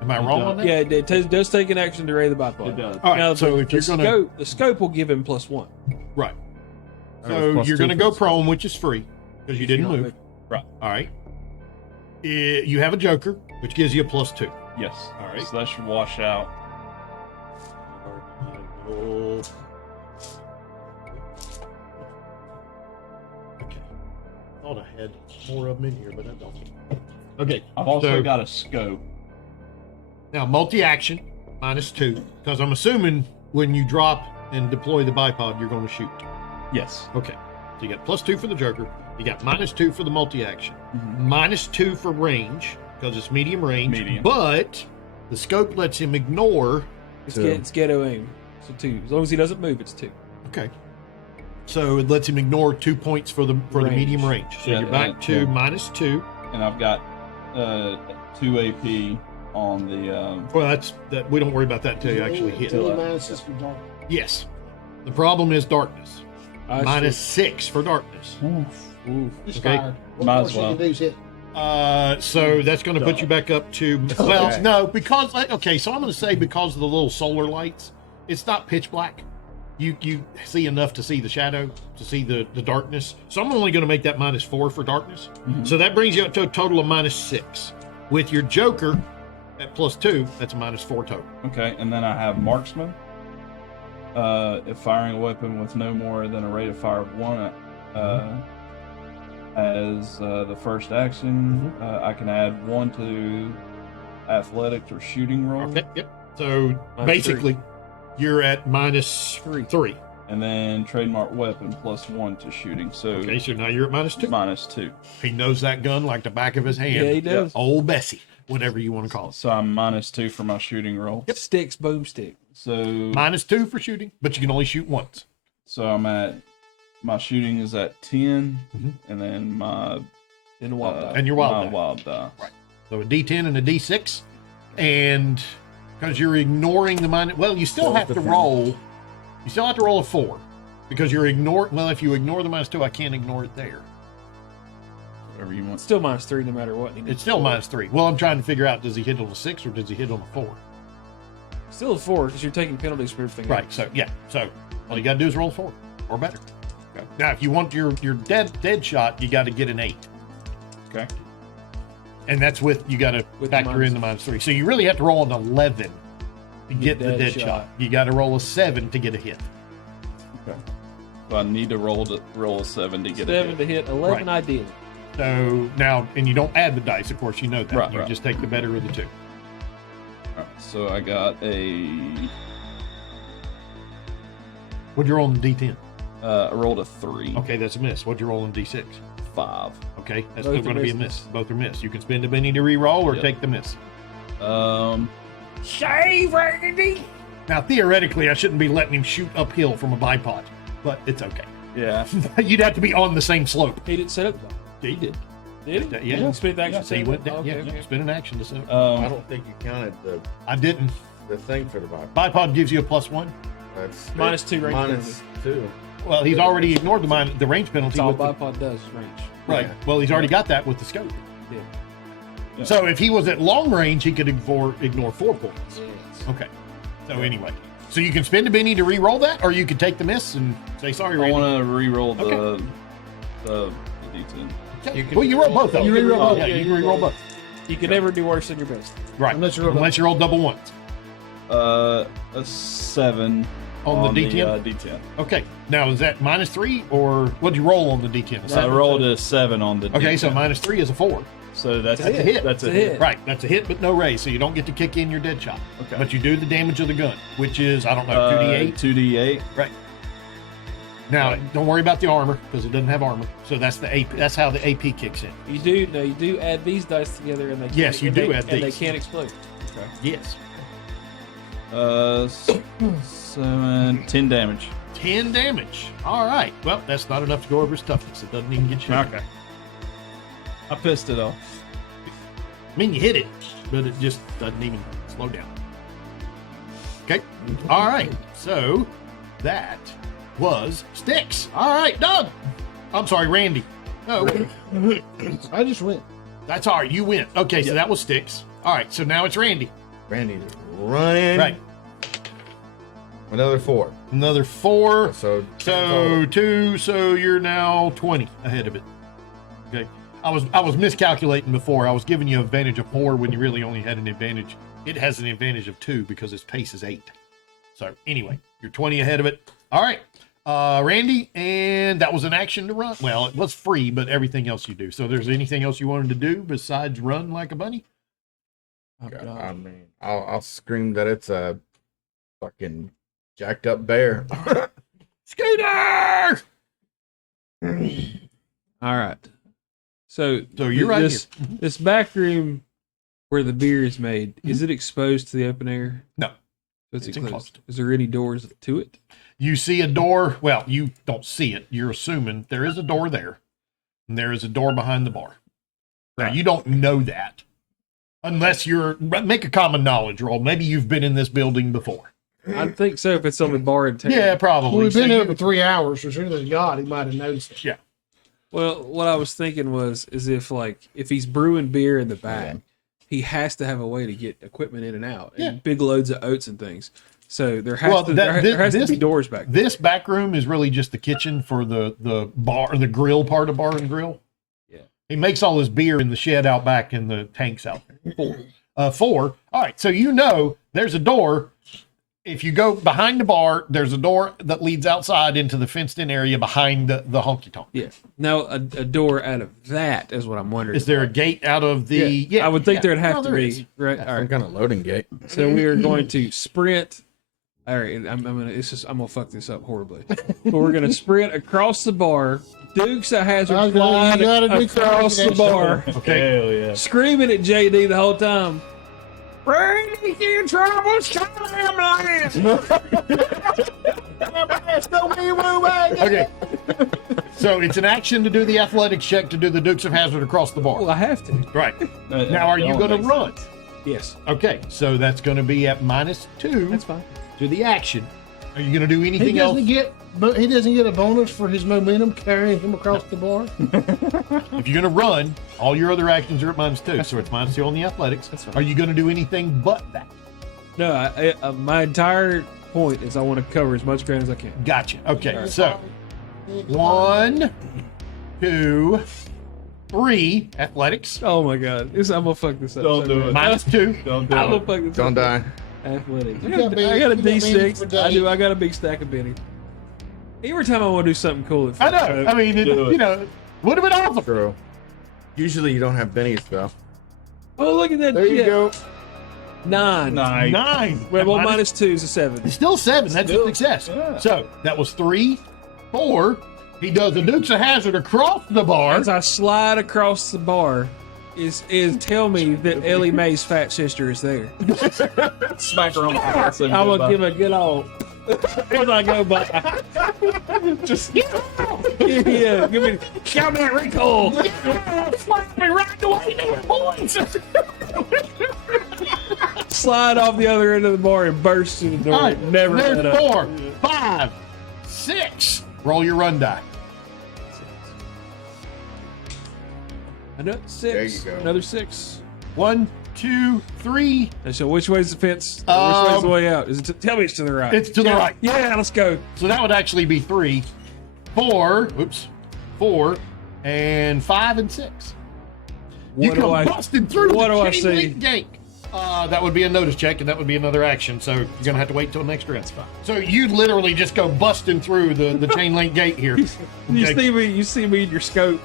Am I wrong on that? Yeah, it does take an action to raise the bipod. It does. All right, Now, so the, if you're the gonna scope, the scope will give him +1. right, That so was you're +2 going to for go the prone, which is free because you didn't You're not move. Right. All right. You have a joker, which gives you a +2. Yes. All right. So that should wash out. Okay. Thought I had more of them in here, but I don't. Okay. I've also so got a scope. now multi-action -2 because I'm assuming when you drop and deploy the bipod, you're going to shoot. Yes. Okay. So you got +2 for the Joker. You got -2 for the multi-action. -2 for range, because it's medium range. Medium. But the scope lets him ignore. It's ghetto aim. So 2. As long as he doesn't move, it's 2. Okay. So it lets him ignore 2 points for the Range. medium range. So Yeah, you're back to yeah. -2. And I've got 2 AP on the. Well, that we don't worry about that until you actually hit. Any minuses for dark. Yes. The problem is darkness. -6 for darkness. Just Okay. fire. What Might more as she can well. do is hit. So that's going to put you back up to. Well, Okay. no, because okay. So I'm going to say because of the little solar lights, it's not pitch black. You see enough to see the shadow, to see the darkness. So I'm only going to make that -4 for darkness. So that brings you up to a total of -6. With your Joker at +2, that's a -4 total. Okay, and then I have marksman. If firing a weapon with no more than a rate of fire of 1, as the first action, I can add 1 to athletics or shooting roll, Okay. Yep. So basically, you're at -3. and then trademark weapon +1 to shooting. So Okay. So now you're at -2. -2. He knows that gun like the back of his hand. Yeah, he does. Old Bessie, whatever you want to call it. So I'm -2 for my shooting roll. Sticks, boomstick. So -2 for shooting, but you can only shoot once. so I'm at my shooting is at 10, and then my In the wild die. And your wild my die. wild die. So a D10 and a D6, and because you're ignoring the minus, well, you still have to roll. You still have to roll a 4 because you're ignoring. Well, if you ignore the -2, I can't ignore it there. Whatever you want. Still -3 no matter what. He needs It's still four. -3. Well, I'm trying to figure out: does he hit on a 6 or does he hit on a 4? Still a 4 because you're taking penalties for everything. Right. So yeah. So all you got to do is roll a 4 or better. Now, if you want your dead shot, you got to get an 8. Okay. And that's with you got to With the factor in the -3. So you really have to roll an 11 to get the dead dead shot. shot. You got to roll a 7 to get a hit. Okay. So I need to roll a 7 to get 7 a to hit. hit, 11 Right. ideally. So now, and you don't add the dice, of course, you know that. Right, You right. just take the better of the 2. All right, so I got a What'd you roll on the D10? I rolled a 3. Okay, that's a miss. What'd you roll on D6? 5. Okay, that's Both still are going to be a misses. miss. Both are miss. You can spend a penny to re-roll or Yep. take the miss. Save Randy! Now, theoretically, I shouldn't be letting him shoot uphill from a bipod, but it's okay. Yeah. You'd have to be on the same slope. He didn't set up though. He did. Did he? Yeah. He spent the action. So he set went up? down. Okay, yeah, okay. spend an action to set up. I don't think you counted I didn't. the thing for the Bible. Bipod gives you a +1. That's -2 range -2. Well, he's already ignored the range penalty. That's all with the- bipod does, range. right. Well, he's already got that with the scope. Yeah. Yeah. So if he was at long range, he could ignore 4 points. Yes. Okay. So anyway, so you can spend a penny to re-roll that, or you could take the miss and say sorry, I Randy. want to re-roll the Okay. the D10. Okay. Well, you roll both of them. You re-roll both. Yeah, you can re-roll both. You can never do worse than your best. Right. Unless you roll double ones A 7 on the D10. D10. Okay. Now is that -3 or what'd you roll on the D10? A I seven? rolled a 7 on the Okay, D10. so -3 is a 4. So that's That's a hit. That's a It's a hit. hit. Right. That's a hit, but no raise, so you don't get to kick in your dead shot. Okay. But you do the damage of the gun, which is I don't know 2d8. 2d8. Right. Now, don't worry about the armor because it doesn't have armor. So that's the AP. That's how the AP kicks in. You do add these dice together, and they can't, Yes, you and do they, add and these. they can't explode. Yes. 10 damage. 10 damage. All right. Well, that's not enough to go over his toughness. It doesn't even get you. Okay. I pissed it off. I mean, you hit it, but it just doesn't even slow down. Okay. All right. So that was Sticks. All right, Doug. I'm sorry, Randy. No, I just went. that's all right. You win. Okay, so that was Sticks. All right, so now it's Randy. Randy running. Right. Another 4. Another 4. So So 2. So you're now 20 ahead of it. Okay. I was miscalculating before. I was giving you an advantage of 4 when you really only had an advantage. It has an advantage of 2 because its pace is 8. So anyway, you're 20 ahead of it. All right. Randy, and that was an action to run. Well, it was free, but everything else you do. So there's anything else you wanted to do besides run like a bunny? Oh, God, God. I mean, I'll scream that it's a fucking jacked up bear. Scooter! All right. So you're right this back room where the beer is made, is it exposed to the open air? No. So it's It's enclosed. enclosed. Is there any doors to it? You see a door. Well, you don't see it. You're assuming there is a door there. And there is a door behind the bar. Now, you don't know that. Unless make a common knowledge roll. Maybe you've been in this building before. I think so if it's on the bar in town. Yeah, probably. Well, we've So been here you- for 3 hours, so as soon as he got, he might have noticed it. Yeah. Well, what I was thinking is if he's brewing beer in the back, he has to have a way to get equipment in and out, and big loads of oats and things. So there has to be doors back there. This back room is really just the kitchen for the bar, the grill part of bar and grill. Yeah. He makes all his beer in the shed out back in the tanks out there. 4. All right. So there's a door. If you go behind the bar, there's a door that leads outside into the fenced-in area behind the honky tonk. Yeah. Now a door out of that is what I'm wondering. Is there a gate out of the? Yeah, I would think there'd have No, to there be, is. right? All Some right. kind of loading gate. So we are going to sprint. All right, I'm gonna fuck this up horribly. But we're gonna sprint across the bar. Dukes of Hazzard You flying gotta do across the something. bar, Okay. Hell yeah. screaming at JD the whole time. Okay. So it's an action to do the athletics check to do the Dukes of Hazzard across the bar. Well, I have to. Right. Now, are you going to run? Yes, Okay. So that's going to be at -2 that's fine. to the action. Are you going to do He anything else? doesn't get a bonus for his momentum carrying him across the bar. If you're going to run, all your other actions are at -2. So it's -2 on the athletics. That's fine. Are you going to do anything but that? No, my entire point is I want to cover as much ground as I can. Gotcha. Okay. So 1, 2, 3 athletics. Oh my god, I'm gonna fuck this up. Don't do it. -2. Don't do I'm gonna it. fuck this Don't up. die. Athletics. I got got a bennies D6. for I do. days. I got a big stack of bennies. Every time I want to do something cool, I know. I mean, Do it. would have been awesome. True. Usually you don't have bennies though. oh, look at that. There you shit. go. 9. Nice. 9. Well, At minus- -2 is a 7. Still 7. That's a Still, success. yeah. So that was 3, 4. He does the Dukes of Hazzard across the bar. As I slide across the bar, is tell me that Ellie Mae's fat sister is there. Smack her on the ass. and I'm gonna goodbye. give her a good old as I go by. Just Yeah, give me count that recoil. Slide off the other end of the bar and burst through the door. All right, Never let there's up. 4, 5, 6. Roll your run die. Another 6. There you go. Another 6. 1, 2, 3. And so, which way's the fence? Which way's the way out? Is it? Tell me it's to the right. It's to the right. Yeah, let's go. So that would actually be 3, 4. Oops. 4 and 5 and 6. You What do come I- busting through what the do I chain see? link gate. That would be a notice check, and that would be another action. So you're gonna have to wait till next round. So you literally just go busting through the chain link gate here. You Okay. see me in your scope.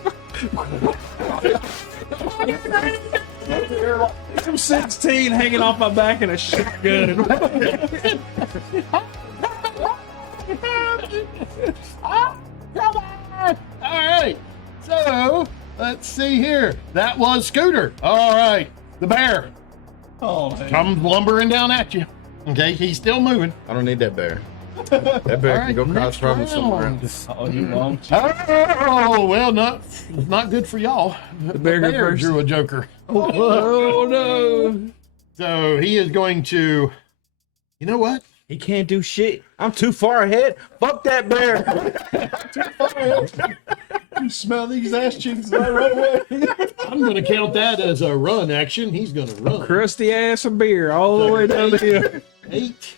I'm 16 hanging off my back in a shotgun. Come on! All right. So let's see here. That was Scooter. All right. The bear oh man. comes lumbering down at you. Okay, he's still moving. I don't need that bear. That bear All can go right, cause next problems somewhere round. else. Oh, you wrong. Oh well, not good for y'all. The bear go first. drew a joker, Oh no! so he is going to. You know what? He can't do shit. I'm too far ahead. Fuck that bear. You smell these ass cheeks right away. I'm going to count that as a run action. He's going to run. Crusty ass of beer all the way down the hill. 8.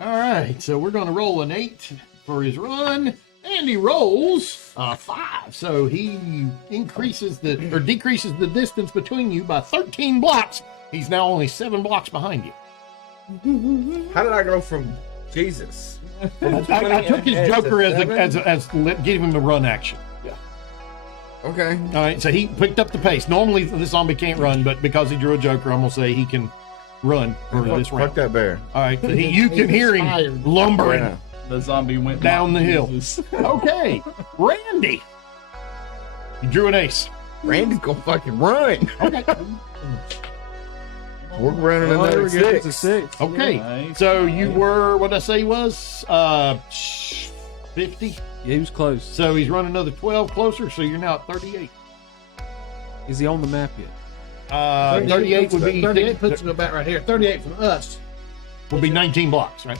All right, so we're going to roll an 8 for his run, and he rolls a 5. So he decreases the distance between you by 13 blocks. He's now only 7 blocks behind you. How did I go from Jesus? I took his joker as give him the run action. Okay. All right, so he picked up the pace. Normally the zombie can't run, but because he drew a joker, I'm gonna say he can run for this Fuck round. that bear. All right, so you can hear him Inspired. lumbering Yeah. The zombie went down the hill. Jesus. Okay, Randy. You drew an ace. Randy's gonna fucking run. Okay. We're running Oh, another there we go. It's a 6. six. Okay. Nice. So you were, what did I say he was? 50. Yeah, he was close. So he's run another 12 closer. So you're now at 38. Is he on the map yet? 38 would be 38 puts him about right here. 38 from us. would be 19 blocks, right?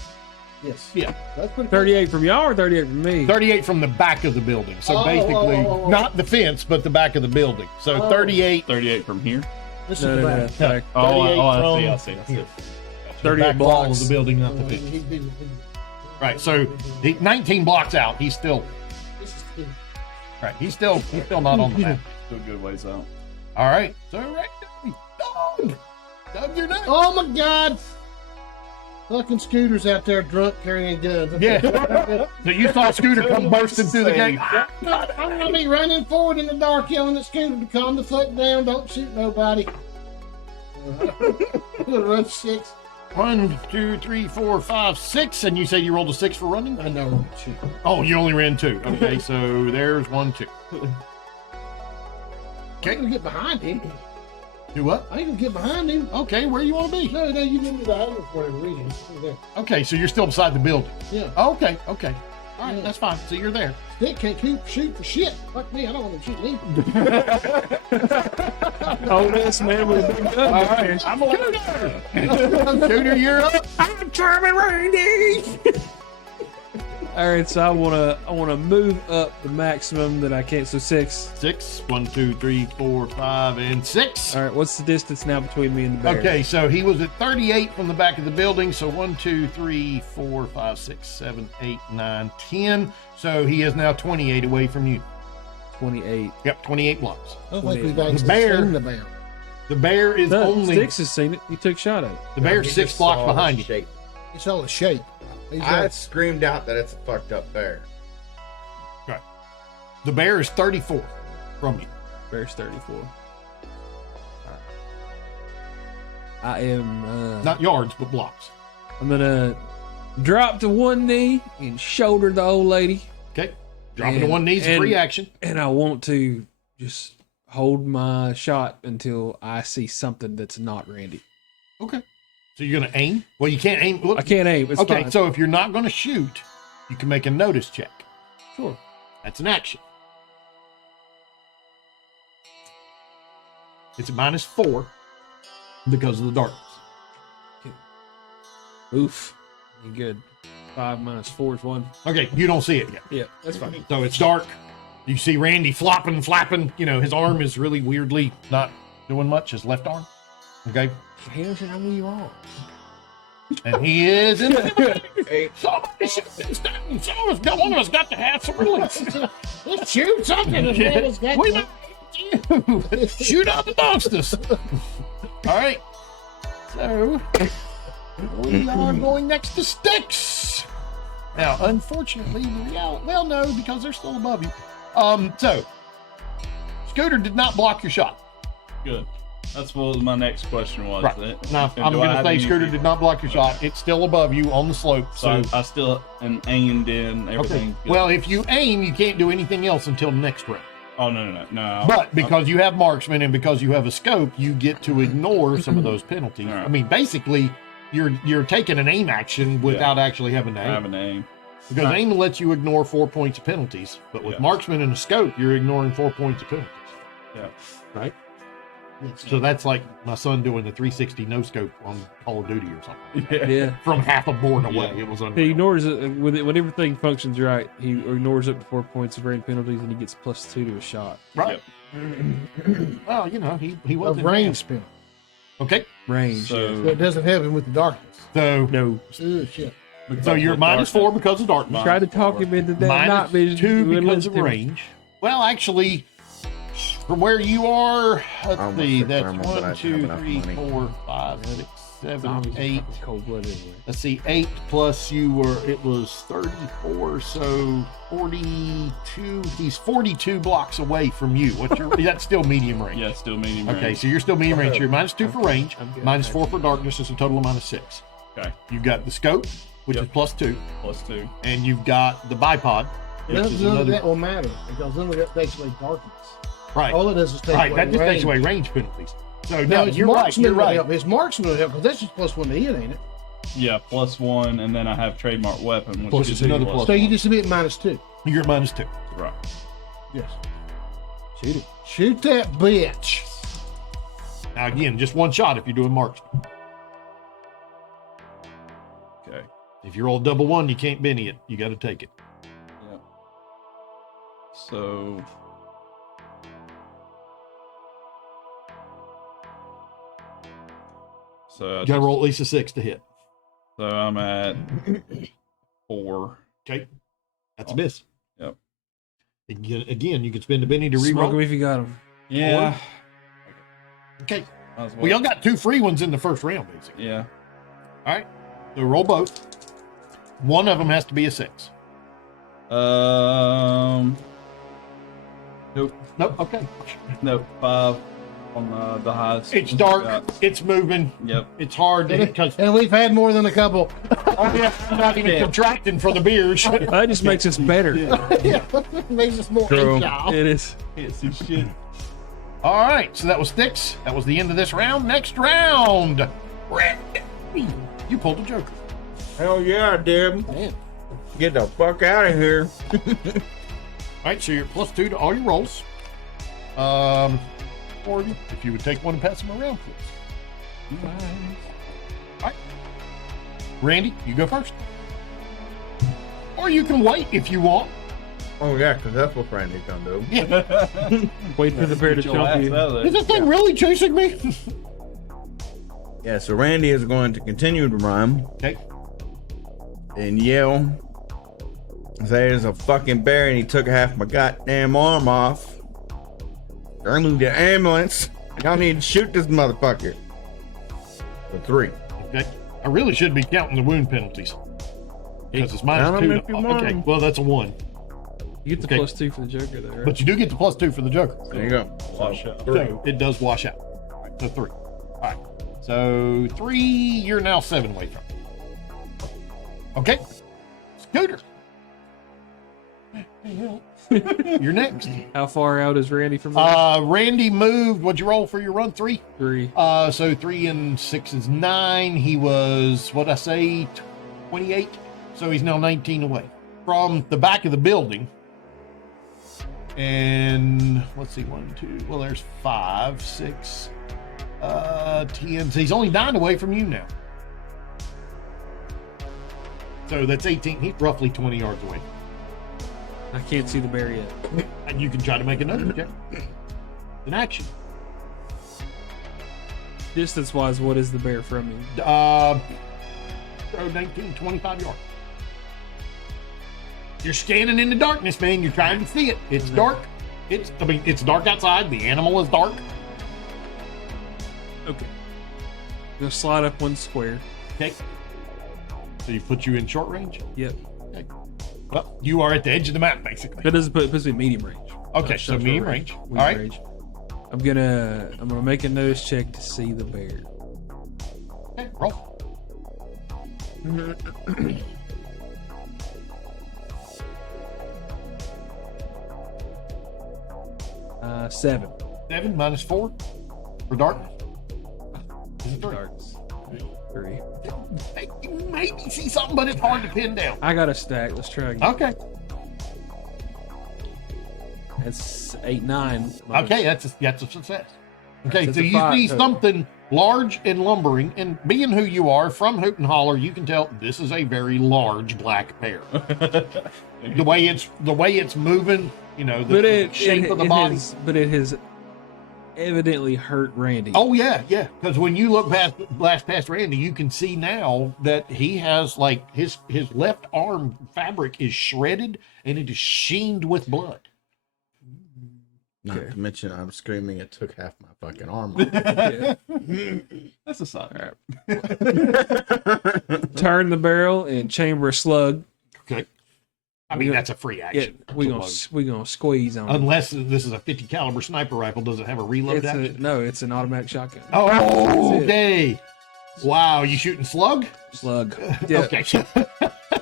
Yes. Yeah. That's pretty 38 from y'all or 38 from me? 38 from the back of the building. So Oh, basically, oh. not the fence, but the back of the building. So 38. 38 from here. This No, is no, the no. back. Back. Oh, from I see. here. 38 back wall of blocks. the building, not the fence. Right. So 19 blocks out. He's still right. He's still not on the map. Still a good ways out. All right. So right, Doug, you're next. Oh my God! Fucking Scooter's out there drunk carrying guns. Yeah. So you saw Scooter come bursting through the gate. God, I'm gonna be running forward in the dark, yelling at Scooter to calm the fuck down. Don't shoot nobody. I'm gonna run 6. 1, 2, 3, 4, 5, 6, and you say you rolled a 6 for running. I know. Shoot. Oh, you only ran 2. Okay, so there's 1, 2. I'm gonna get behind him. Do what? I ain't gonna get behind him. Okay, where do you want to be? No, you give me the handle for whatever reason. Over there. Okay, so you're still beside the building. Yeah. Okay. All right, Yeah. that's fine. So you're there. Stick can't shoot for shit. Fuck me, I don't want him shooting me. Oh, this man with a big gun. All right, I'm a Scooter, you're up. I'm Charming Randy. All right, so I wanna move up the maximum that I can. So 6. 6. 1, 2, 3, 4, 5, and 6. All right, what's the distance now between me and the bear? Okay, so he was at 38 from the back of the building. So 1, 2, 3, 4, 5, 6, 7, 8, 9, 10. So he is now 28 away from you. 28. Yep, 28 blocks. I don't think we've The actually bear- seen the bear. The bear is No, only 6 has seen it. You took a shot at it. the bear's 6 blocks behind you. Shape. It's all a shape. He's I like, screamed out that it's a fucked up bear. Right. The bear is 34 from you. Bear's 34. I am. Not yards, but blocks. I'm gonna drop to one knee and shoulder the old lady, Okay. Dropping to And- one knee is a and- free action. and I want to just hold my shot until I see something that's not Randy. Okay. So you're going to aim? Well, you can't aim. Look, I can't aim. It's okay, fine. so if you're not going to shoot, you can make a notice check. Sure. That's an action. It's a -4 because of the darkness. Oof. You good? 5 minus 4 is 1. Okay, you don't see it yet. Yeah, that's fine. So it's dark. You see Randy flopping, flapping. You know, his arm is really weirdly not doing much, his left arm. Okay. He doesn't know who you are. And he is in somebody should have been standing. One of us got to have some release. let's shoot something. We know you. Shoot out amongst us. All right. So we are going next to Sticks. Now, unfortunately, the reality, well, no, because they're still above you. So Scooter did not block your shot. Good. That's what my next question was. Right. Now, And I'm do going I to have say any- Scooter did not block your shot. It's still above you on the slope. So So, I still am aimed in everything. okay. Well, if you aim, you can't do anything else until next round. Oh no. But because you have marksman and because you have a scope, you get to ignore some of those penalties. All right. I mean, basically, you're taking an aim action without actually having to I aim. have an aim. Because Right. aim lets you ignore 4 points of penalties. But with Yeah. marksman and a scope, you're ignoring 4 points of penalties. Yeah. Right? So that's like my son doing the 360 no scope on Call of Duty or something. Yeah. From half a board away. Yeah. It was He unreal. ignores it when everything functions right. He ignores up to 4 points of range penalties, and he gets +2 to a shot. Right. Well, you know, he A wasn't. range spin. Okay. Range. So So it doesn't help him with the darkness. So, No. Oh shit. so you're -4 because of darkness. Try to talk him into that not being -2 wouldn't because listen of to him. range. Well, actually, from where you are, let's almost see, took that's thermal, but I 1, didn't 2, have enough 3, money. 4, 5, 6, 7, Zombies are 8. fucking cold-blooded anyway. Let's see, 8 plus you were, it was 34, so 42. He's 42 blocks away from you. What's your, that's still medium range. yeah, still medium Okay, range. so you're still medium range. So you're -2 for range, I'm good. -4 for darkness. It's a total of -6. Okay. You've got the scope, which Yep. is +2, +2. and you've got the bipod, which is None of another. that will matter because then we got basically darkness. Right. All it does is take Right, away that just range. takes away range penalties. So No, no, it's you're right. marksman You're will right. help. It's marksman will help because that's just +1 to hit, ain't it? Yeah, +1, and then I have trademark weapon, which Plus is it's another +1. plus. So you just submit -2. You're at -2. Right. Yes. Shoot it. Shoot that bitch. Now again, just one shot if you're doing marksman. Okay. If you roll a double 1, you can't Benny it. You got to take it. Yeah. So. You got to roll at least a 6 to hit. So I'm at 4. Okay, that's a miss. Yep. Again, you can spend a Benny to Smoke him reroll. if you got him. Yeah. Okay. Might as Well, y'all got 2 free ones in the first round, basically. Yeah. All right. So roll both. One of them has to be a 6. Nope. Nope. Okay. Nope. 5 on the highest. It's dark. Yeah. It's moving. Yep. It's hard to hit because And we've had more than a couple. I'm not even contracting for the beers. That just makes us better. Makes us more True. agile. It is. Can't see shit. All right. So that was sticks. That was the end of this round. Next round. Randy. You pulled the Joker. Hell yeah, I did. Man. Get the fuck out of here. All right. So you're +2 to all your rolls. Or if you would take one and pass them around, please. All right. Randy, you go first. Or you can wait if you want. Oh yeah, because that's what Randy's gonna do. Wait for the bear to Get your ass jump you. out of Is there. this thing really chasing me? Yeah, so Randy is going to continue to run Okay. and yell. Say there's a fucking bear and he took half my goddamn arm off. I need the ambulance. Y'all need to shoot this motherfucker. For 3. Okay. I really should be counting the wound penalties. Because it's Count 'em -2. if you want Okay. 'em. Well, that's a 1. You get the Okay. +2 for the Joker there, right? But you do get the +2 for the Joker. There you go. Wash out. So it does wash out. All right. So 3. All right. So 3, you're now 7 away from. Okay. Scooter. You're next. How far out is Randy from me? Randy moved. What'd you roll for your run? 3? 3. So 3 and 6 is 9. He was, what'd I say, 28? So he's now 19 away from the back of the building. And let's see, 1, 2. Well, there's 5, 6, 10. So he's only 9 away from you now. So that's 18. He's roughly 20 yards away. I can't see the bear yet. And you can try to make another check. An action. Distance wise, what is the bear from me? 19, 25 yards. You're scanning in the darkness, man. You're trying to see it. It's dark. It's dark outside. The animal is dark. Okay. Gonna slide up 1 square. Okay. So you put you in short range. Yep. Okay. Well, you are at the edge of the map, basically. That doesn't put it puts me in medium range. Okay, so Short medium range. Medium All right. range. I'm gonna make a notice check to see the bear. Okay, roll. 7. 7 minus 4 for darkness. Is it 3? Darts. 3. Hey, you maybe see something, but it's hard to pin down. I got a stack. Let's try again. Okay. That's 8, 9. Okay, that's a success. Okay, That's so a you 5 see total. something large and lumbering, and being who you are from Hoot and Holler, you can tell this is a very large black bear. the way it's moving, you know, the shape of the body. But it has evidently hurt Randy. Oh yeah, yeah. Because when you look past Randy, you can see now that he has like his left arm fabric is shredded and it is sheened with blood. Not to mention, I'm screaming. It took half my fucking arm off. Yeah. That's a sign. Turn the barrel and chamber a slug. Okay. I mean, that's a free Yeah, action. we gonna squeeze on it. Unless this is a 50 caliber sniper rifle, does it have a reload action? No, it's an automatic shotgun. Oh, That's it. okay. Wow, you shooting slug? Slug. Yep. Okay.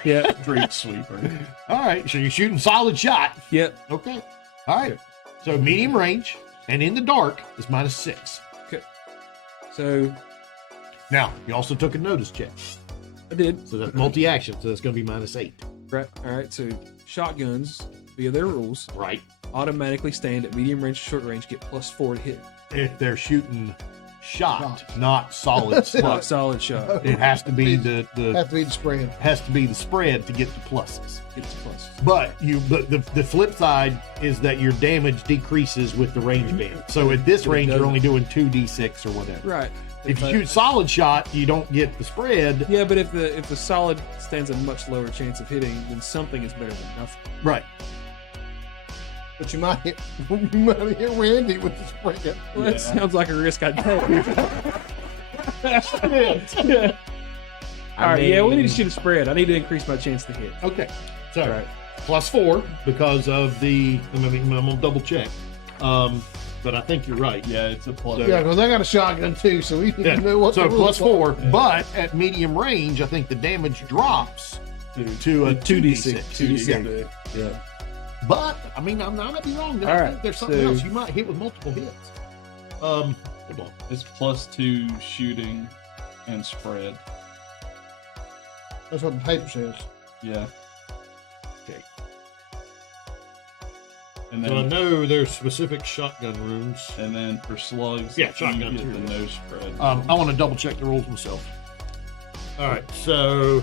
Yep. Street sweeper. All right. So you're shooting solid shot. Yep. Okay. All right. So medium range. And in the dark is -6. Okay. So Now, you also took a notice check. I did. So that's multi-action, so that's going to be -8. Right. All right. So shotguns, via their rules, Right. automatically stand at medium range, short range, get +4 to hit. If they're shooting shot, not solid stuff. Not solid shot. It has to be the Have to be the spread. has to be the spread to get the pluses. Gets plus. But the flip side is that your damage decreases with the range band. So at this range, you're only doing 2d6 or whatever. Right. If you shoot solid shot, you don't get the spread. Yeah, but if the solid stands a much lower chance of hitting, then something is better than nothing. Right. But you might hit Randy with the spread. Well, that sounds like a risk I'd take. All right, yeah, we need to shoot a spread. I need to increase my chance to hit. Okay. So Right. +4 because of the. I'm gonna double check. But I think you're right. Yeah, it's a plus. Yeah, because I got a shotgun too, so we need Yeah. to know what So the rules +4, are. but at medium range, I think the damage drops to a 2d6. 2d6. Yeah. But I mean, I might be wrong. All I right, think there's something so- else you might hit with multiple hits. Hold on. It's +2 shooting and spread. That's what the paper says. Yeah. Okay. And So I then, know there's specific shotgun rooms. and then for slugs, Yeah, you shotgun get too. the no spread. I want to double check the rules myself. All right, so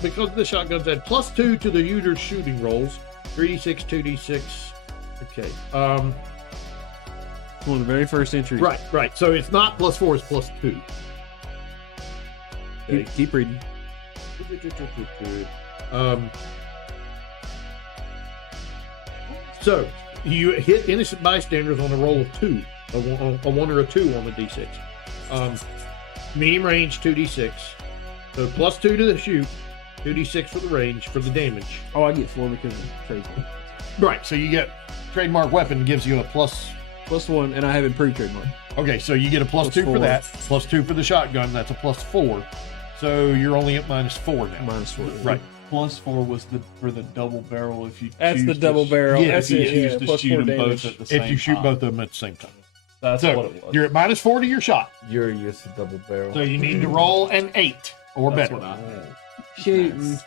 because the shotguns had +2 to the user's shooting rolls, 3d6, 2d6. Okay. One of the very first entries. Right. So it's not +4, it's +2. Keep reading. So you hit innocent bystanders on a roll of 2, a 1 or a 2 on the d6. Medium range 2d6. So +2 to the shoot, 2d6 for the range for the damage. Oh, I get 4 because of trademark. Right. So you get trademark weapon gives you a plus. +1, and I have improved trademark. Okay, so you get a +2 for +4. that, +2 for the shotgun. That's a +4. So you're only at -4 now. -4. Right. +4 was for the double barrel. If you That's choose the to double barrel. Yeah, That's if you it. choose Yeah, to +4 shoot them damage. both at the same If you shoot time. both of them at the same time. That's So what it was. you're at -4 to your shot. You're used to double barrel. So you need to roll an 8 or That's better. what Shooting.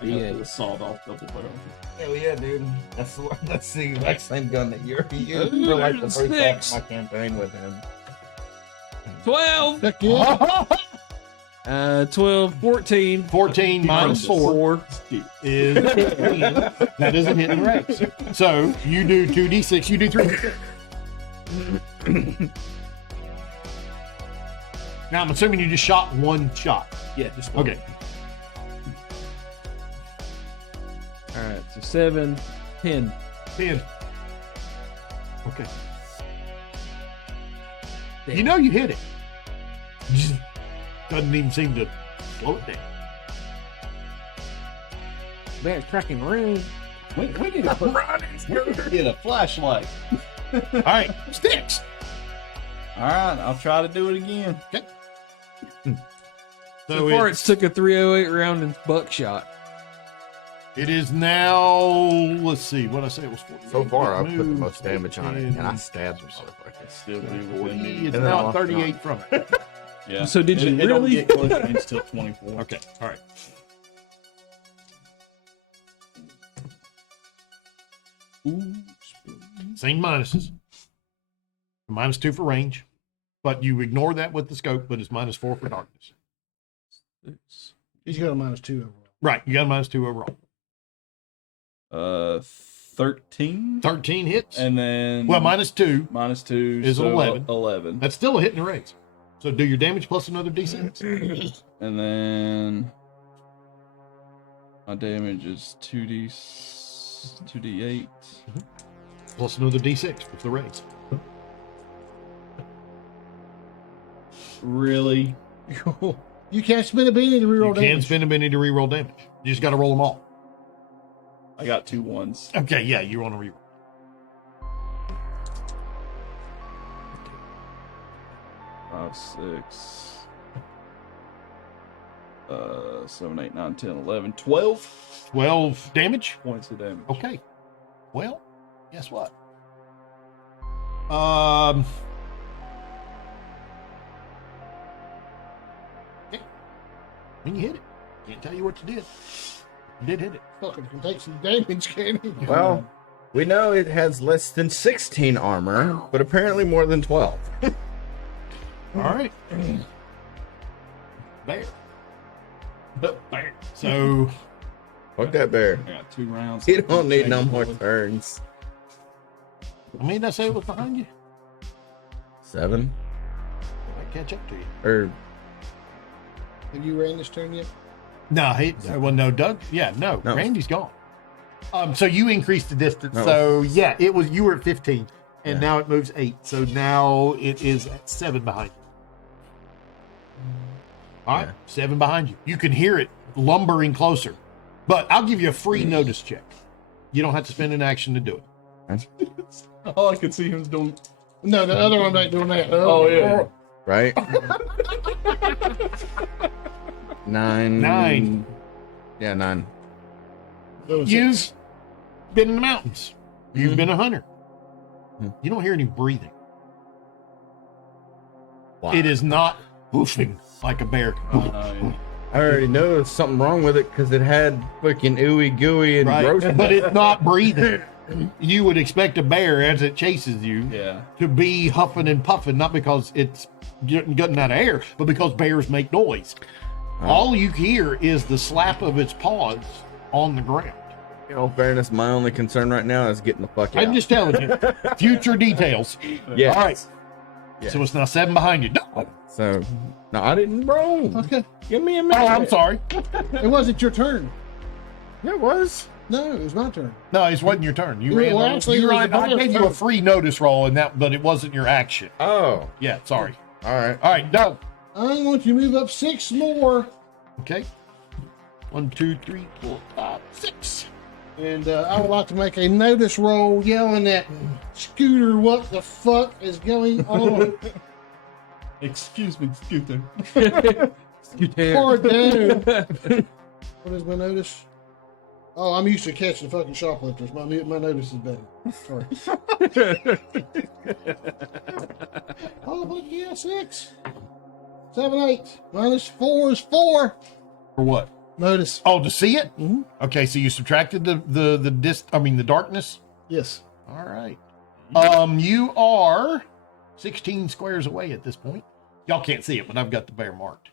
I got the sawed-off double barrel. Hell yeah, dude. That's the exact same gun that you already used for like the first half of my campaign with him. 12. Heck yeah. 12, 14. 14 minus 4 is 10. That isn't hitting the ranks. So you do 2d6, you do 3d6. Now I'm assuming you just shot one shot. Yeah, just one. Okay. All right, so 7, 10. 10. Okay. You know you hit it. Just doesn't even seem to slow it down. Man, cracking ring. We need to get a flashlight. All right, sticks. All right, I'll try to do it again. So far, it's took a 308 round in buckshot. It is now, let's see, what I say it was 40. So far, I've put the most damage on it, and I stabbed him so Still be within 40. me. It's And then now I at 38 from it. Yeah. So did you it don't really- get close range till 24. Okay, all right. Ooh, Same minuses. -2 for range, but you ignore that with the scope, but it's -4 for darkness. He's got a -2 overall. Right, you got a -2 overall. 13. 13 hits. And then Well, -2. -2 is so 11. 11. That's still a hit in the range. So do your damage plus another d6. And then my damage is 2d8. Plus another d6 with the raise. Really? You can't spin a beanie to reroll You can damage. spend a minute to reroll damage. You just got to roll them all. I got 2 ones. Okay, yeah, you want to reroll. 5, 6, 7, 8, 9, 10, 11, 12 12 damage. points of damage. Okay. Well, guess what? When you hit it, can't tell you what you did. You did hit it. Fucking can take some damage, can he? Well, we know it has less than 16 armor, but apparently more than 12. All right. Bear. Bear. So, Fuck that bear. I got 2 rounds. He don't need no more turns. I mean, did I say it was behind you? 7? I catch up to you. Or Have you ran this turn yet? No, no, Doug. Yeah, no. Randy's gone. So you increased the distance. No. So yeah, you were at 15, and Yeah. now it moves 8. So now it is at 7 behind you. All right, 7 behind you. You can hear it lumbering closer, but I'll give you a free notice check. You don't have to spend an action to do it. All I could see him doing. No, the other one ain't doing that. Oh, yeah. right? 9. 9. Yeah, 9. You've been in the mountains. You've been a hunter. You don't hear any breathing. Wow. It is not woofing like a bear. I already know there's something wrong with it because it had fucking ooey gooey and Right, gross. but it's not breathing. You would expect a bear as it chases you to be huffing and puffing, not because it's getting out of air, but because bears make noise. All you hear is the slap of its paws on the ground. In all fairness, my only concern right now is getting the fuck out. I'm just telling you, future details. Yeah. All right. So it's now 7 behind you. No. So, no, I didn't roll. Okay. Give me a minute. Oh, I'm sorry. It wasn't your turn. Yeah, it was. No, it was my turn. No, it wasn't your turn. You Well, ran. actually, You it was ran the I bear's gave you a turn. free notice roll in that, but it wasn't your action. Oh, Yeah, sorry. all right. All right, no. I want you to move up 6 more. Okay. 1, 2, 3, 4, 5, 6. And I would like to make a notice roll yelling at Scooter, what the fuck is going on? Excuse me, Scooter. Far down. What is my notice? Oh, I'm used to catching fucking shoplifters. My notice is better. Sorry. Oh, but yeah, 6. 7, 8. Minus 4 is 4. For what? Notice. Oh, to see it? Mhm. Okay, so you subtracted the darkness. Yes. All right. You are 16 squares away at this point. Y'all can't see it, but I've got the bear marked.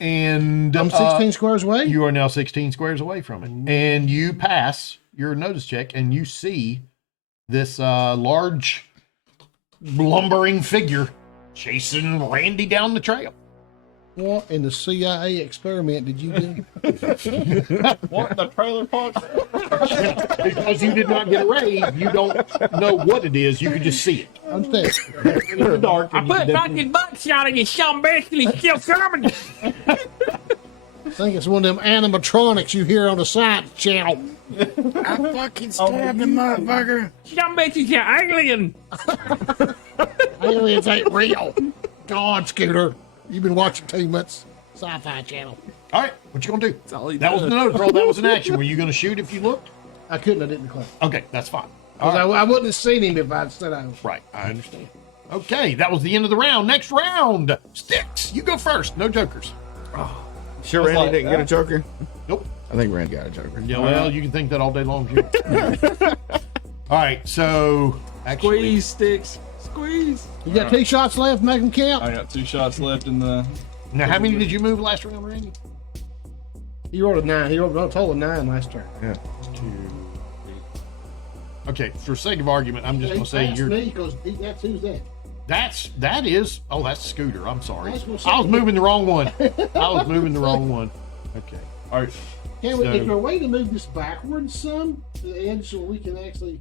And I'm 16 squares away. you are now 16 squares away from it, and you pass your notice check, and you see this large, lumbering figure chasing Randy down the trail. What in the CIA experiment did you do? What? The trailer park? Because you did not get a raise, you don't know what it is. You can just see it. I'm dead. In the dark. I and you put can fucking buckshot in your son basically still coming. I think it's one of them animatronics you hear on the science channel. I fucking stabbed the motherfucker. Some bitches are alien. Aliens ain't real. God, Scooter. You've been watching too much Sci-Fi Channel. All right, what you gonna do? all he That was does. the notice roll. That was an action. Were you gonna shoot if you looked? I couldn't. I didn't declare. Okay, that's fine. 'Cause I wouldn't have seen him if I'd said I was. Right, I understand. Okay, that was the end of the round. Next round, Sticks. You go first. No jokers. Sure, was Randy like didn't get a that. joker? Nope. I think Randy got a joker. Yeah, well, you can think that all day long, Jim. All right, so actually, Squeeze, Sticks. Squeeze. You got 2 shots left. Make them count. I got 2 shots left in the. now how many did you move last round, Randy? He rolled a 9. He rolled a total of 9 last turn. Okay, for sake of argument, I'm just gonna say That's you're. me because that's who's that. That is. Oh, that's Scooter. I'm sorry. I was gonna say- I was moving the wrong one. I was moving the wrong one. Okay. All right. Can we? So- Is there a way to move this backwards some to the edge so we can actually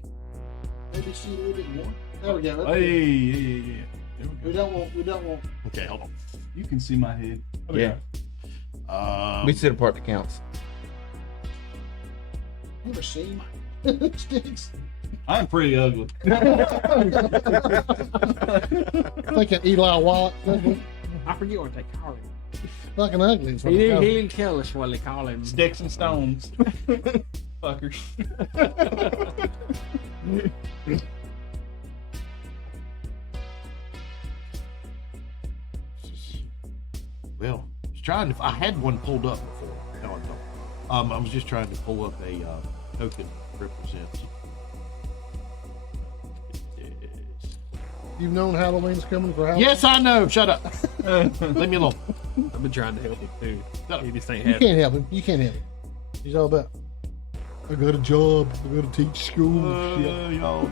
maybe see a little bit more? There we go. Hey, yeah. There we We go. don't want. We don't want. Okay, hold on. You can see my head. Oh, Yeah. We sit apart that counts. You ever seen Sticks? I'm pretty ugly. Like an Eli Wallach. I forget what they call him. Fucking ugly. is what He they didn't, call he it. didn't tell us what they call him. Sticks and stones. Fuckers. Well, I was trying to. I had one pulled up before. No, I don't. I was just trying to pull up a token that represents. You've known Halloween's coming for Halloween? Yes, I know. Shut up. Leave me alone. I've been trying to help him too. He just ain't You having can't help him. You can't help him. He's all about, I got a job. I got to teach school. Shit. Y'all,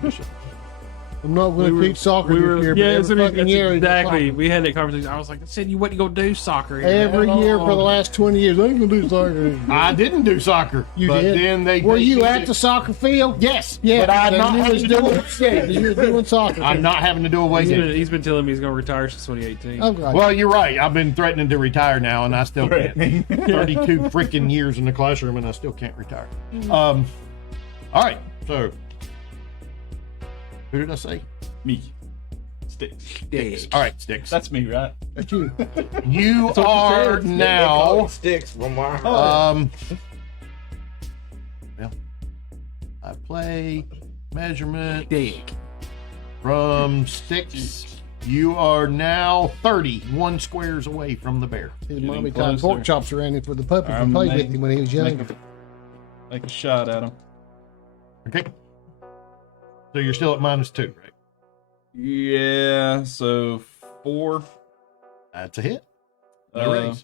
I'm not going to teach soccer this year. But every fucking year, exactly. We had that conversation. I was like, I said, you wasn't going to do soccer. Every year for the last 20 years, I ain't going to do soccer. I didn't do soccer. You but did? Then they Were you at the soccer field? Yes. Yeah, but I'm then not you having was to do doing, it. you was doing soccer. I'm not having to do away with it. He's been telling me he's going to retire since 2018. Oh, God. Well, you're right. I've been threatening to retire now, and I still can't. 32 freaking years in the classroom, and I still can't retire. All right. So, who did I say? Me. Sticks. All right, Sticks. That's me, right? That's you. You are now. Sticks from my Well, I play measurement from Sticks. You are now 31 squares away from the bear. His mommy closer. tied pork chops around him for the puppy to play with him when he was younger. Make a shot at him. Okay. So you're still at -2, right? Yeah, so 4. That's a hit. No raise.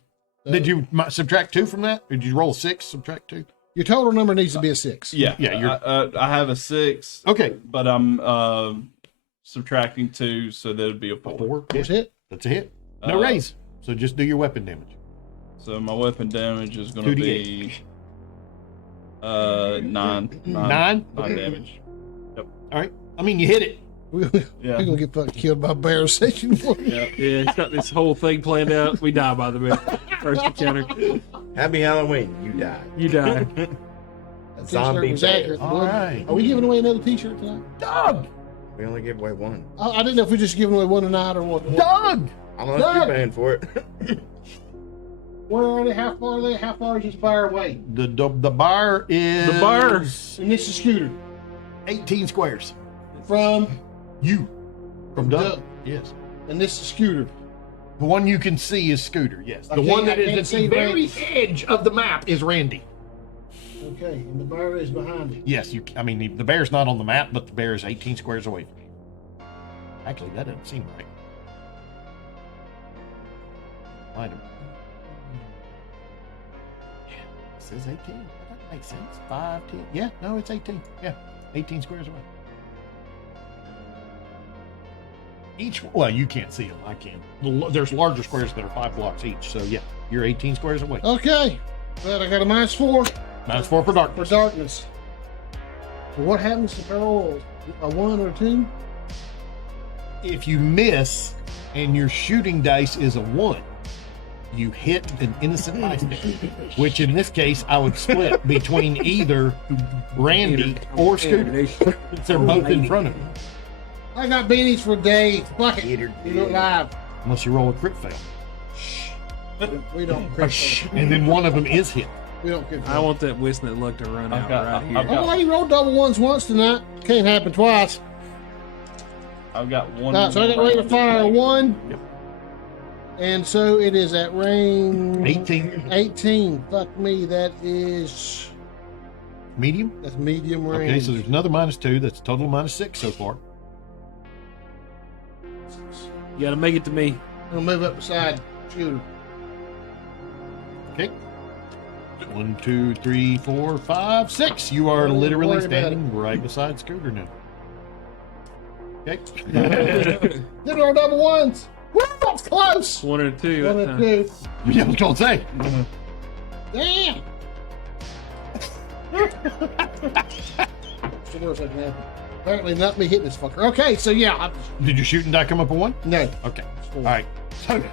Did you subtract 2 from that? Or did you roll 6, subtract 2? Your total number needs to be a 6. Yeah, Yeah, I have a 6. Okay. But I'm subtracting 2, so that'd be a 4. 4. That's it. That's a hit. No raise. So just do your weapon damage. So my weapon damage is going to 2d8. be 9 damage. All right. I mean, you hit it. We're Yeah. going to get fucking killed by bears. Session 4. Yeah, he's got this whole thing planned out. We die by the way. First encounter. Happy Halloween. You die. You die. That Zombie t-shirt was bear. accurate. All right. Are we giving away another t-shirt tonight? Doug! We only give away one. I didn't know if we're just giving away one tonight or what. Doug! Unless you're paying for it. Where are they? How far are they? How far is this bar away? The bar is... The bar. And this is Scooter. 18 squares. From, You. From Doug? Doug. Yes. and this is Scooter. The one you can see is Scooter, yes. The I one can't- that I can't is at see the very Randy. edge of the map is Randy. Okay, and the bear is behind him. Yes, I mean, the bear's not on the map, but the bear is 18 squares away from you. Actually, that doesn't seem right. Light him. Yeah, it says 18. That makes sense. 5, 10. Yeah, no, it's 18. Yeah, 18 squares away. Well, you can't see them. I can. There's larger squares that are 5 blocks each. So, yeah, you're 18 squares away. Okay, but I got a -4 -4 for for darkness. darkness. What happens if I roll a 1 or 2? If you miss and your shooting dice is a 1, you hit an innocent bystander, which in this case I would split between either Randy or Scooter. They're both in front of you, I got beanies for days. Fuck it. We do it live. unless you roll a crit fail. We don't crit. And then one of them is hit. We don't crit. I want that Wisnet luck to run out right here. I've got- Oh, you rolled double ones once tonight. Can't happen twice. I've got one. Right, so I got ready to fire a 1. Yep. And so it is at range 18. 18. Fuck me, that is Medium. that's medium range. Okay, so there's another -2. That's a total of -6 so far. You got to make it to me. I'm gonna move up beside Shooter. Okay. 1, 2, 3, 4, 5, 6. You are Don't literally worry about standing right beside Scooter now. Okay. Did our double ones. Woo, that's close. 1 or 2. 1 that and time. 2. Yeah, I was gonna say. Damn. So where's that happen? Apparently not me hitting this fucker. Okay, so yeah. Did your shooting die come up a 1? No. Okay. All right. So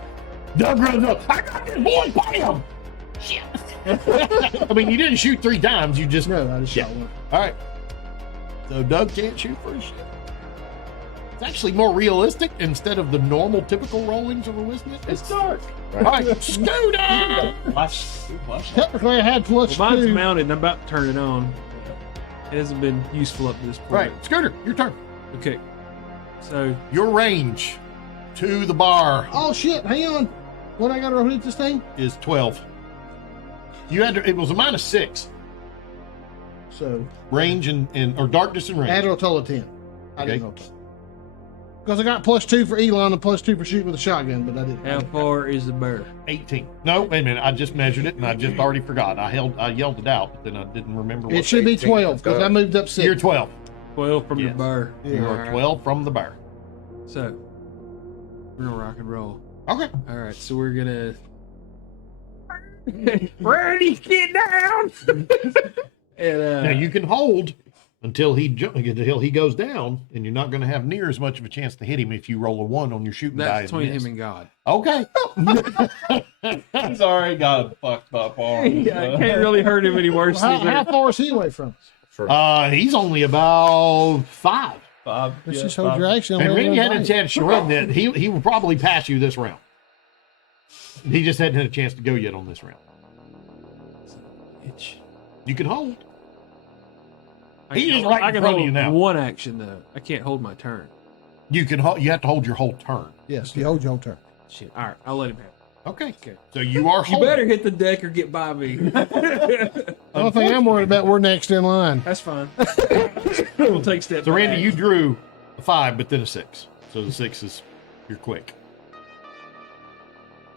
Doug runs up. I got this boy. Bam! Shit. I mean, you didn't shoot 3 times. You just. No, I just shot one. All right. So Doug can't shoot for a shit. It's actually more realistic instead of the normal, typical rollings of a Wisnet. It's dark. All right, Scooter. Technically, I had Well, mine's +2. mounted and I'm about to turn it on. It hasn't been useful up to this point. Right, Scooter, your turn. Okay. So, Your range to the bar. Oh shit! Hang on. What I got to hit this thing? Is 12. You had to, it was a -6 So range and or darkness and range. add a total of 10. I Okay. didn't know. Because I got +2 for Elon and +2 for shooting with a shotgun, but I didn't. How far is the bear? 18. No, wait a minute. I just measured it and I just already forgot. I yelled it out, but then I didn't remember what It should be 12 because I moved up 6. You're 12. 12 from Yes. the bear. You are 12 from the bear. So, we're gonna rock and roll. Okay. All right, so we're gonna. Ready, get down. And Now you can hold until he goes down, and you're not going to have near as much of a chance to hit him if you roll a 1 on your shooting die. that's between him and God. Okay. He's already got a fucked up arm. Yeah, I can't really hurt him any worse. How far is he away from us? He's only about 5. Let's just hold your action. And let Randy it had a bite. chance to run that. He will probably pass you this round. He just hadn't had a chance to go yet on this round. You can hold. He is right in front of you now. One action though. I can't hold my turn. You can hold. You have to hold your whole turn. Yes, you hold your whole turn. Shit. All right, I'll let him have it. Okay. Okay. So you are You holding. better hit the deck or get by me. The only thing I'm worried about, we're next in line. That's fine. We'll take steps. So Randy, back. you drew a 5, but then a 6. So the 6 is you're quick,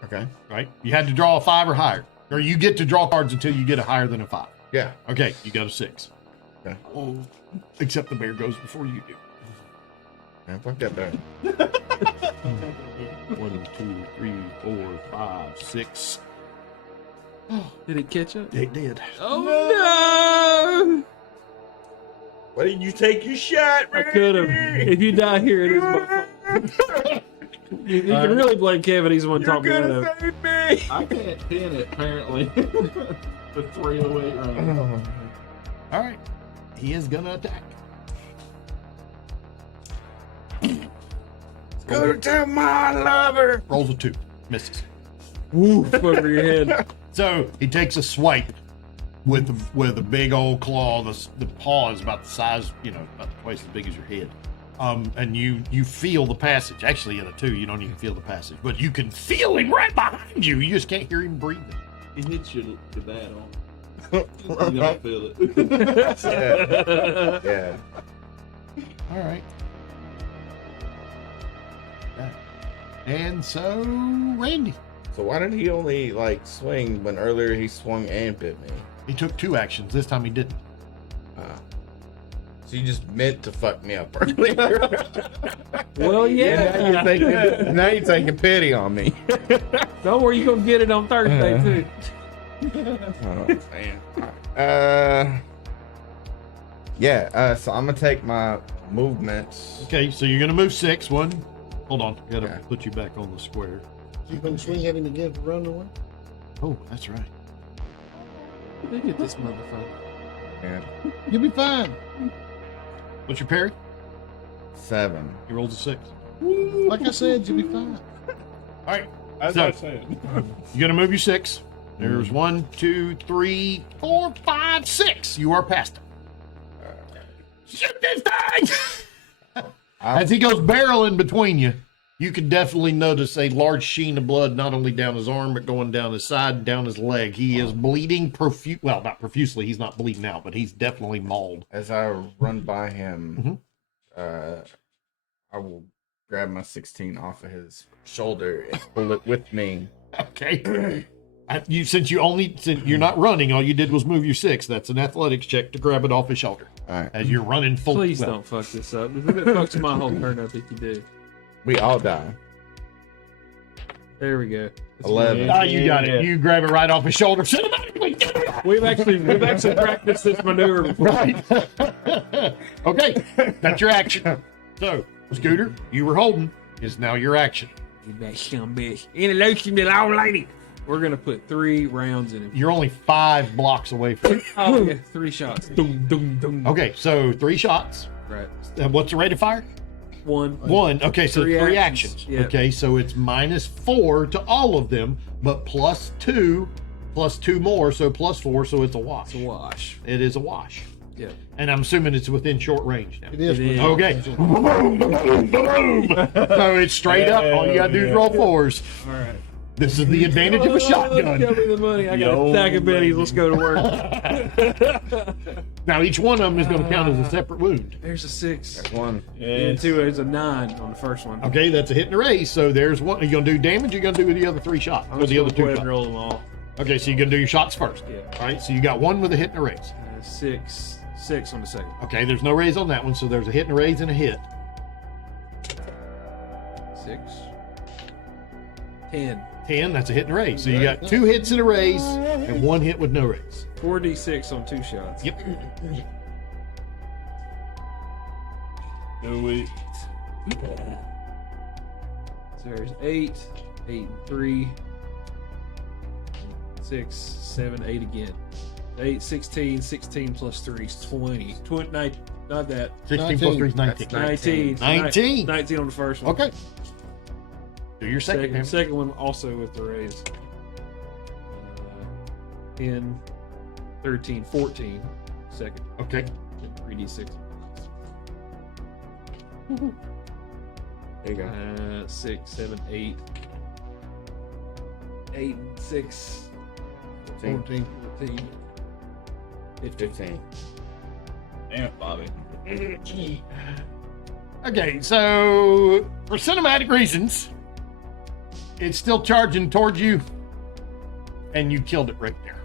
Okay. right? You had to draw a 5 or higher, or you get to draw cards until you get a higher than a 5. Yeah. Okay, you got a 6. Okay. Oh, except the bear goes before you do. Man, fuck that bear. 1, 2, 3, 4, 5, 6. Did it catch up? It did. Oh Why didn't you take your shot, no! I could have. If you die here, it is my fault. You can really blame Kevin. He's the one taught me that. save me. I can't pin it, apparently. The 308 round. All right, he is gonna attack. Go to my lover. Rolls a 2, misses. Woof over your head. So he takes a swipe with a big old claw. The paw is about the size, about twice as big as your head. And you feel the passage. Actually, in a 2, you don't even feel the passage, but you can feel him right behind you. You just can't hear him breathing. He hits you to that on. You don't feel it. Yeah. All right. And so, Randy. So why did he only swing when earlier he swung and bit me? He took 2 actions. This time he didn't. So you just meant to fuck me up earlier. Well, yeah. Now you're taking pity on me. Don't worry, you're gonna get it on Thursday too. Oh, man. Yeah. So I'm gonna take my movements. Okay, so you're gonna move 6. 1. Hold on. Gotta Okay. put you back on the square. You gonna swing at him again for run away? Oh, that's right. Look at this motherfucker. And You'll be fine. What's your parry? 7. He rolls a 6. Like I said, you'll be fine. All right. As So- I said. You're gonna move your 6. There's 1, 2, 3, 4, 5, 6. You are past him. Shoot this thing! As he goes barreling between you, you can definitely notice a large sheen of blood not only down his arm, but going down his side and down his leg. He is bleeding well, not profusely. He's not bleeding out, but he's definitely mauled. As I run by him, I will grab my 16 off of his shoulder and pull it with me. Okay. Since you're not running, all you did was move your 6. That's an athletics check to grab it off his shoulder. All right. As you're running full. Please don't fuck this up. It fucks my whole turn up if you do. We all die. There we go. That's 11. Ah, you got it. You grab it right off his shoulder. Cinematically. We've actually practiced this maneuver before. Right. Okay. That's your action. So, Scooter, you were holding is now your action. You that some bitch. Introduce him to the old lady. We're gonna put 3 rounds in him. You're only 5 blocks away from it. Oh yeah, 3 shots. Dum dum dum. Okay, so 3 shots. Right. And what's the rate of fire? 1. 1. Okay, so 3 3 actions. actions. Yeah. Okay, so it's -4 to all of them, but +2 more, so +4, so it's a wash. It's a wash. It is a wash. Yeah. And I'm assuming it's within short range now. It is. It is. Okay. So it's straight up. All you gotta do is roll 4s. All right. This is the advantage of a shotgun. Give me the money. I got a stack of bennies. Let's go to work. Now each one of them is going to count as a separate wound. There's a 6. One. And 2. There's a 9 on the first one. Okay, that's a hit and a raise. So there's one. Are you going to do damage? Or are you going to do the other 3 shots? I'm Or just the other gonna 2 go ahead shots? and roll them all. Okay, so you're going to do your shots first. Yeah. All right, so you got one with a hit and a raise. 6 on the second. Okay, there's no raise on that one, so there's a hit and a raise and a hit. 6. 10. 10, that's a hit and a raise. So you got 2 hits and a raise and 1 hit with no raise. 4d6 on 2 shots. Yep. Do it. So there's 8, 8 and 3, 6, 7, 8 again. 8, 16, 16 plus 3 is 20. 29, not that. 16 plus 3 is 19. 19. 19. 19 on the first one. Okay. Do your second damage. Second one also with the raise. 10, 13, 14. Second. Okay. 3d6. There you go. 6, 7, 8. 8 and 6. 14. 14. 15. Damn, Bobby. Okay, so for cinematic reasons, it's still charging towards you, and you killed it right there.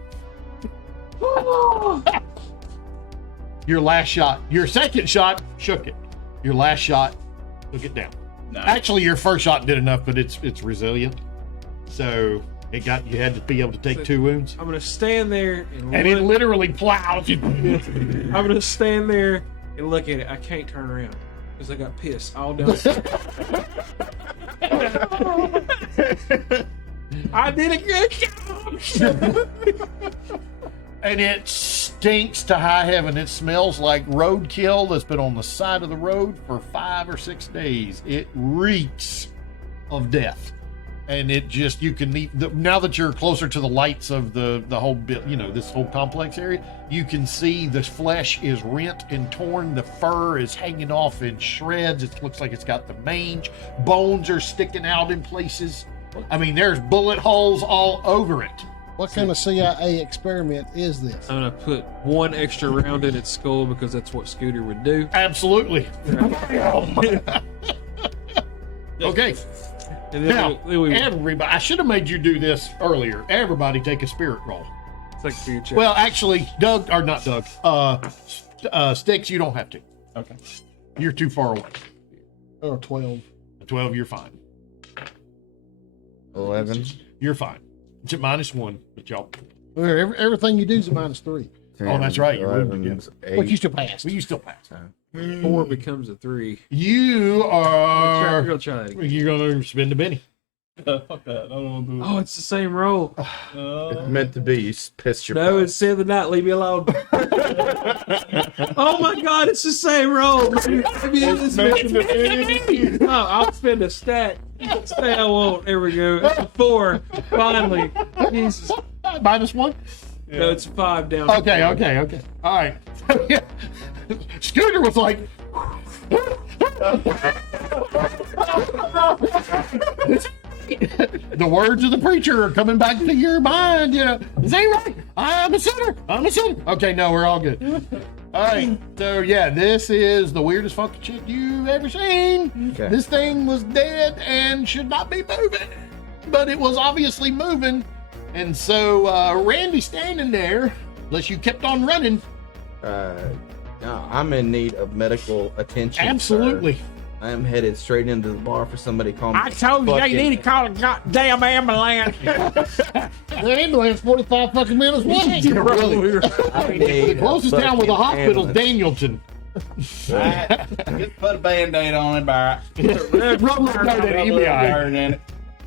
Your last shot, your second shot shook it. Your last shot took it down. No. Actually, your first shot did enough, but it's resilient. So it got you had to be able to take 2 wounds. I'm gonna stand there And it literally plows you. I'm gonna stand there and look at it. I can't turn around because I got pissed all down. I did a good job. And it stinks to high heaven. It smells like roadkill that's been on the side of the road for 5 or 6 days. It reeks of death. And it just, you can now that you're closer to the lights of the whole bit, this whole complex area, you can see the flesh is rent and torn. The fur is hanging off in shreds. It looks like it's got the mange. Bones are sticking out in places. I mean, there's bullet holes all over it. What kind of CIA experiment is this? I'm gonna put 1 extra round in its skull because that's what Scooter would do. Absolutely. Okay. And Now, then we everybody, I should have made you do this earlier. Everybody take a spirit roll. it's like a fear check. Well, actually, Doug, or not Doug, Sticks, you don't have to. Okay. You're too far away. Oh, 12. 12, you're fine. 11. You're fine. It's at -1, but y'all. Everything you do is a -3. 10, Oh, that's right, you're 11, wounded, 8. But you still passed. Well, you still pass. 4 becomes a 3. You are. We'll try that again. You're going to spend a Benny. Fuck that. I don't want to do Oh, it's the same roll. It's meant to be. You pissed your No, pants. it's the night. Leave me alone. Oh my God, it's the same roll. Oh, I'll spend a stack. Stay, I won't. There we go. It's a 4. Finally. Jesus. -1? No, it's 5 down. Okay. All right. Scooter was like, the words of the preacher are coming back to your mind. This ain't right. I'm a sinner. Okay, no, we're all good. All right. So, yeah, this is the weirdest fucking shit you've ever seen. Okay. This thing was dead and should not be moving, but it was obviously moving. And so, Randy's standing there, unless you kept on running. No, I'm in need of medical attention. Absolutely. Sir. I am headed straight into the bar for somebody to call me. I told you you need to call a goddamn ambulance. The ambulance 45 fucking minutes away. Really. The The closest town with a hospital is Danielton. Just put a band-aid on it, Barrett.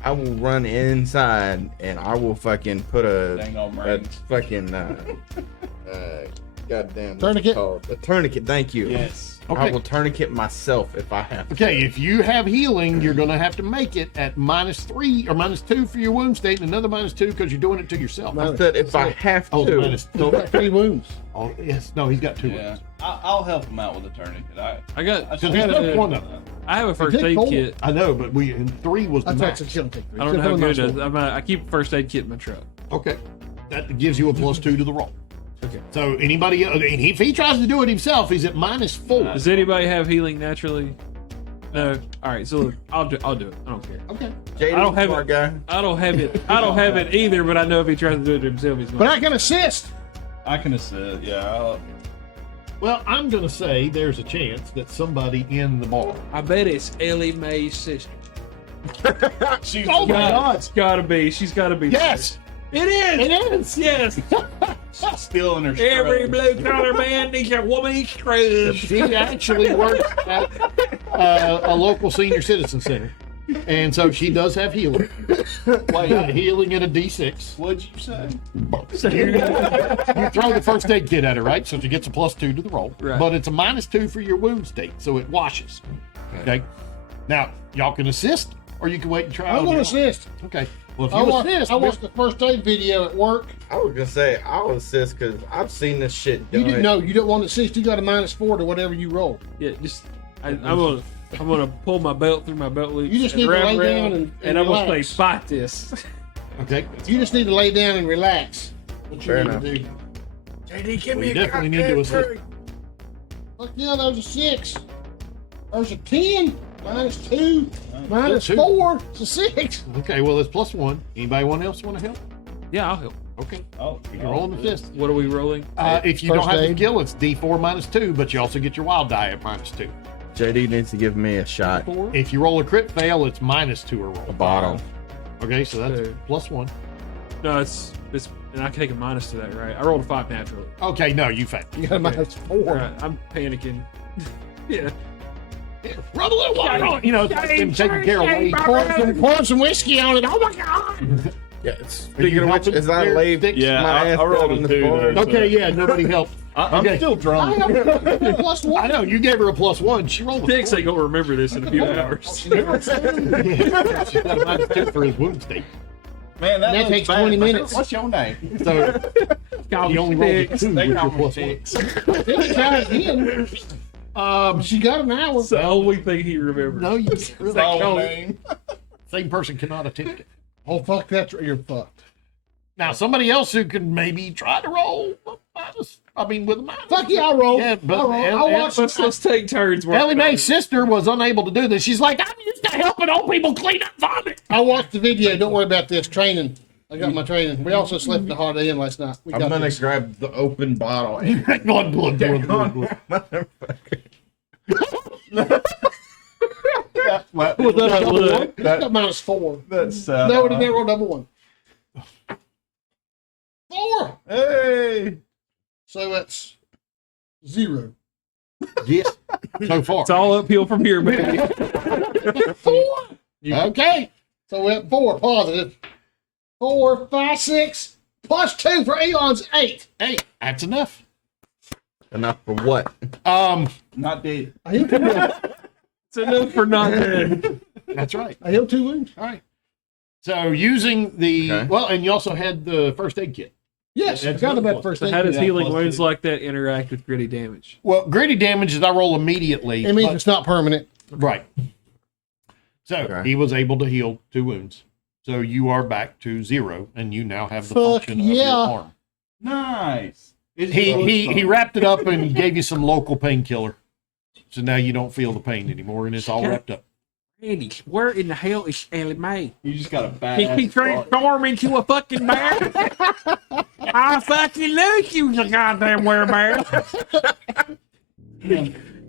I will run inside and I will fucking put Dang on a brains. fucking goddamn Tourniquet? called? A tourniquet. Thank you. Yes. I Okay. will tourniquet myself if I have to. Okay, if you have healing, you're going to have to make it at -3 or -2 for your wound state, and another -2 because you're doing it to yourself. I said if I have Oh, to. He's got 3 wounds. Oh, yes. No, he's got 2 Yeah. wounds. I'll help him out with the tourniquet. I got. Because he's got 1 of them. I have a first did aid 4. kit. I know, but and 3 was the I max. thought you don't take 3. I don't know how good it is. it. I keep a first aid kit in my truck. Okay. That gives you a +2 to the roll. Okay. So anybody, if he tries to do it himself, he's at -4. Does anybody have healing naturally? No. All right. So look, I'll do it. I don't care. Okay. JD, I don't have smart it. guy. I don't have it. I don't have it either. But I know if he tries to do it himself, he's But going. I can assist. I can assist. Yeah. Well, I'm going to say there's a chance that somebody in the bar. I bet it's Ellie Mae's sister. She's Oh my God! It's gotta be. She's gotta be. Yes, It is. it is. Yes. still in her Every scrubs. blue collar man needs a woman scrub. She actually works at a local senior citizen center, and so she does have healing. Wait, healing at a D6. What'd you say? You throw the first aid kit at her, right? So she gets a +2 to the roll. Right. But it's a -2 for your wound state, so it washes. Okay. Now y'all can assist, or you can wait and try. I'm on going to your own. assist. Okay. Well, if I you watched, assist, I watched the first aid video at work. I was gonna say I'll assist because I've seen this shit You done. didn't know. You don't want to assist. You got a -4 to whatever you roll. Yeah, just I'm gonna pull my belt through my belt loops. You just and need to wrap lay around, down and I'm gonna say, relax. fight this. okay. You just need to lay down and relax. What you Fair need enough. to do. JD, give Well, you definitely need to assist. Fuck yeah, there's a 6. There's a 10. -2. Two. -4. It's a 6. Okay. Well, it's +1. Anybody else want to help? Yeah, I'll help. Okay. Oh, You can roll in the fist. What are we rolling? If you don't First have the aid. skill, it's D4 -2, but you also get your wild die at -2. JD needs to give me a shot. 4. If you roll a crit fail, it's -2 a roll. A bottle. Okay, so that's So- +1. No, it's and I can take a minus to that, right? I rolled a 5 naturally. Okay, no, you failed. You got a -4. Right, I'm panicking. Yeah. Rub a little water on, him taking care of Wade. Pour some whiskey on it. Oh my god. Yeah. Are Speaking you of which, helping as I there, laid Dix? Yeah, my ass I rolled down a on the 2 floor. there. Okay, yeah, nobody helped. I'm Okay. still drunk. I know, you gave her a +1. She rolled a Dix 4. ain't gonna remember this in a few hours. Yeah, she's got a -2 for his wound state. Man, That looks takes bad. 20 minutes. What's your name? So you only rolled a 2 They with call your me +1. Tix. Then try again. She got an hour. It's the only thing he remembers. No, you really Wrong name. Same person cannot attempt it. Oh fuck, you're fucked. Now, somebody else who can maybe try to roll with a minus. Fuck yeah, I'll roll. Yeah, but I'll roll. I'll watch. Let's take turns. Ellie working on Mae's it. sister was unable to do this. She's like, I'm used to helping old people clean up vomit. I watched the video. Don't worry about this training. I got my training. We also slept in the Holiday Inn last night. We I'm got gonna this. grab the open bottle. Blood. Was that Double blood? one. It's got -4. That's No, it didn't roll double one. 4. Hey. So it's 0. Yes, so far. It's all uphill from here, baby. 4. Okay. So we're at 4 positive. 4, 5, 6 +2 for Elon's 8. Hey, that's enough. Enough for what? Not dead. I healed 2 wounds. It's enough for nothing. That's right. I healed 2 wounds. All right. So using the Okay. well, and you also had the first aid kit. Yes, I That's got him another at first So aid. how does Yeah, healing plus wounds 2. like that interact with gritty damage? Well, gritty damage is I roll immediately. It means but- it's not permanent. right. So Okay. he was able to heal 2 wounds. So you are back to 0, and you now have the Fuck function of yeah. your arm. Nice. He wrapped it up and gave you some local painkiller. So now you don't feel the pain anymore, and it's all wrapped up. Randy, where in the hell is Ellie Mae? You just got a bad. Did she transform into a fucking bear? I fucking knew she was a goddamn werebear.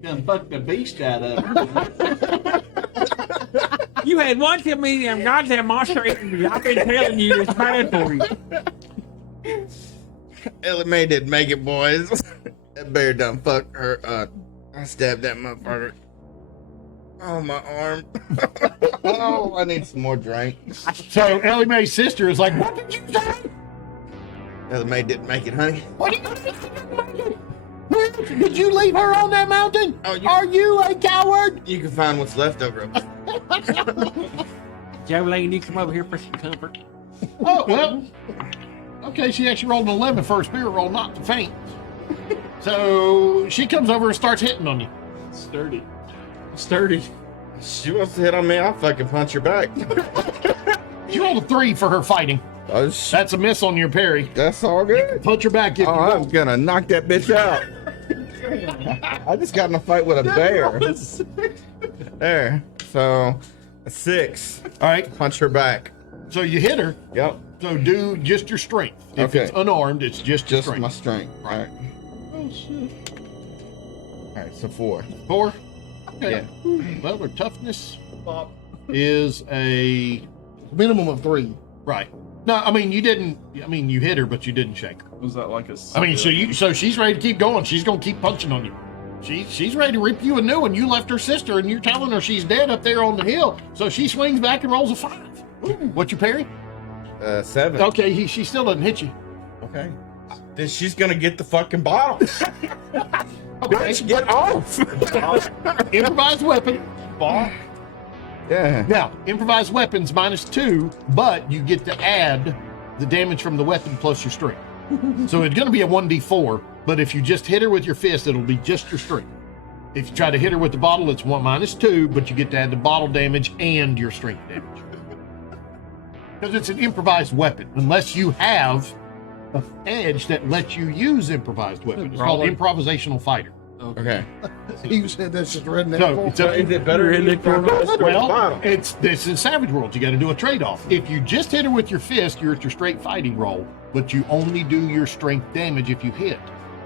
Done fucked the beast out of her. You had one tell me them goddamn monster eating me. I've been telling you it's bad for you. Ellie Mae didn't make it, boys. That bear done fucked her. I stabbed that motherfucker. Oh, my arm. Oh, I need some more drink. So Ellie Mae's sister is like, "What did you say? Ellie Mae didn't make it, honey. What did you say? Did you leave her on that mountain? Are you a coward? You can find what's left of her. Jolene, you come over here for some comfort. Oh, well. Okay, she actually rolled an 11 for a spirit roll, not to faint. So she comes over and starts hitting on you. Sturdy. She wants to hit on me, I'll fucking punch her back. She rolled a 3 for her fighting. Oh, That's a miss on your parry. that's all good. Punch her back if you I'm want. gonna knock that bitch out. I just got in a fight with a bear. There. So, a 6. All right, Punch her back. so you hit her. Yep. So do just your strength. If Okay. it's unarmed, it's just your Just strength. my strength. Right. Alright. Alright, so 4. 4. Okay. Yeah. Well, her toughness is a Minimum of 3. right. No, I mean you didn't. I mean you hit her, but you didn't shake her. Was that like a? I mean, so she's ready to keep going. She's gonna keep punching on you. She's ready to rip you a new one. You left her sister, and you're telling her she's dead up there on the hill. So she swings back and rolls a 5. What's your parry? 7. Okay, she still doesn't hit you. Okay. Then she's gonna get the fucking bottle. Okay, Get off! improvised weapon. Yeah. Now, improvised weapons -2, but you get to add the damage from the weapon plus your strength. So it's going to be a 1d4, but if you just hit her with your fist, it'll be just your strength. If you try to hit her with the bottle, it's 1 -2, but you get to add the bottle damage and your strength damage. Because it's an improvised weapon, unless you have an edge that lets you use improvised weapon. It's called improvisational fighter. Okay. You said that's just redneck. So it's a, Is it better than well, this is Savage World. You got to do a trade-off. If you just hit her with your fist, you're at your straight fighting roll, but you only do your strength damage if you hit.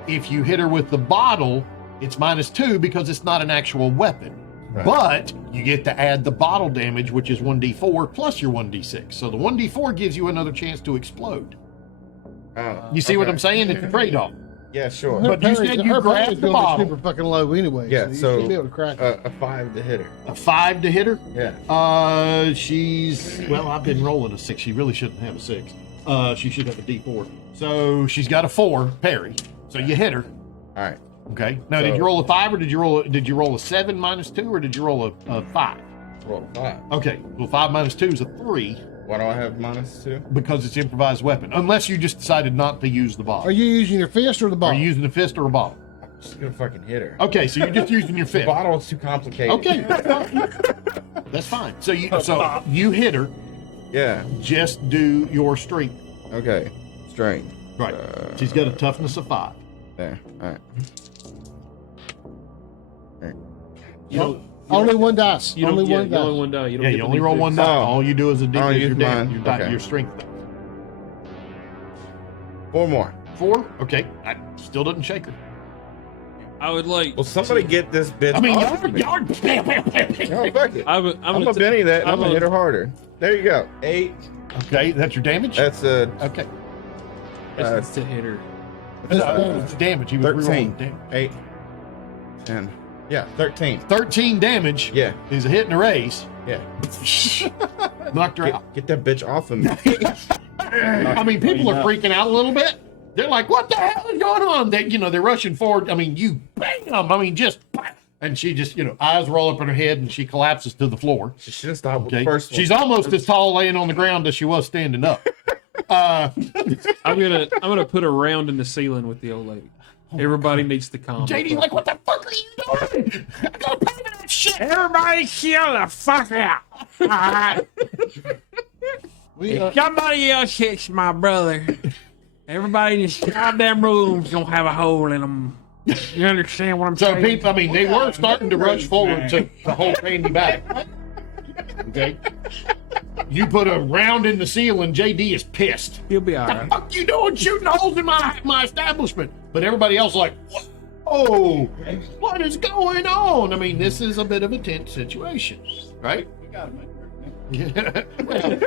If you hit her with the bottle, it's -2 because it's not an actual weapon. Right. But you get to add the bottle damage, which is 1d4 plus your 1d6. So the 1d4 gives you another chance to explode. You see what I'm saying? It's a trade-off. Yeah, sure. But you said you grabbed the bottle. Super fucking low anyway. Yeah, you so should be able to crack it. a 5 to hit her. A 5 to hit her? Yeah. She's well. I've been rolling a 6. She really shouldn't have a 6. She should have a D4. So she's got a 4 parry. So you hit her. All right. Okay. Now, So- did you roll a 5 or did you roll a 7 -2 or did you roll a 5? Roll 5. Okay. Well, 5 -2 is a 3 Why do I have -2? because it's improvised weapon. Unless you just decided not to use the bottle. Are you using your fist or the Are bottle? you using a fist or a bottle? She's gonna fucking hit her. Okay. So you're just using your The fist. bottle is too complicated. Okay. That's fine. So you hit her. Yeah. Just do your strength. Okay. Strength. Right. She's got a toughness of 5. There. All right. You don't. Only one dice. You don't. Only Yeah, one you dice. only one die. You don't Yeah, get you the only roll D6. one die. Oh. All you do is a I'll your use damage, mine. your, die, Okay. your strength dice. 4 more. 4? Okay. That still doesn't shake her. I would like. Will somebody get this bitch I mean, off me? y'all, bam, bam, bam, bam. No, fuck it. I'm I'm gonna a Benny that, and I'm I'm gonna a- hit her harder. There you go. 8. Okay, that's your damage? That's a Okay. That's to hit her. It's damage. He was 13. rerolling damage. 8. 10. Yeah, 13. 13 damage Yeah, is a hit and a raise. yeah. Knocked her out. Get that bitch off of me. I mean, people are freaking out a little bit. They're like, what the hell is going on? They're rushing forward. I mean, you bam. I mean, just bam. And she just, eyes roll up in her head and she collapses to the floor. She should have stopped with Okay. the first one. She's almost as tall laying on the ground as she was standing up. I'm gonna put a round in the ceiling with the old lady. Everybody needs to calm. JD's like, what the fuck are you doing? I gotta pay for that shit. Everybody chill the fuck out. All right. If somebody else hits my brother, everybody in this goddamn room's gonna have a hole in them. You understand what I'm So saying? people, I mean, they were starting to rush forward to hold Randy back. Okay. You put a round in the ceiling, JD is pissed. He'll be all What right. the fuck you doing shooting holes in my establishment? But everybody else is like, whoa, what is going on? I mean, this is a bit of a tense situation, right? Yeah. Well,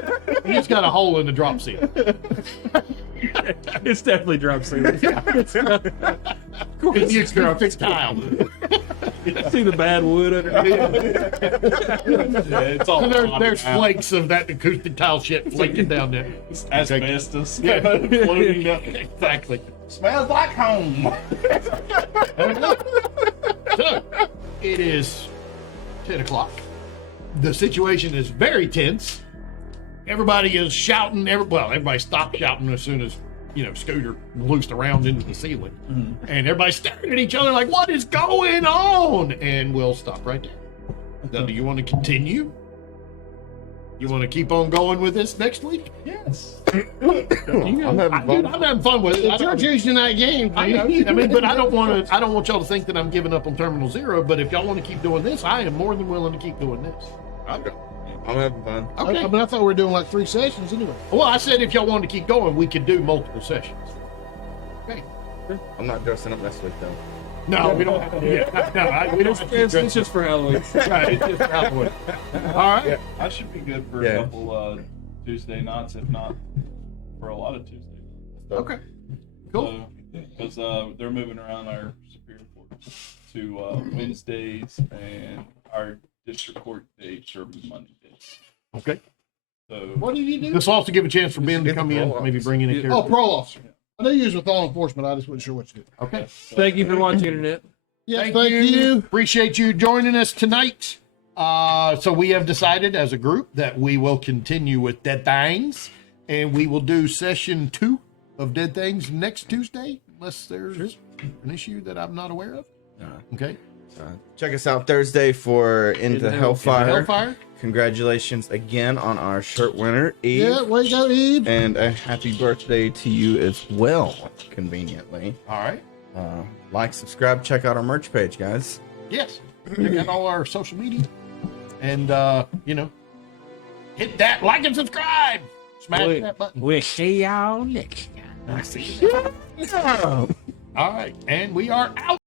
he's got a hole in the drop ceiling. It's definitely drop ceiling. It's the acoustic tile. See the bad wood underneath. It's all So there's flakes of that acoustic tile shit flaking down there. asbestos. Yeah. Floating down. Exactly. Smells like home. So, it is 10 o'clock. The situation is very tense. Everybody is shouting. Everybody stopped shouting as soon as, Scooter loosed around into the ceiling. Mm-hmm. And everybody's staring at each other like, what is going on? And we'll stop right there. Now, do you want to continue? You want to keep on going with this next week? Yes. I'm having fun with it. You're choosing that game. I mean, but I don't want y'all to think that I'm giving up on Terminal Zero. But if y'all want to keep doing this, I am more than willing to keep doing this. I'm having fun. Okay. I thought we were doing like 3 sessions anyway. Well, I said if y'all wanted to keep going, we could do multiple sessions. Okay. I'm not dressing up next week though. No, we don't have to do it. We don't have to It's just for Halloween. Right, it's just for Halloween. All right. Yeah, I should be good for a couple Tuesday nights, if not for a lot of Tuesdays. Okay. Cool. Because they're moving around our Superior Court to Wednesdays, and our district court dates are Monday days. Okay. So What did you do? This will also give a chance for Ben to come in, maybe bring in a character. Oh, parole officer. I know you use with law enforcement. I just wasn't sure what you did. Okay. Thank you for watching, Internet. Yes, thank you. Appreciate you joining us tonight. So we have decided as a group that we will continue with Dead Thangs, and we will do session 2 of Dead Thangs next Tuesday, unless there's an issue that I'm not aware of. Okay. Check us out Thursday for Into Hellfire. Hellfire. Congratulations again on our shirt winner, Eve. Yeah, way to go, Eve. And a happy birthday to you as well, conveniently. All right. Like, subscribe, check out our merch page, guys. Yes. Check out all our social media. And, hit that like and subscribe. Smash that button. We'll see y'all next time. All right. And we are out.